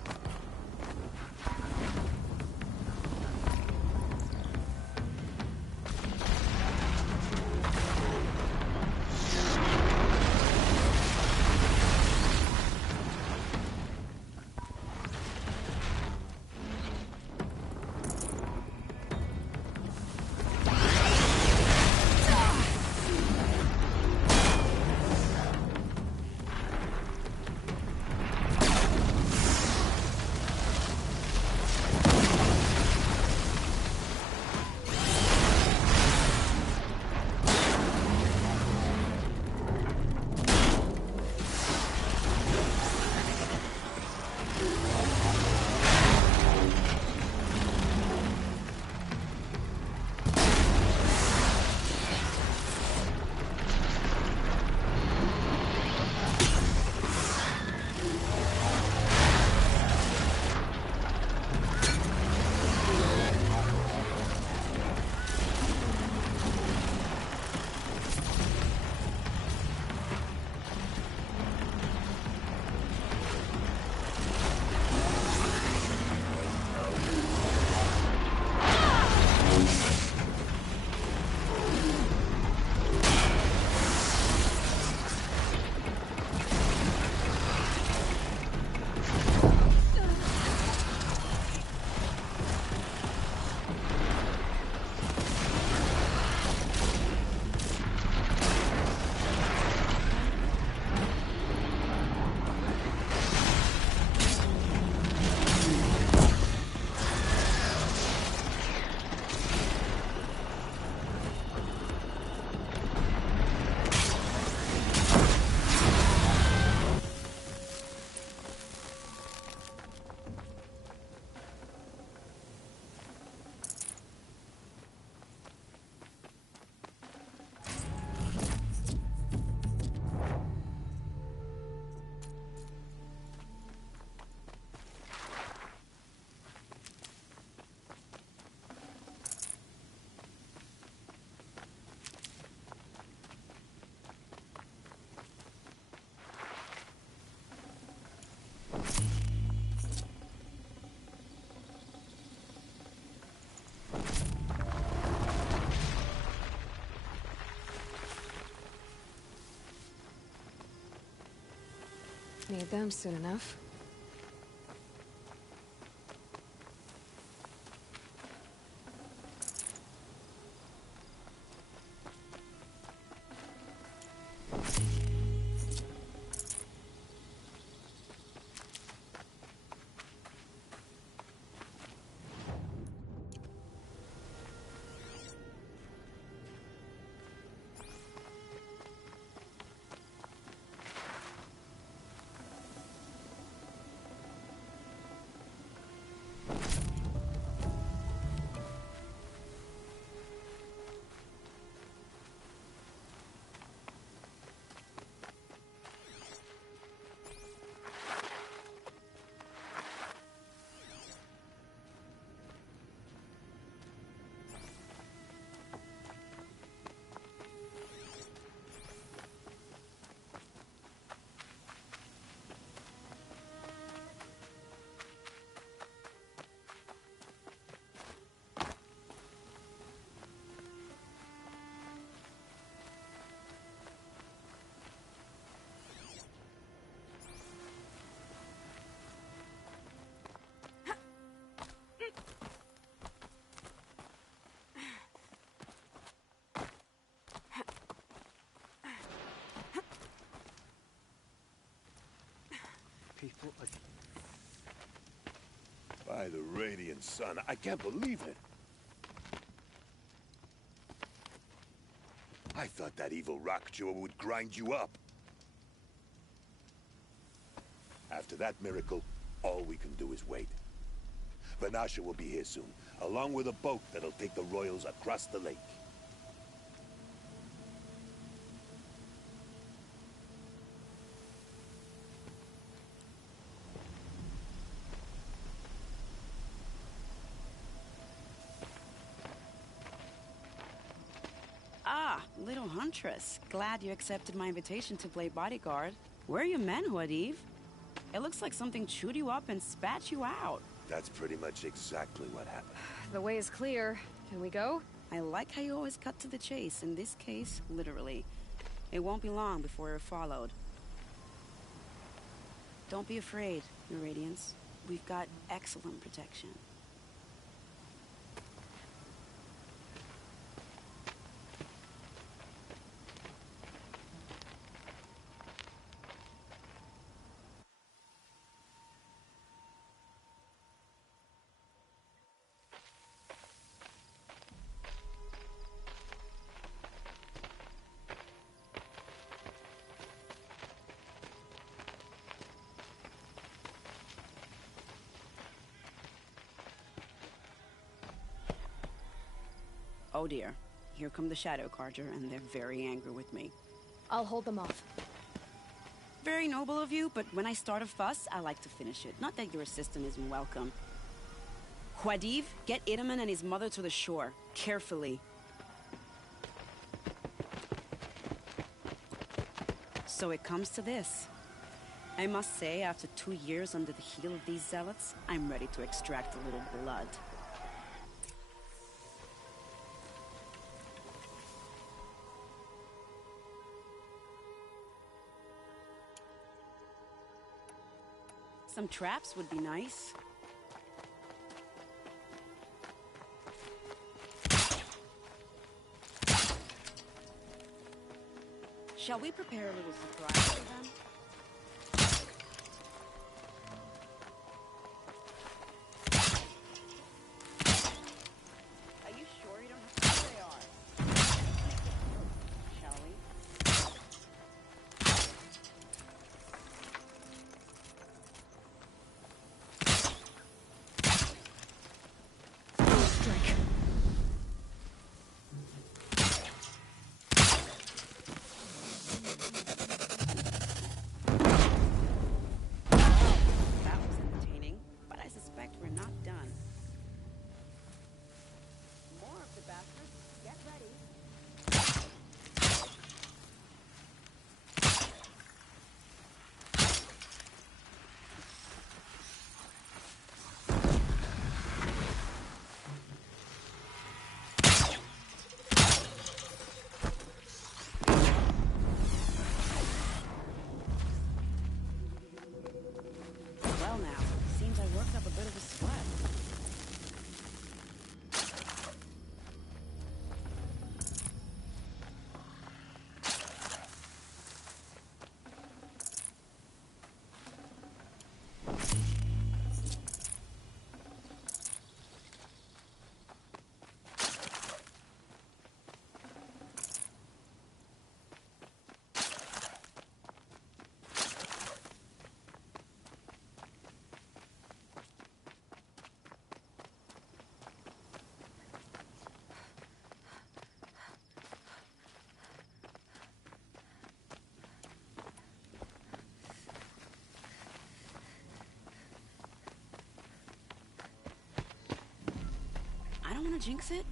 Need them soon enough. By the radiant sun, I can't believe it. I thought that evil rock jewel would grind you up. After that miracle, all we can do is wait. Vanasha will be here soon, along with a boat that'll take the royals across the lake. Ah, little huntress. Glad you accepted my invitation to play bodyguard. Where are your men, Huadiv? It looks like something chewed you up and spat you out. That's pretty much exactly what happened. The way is clear. Can we go? I like how you always cut to the chase. In this case, literally. It won't be long before you're followed. Don't be afraid, Your Radiance. We've got excellent protection. Oh dear. Here come the Shadow Carter, and they're very angry with me. I'll hold them off. Very noble of you, but when I start a fuss, I like to finish it. Not that your assistant isn't welcome. Huadiv, get Itaman and his mother to the shore. Carefully. So it comes to this. I must say, after 2 years under the heel of these zealots, I'm ready to extract a little blood. Some traps would be nice. Shall we prepare a little surprise for them? Are you sure you don't have to where they are? Shall we? I don't want to jinx it,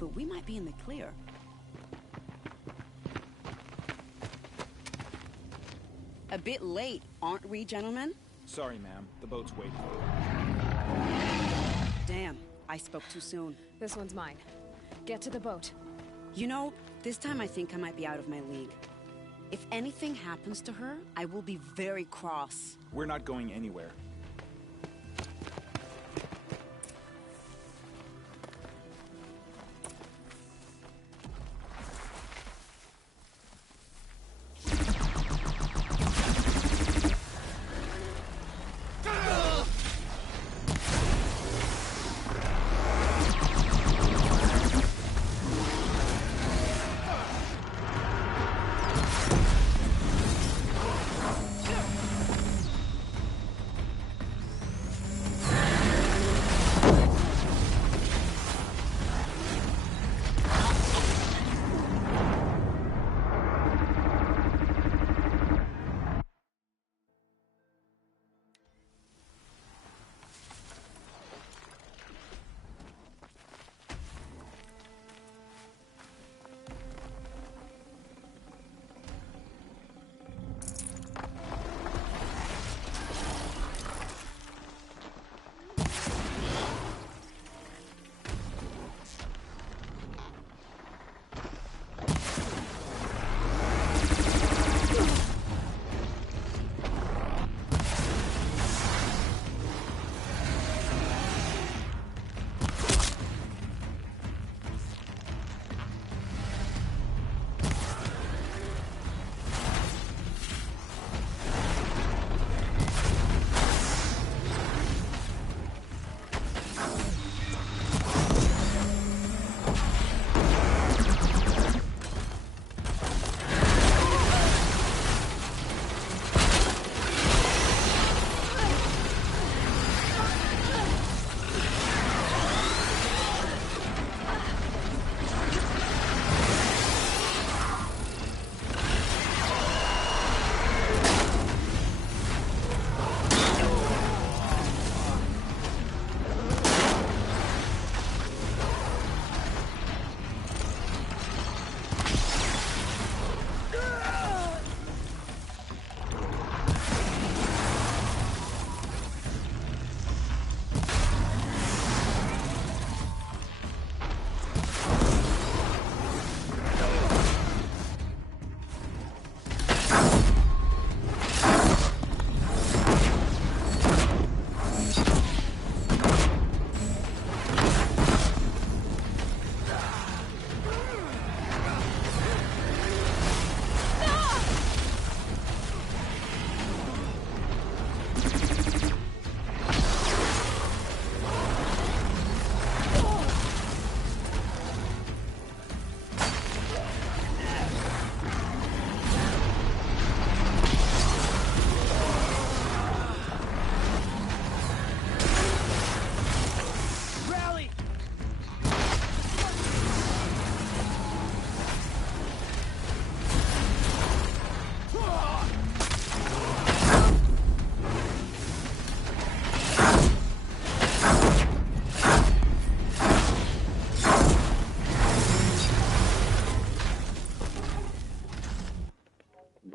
but we might be in the clear. A bit late, aren't we, gentlemen? Sorry, ma'am. The boat's waiting. Damn, I spoke too soon. This one's mine. Get to the boat. You know, this time I think I might be out of my league. If anything happens to her, I will be very cross. We're not going anywhere.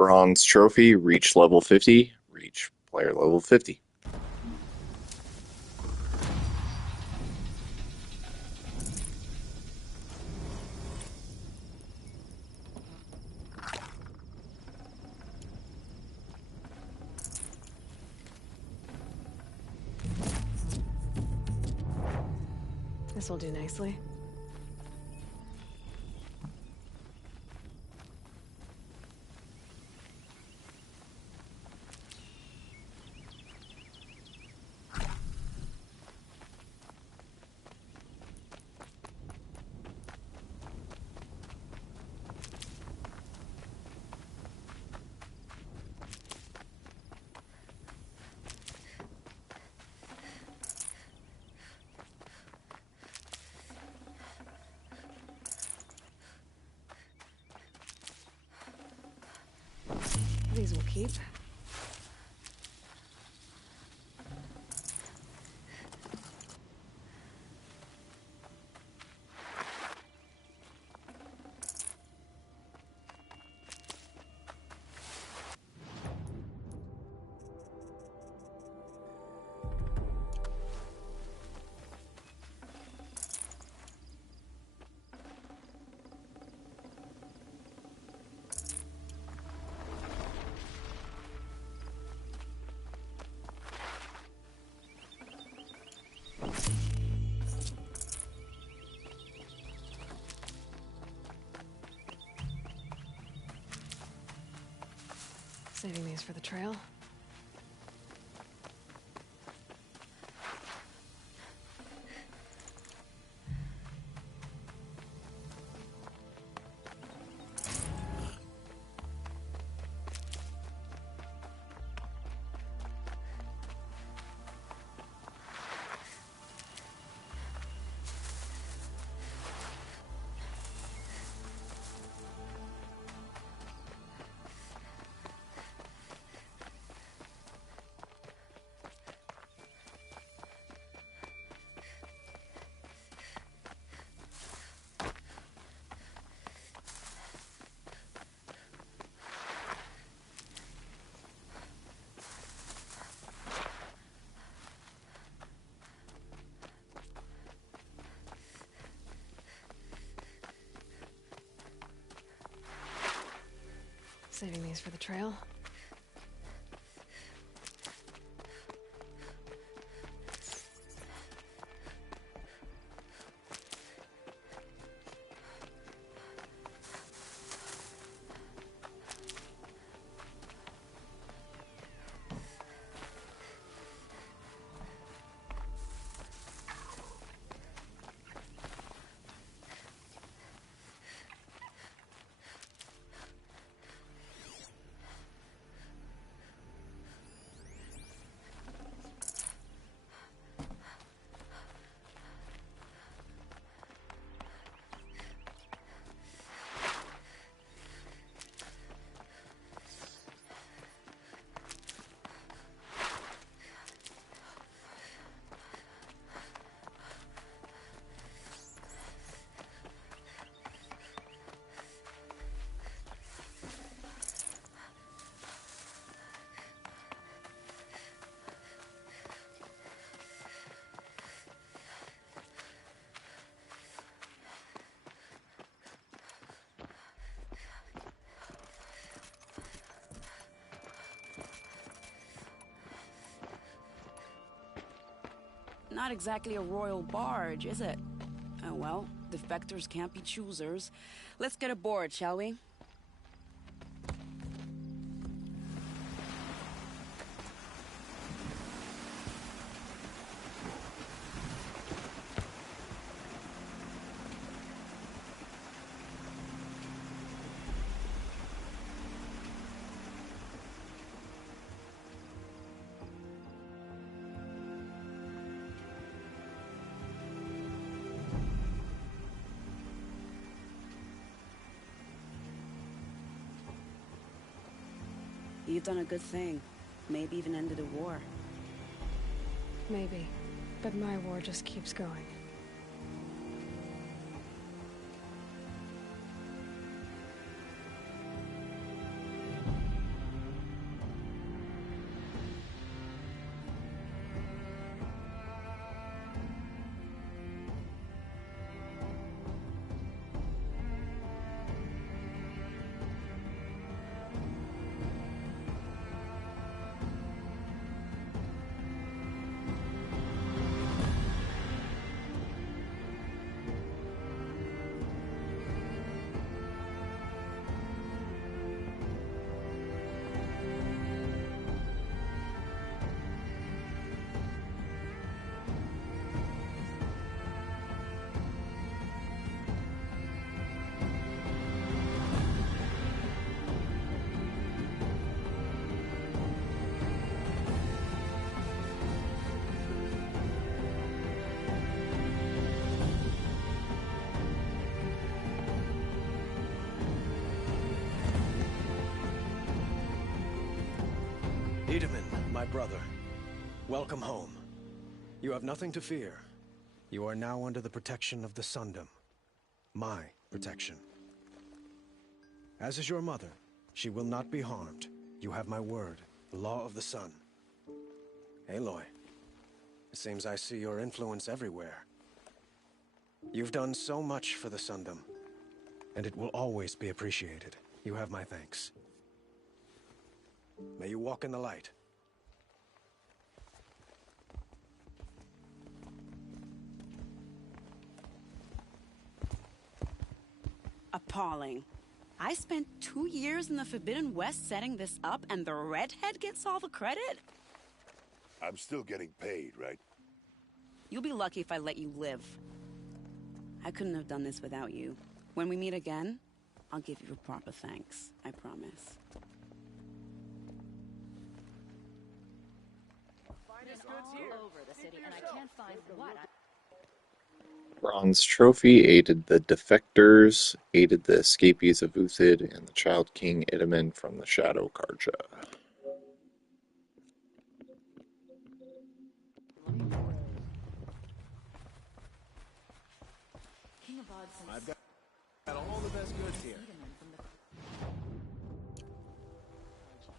Bronze trophy, reach level 50, reach player level 50. This will do nicely. These will keep. Saving these for the trail. Saving these for the trail. Not exactly a royal barge, is it? Oh well, defectors can't be choosers. Let's get aboard, shall we? You've done a good thing. Maybe even ended a war. Maybe. But my war just keeps going. Edaman, my brother, welcome home. You have nothing to fear. You are now under the protection of the Sundom. My protection. As is your mother, she will not be harmed. You have my word, the law of the sun. Aloy, it seems I see your influence everywhere. You've done so much for the Sundom, and it will always be appreciated. You have my thanks. May you walk in the light. Appalling. I spent 2 years in the Forbidden West setting this up, and the redhead gets all the credit? I'm still getting paid, right? You'll be lucky if I let you live. I couldn't have done this without you. When we meet again, I'll give you a proper thanks. I promise. All over the city, and I can't find what. Bronze Trophy aided the defectors, aided the escapees of Uthid, and the Child King Edaman from the Shadow Karja. I've got all the best goods here.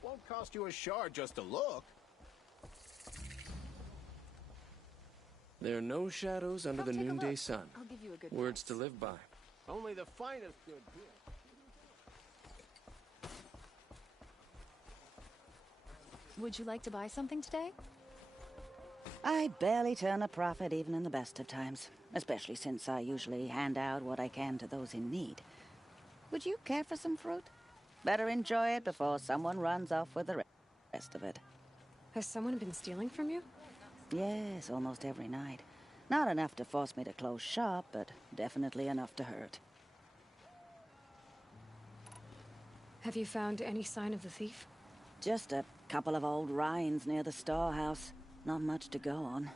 Won't cost you a shard just to look. There are no shadows under the noonday sun. I'll give you a good Words to live by. Only the finest good here. Would you like to buy something today? I barely turn a profit even in the best of times, especially since I usually hand out what I can to those in need. Would you care for some fruit? Better enjoy it before someone runs off with the rest of it. Has someone been stealing from you? Yes, almost every night. Not enough to force me to close shop, but definitely enough to hurt. Have you found any sign of the thief? Just a couple of old rinds near the storehouse. Not much to go on.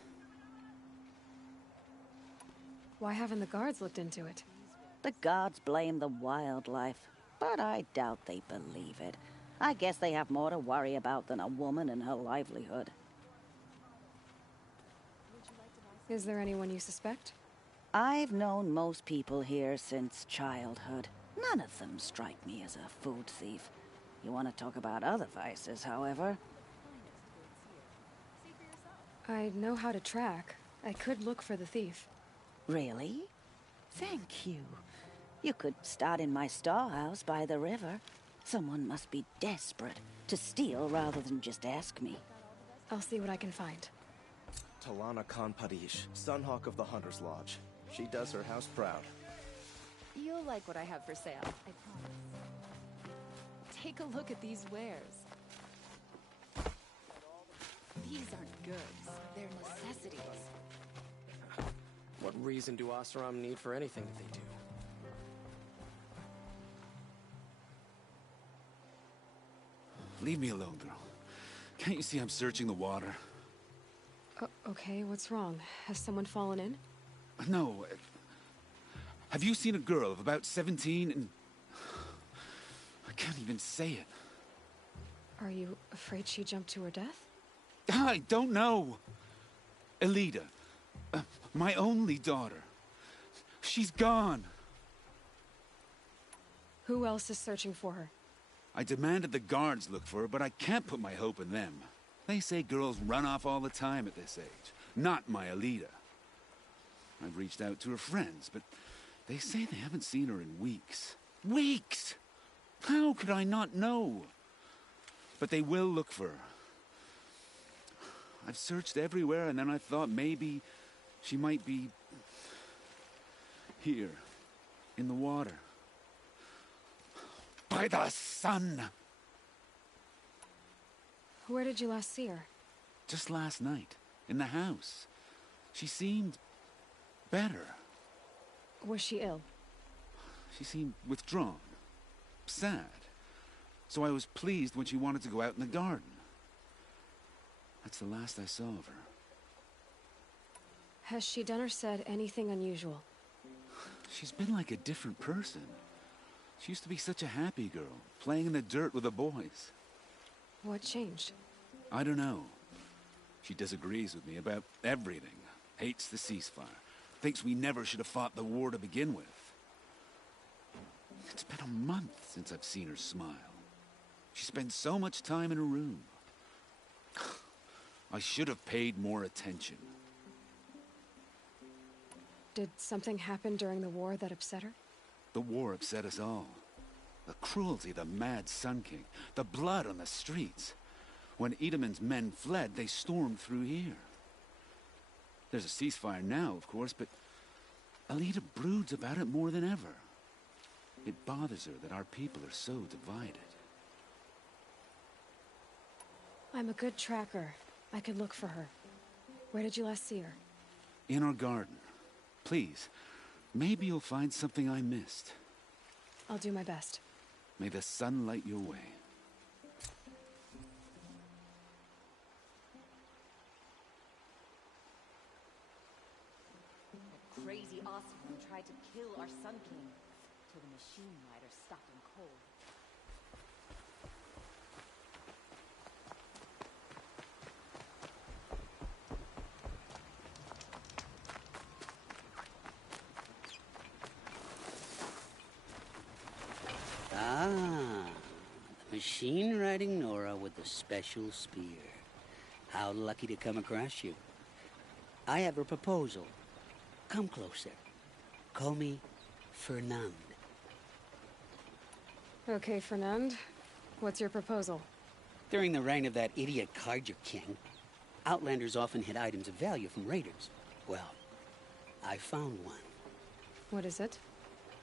Why haven't the guards looked into it? The guards blame the wildlife, but I doubt they believe it. I guess they have more to worry about than a woman and her livelihood. Is there anyone you suspect? I've known most people here since childhood. None of them strike me as a food thief. You want to talk about other vices, however? I know how to track. I could look for the thief. Really? Thank you. You could start in my storehouse by the river. Someone must be desperate to steal rather than just ask me. I'll see what I can find. Talana Khan Padish, Sunhawk of the Hunter's Lodge. She does her house proud. You'll like what I have for sale, I promise. Take a look at these wares. These aren't goods, they're necessities. What reason do Oseram need for anything that they do? Leave me alone, girl. Can't you see I'm searching the water? Okay, what's wrong? Has someone fallen in? No. Have you seen a girl of about 17 and... I can't even say it. Are you afraid she jumped to her death? I don't know. Elida. My only daughter. She's gone. Who else is searching for her? I demanded the guards look for her, but I can't put my hope in them. They say girls run off all the time at this age. Not my Elida. I've reached out to her friends, but they say they haven't seen her in weeks. Weeks! How could I not know? But they will look for her. I've searched everywhere, and then I thought maybe she might be here, in the water. By the sun! Where did you last see her? Just last night, in the house. She seemed better. Was she ill? She seemed withdrawn, sad. So I was pleased when she wanted to go out in the garden. That's the last I saw of her. Has she done or said anything unusual? She's been like a different person. She used to be such a happy girl, playing in the dirt with the boys. What changed? I don't know. She disagrees with me about everything. Hates the ceasefire. Thinks we never should have fought the war to begin with. It's been a month since I've seen her smile. She spends so much time in her room. I should have paid more attention. Did something happen during the war that upset her? The war upset us all. The cruelty of the mad Sun King. The blood on the streets. When Edamon's men fled, they stormed through here. There's a ceasefire now, of course, but Alita broods about it more than ever. It bothers her that our people are so divided. I'm a good tracker. I could look for her. Where did you last see her? In our garden. Please, maybe you'll find something I missed. I'll do my best. May the sun light your way. That crazy Ossifon tried to kill our Sun King, till the machine rider stopped him cold. Machine riding Nora with a special spear. How lucky to come across you. I have a proposal. Come closer. Call me Fernand. Okay, Fernand. What's your proposal? During the reign of that idiot Carja King, Outlanders often hid items of value from raiders. Well, I found one. What is it?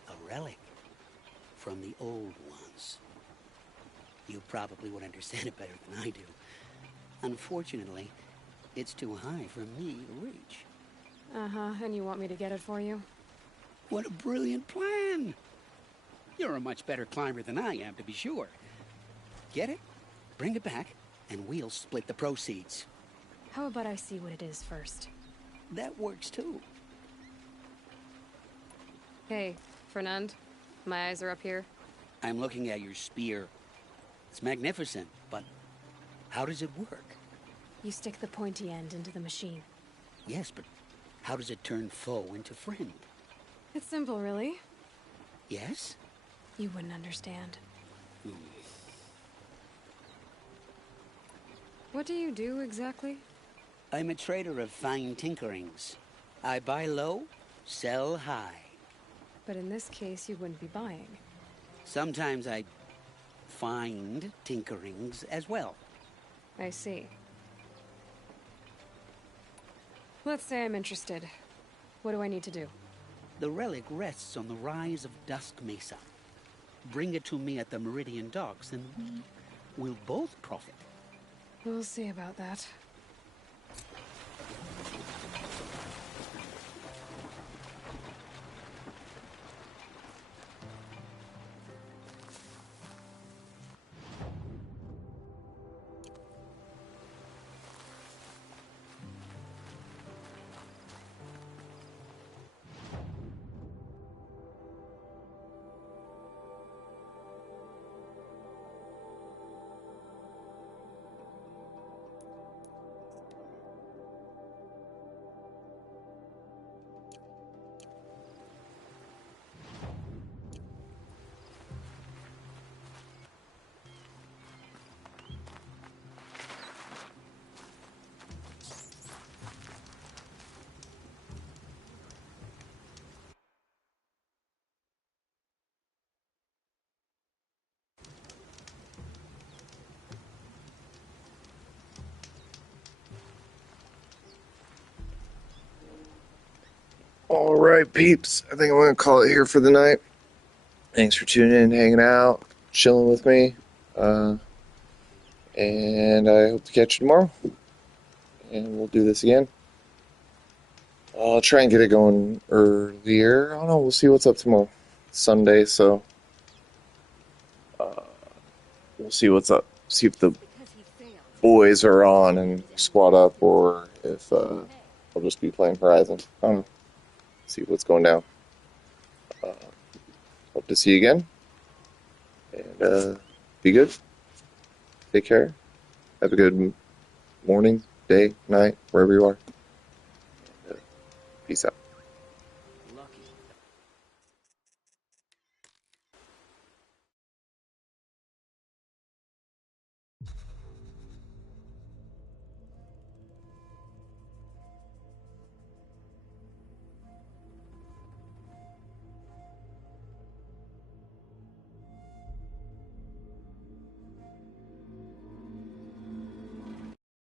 A relic from the old ones. You probably would understand it better than I do. Unfortunately, it's too high for me to reach. Uh-huh, and you want me to get it for you? What a brilliant plan! You're a much better climber than I am, to be sure. Get it, bring it back, and we'll split the proceeds. How about I see what it is first? That works too. Hey, Fernand. My eyes are up here. I'm looking at your spear. It's magnificent, but how does it work? You stick the pointy end into the machine. Yes, but how does it turn foe into friend? It's simple, really. Yes? You wouldn't understand. What do you do, exactly? I'm a trader of fine tinkerings. I buy low, sell high. But in this case, you wouldn't be buying. Sometimes I find tinkerings as well. I see. Let's say I'm interested. What do I need to do? The relic rests on the rise of Dusk Mesa. Bring it to me at the Meridian Docks, and we will both profit. We'll see about that. All right, peeps. I think I'm going to call it here for the night. Thanks for tuning in, hanging out, chilling with me. And I hope to catch you tomorrow. And we'll do this again. I'll try and get it going earlier. I don't know. We'll see what's up tomorrow. It's Sunday, so we'll see what's up. See if the boys are on and squad up, or if I'll just be playing Horizon. I don't know. See what's going down. Hope to see you again. And be good. Take care. Have a good morning, day, night, wherever you are. Peace out.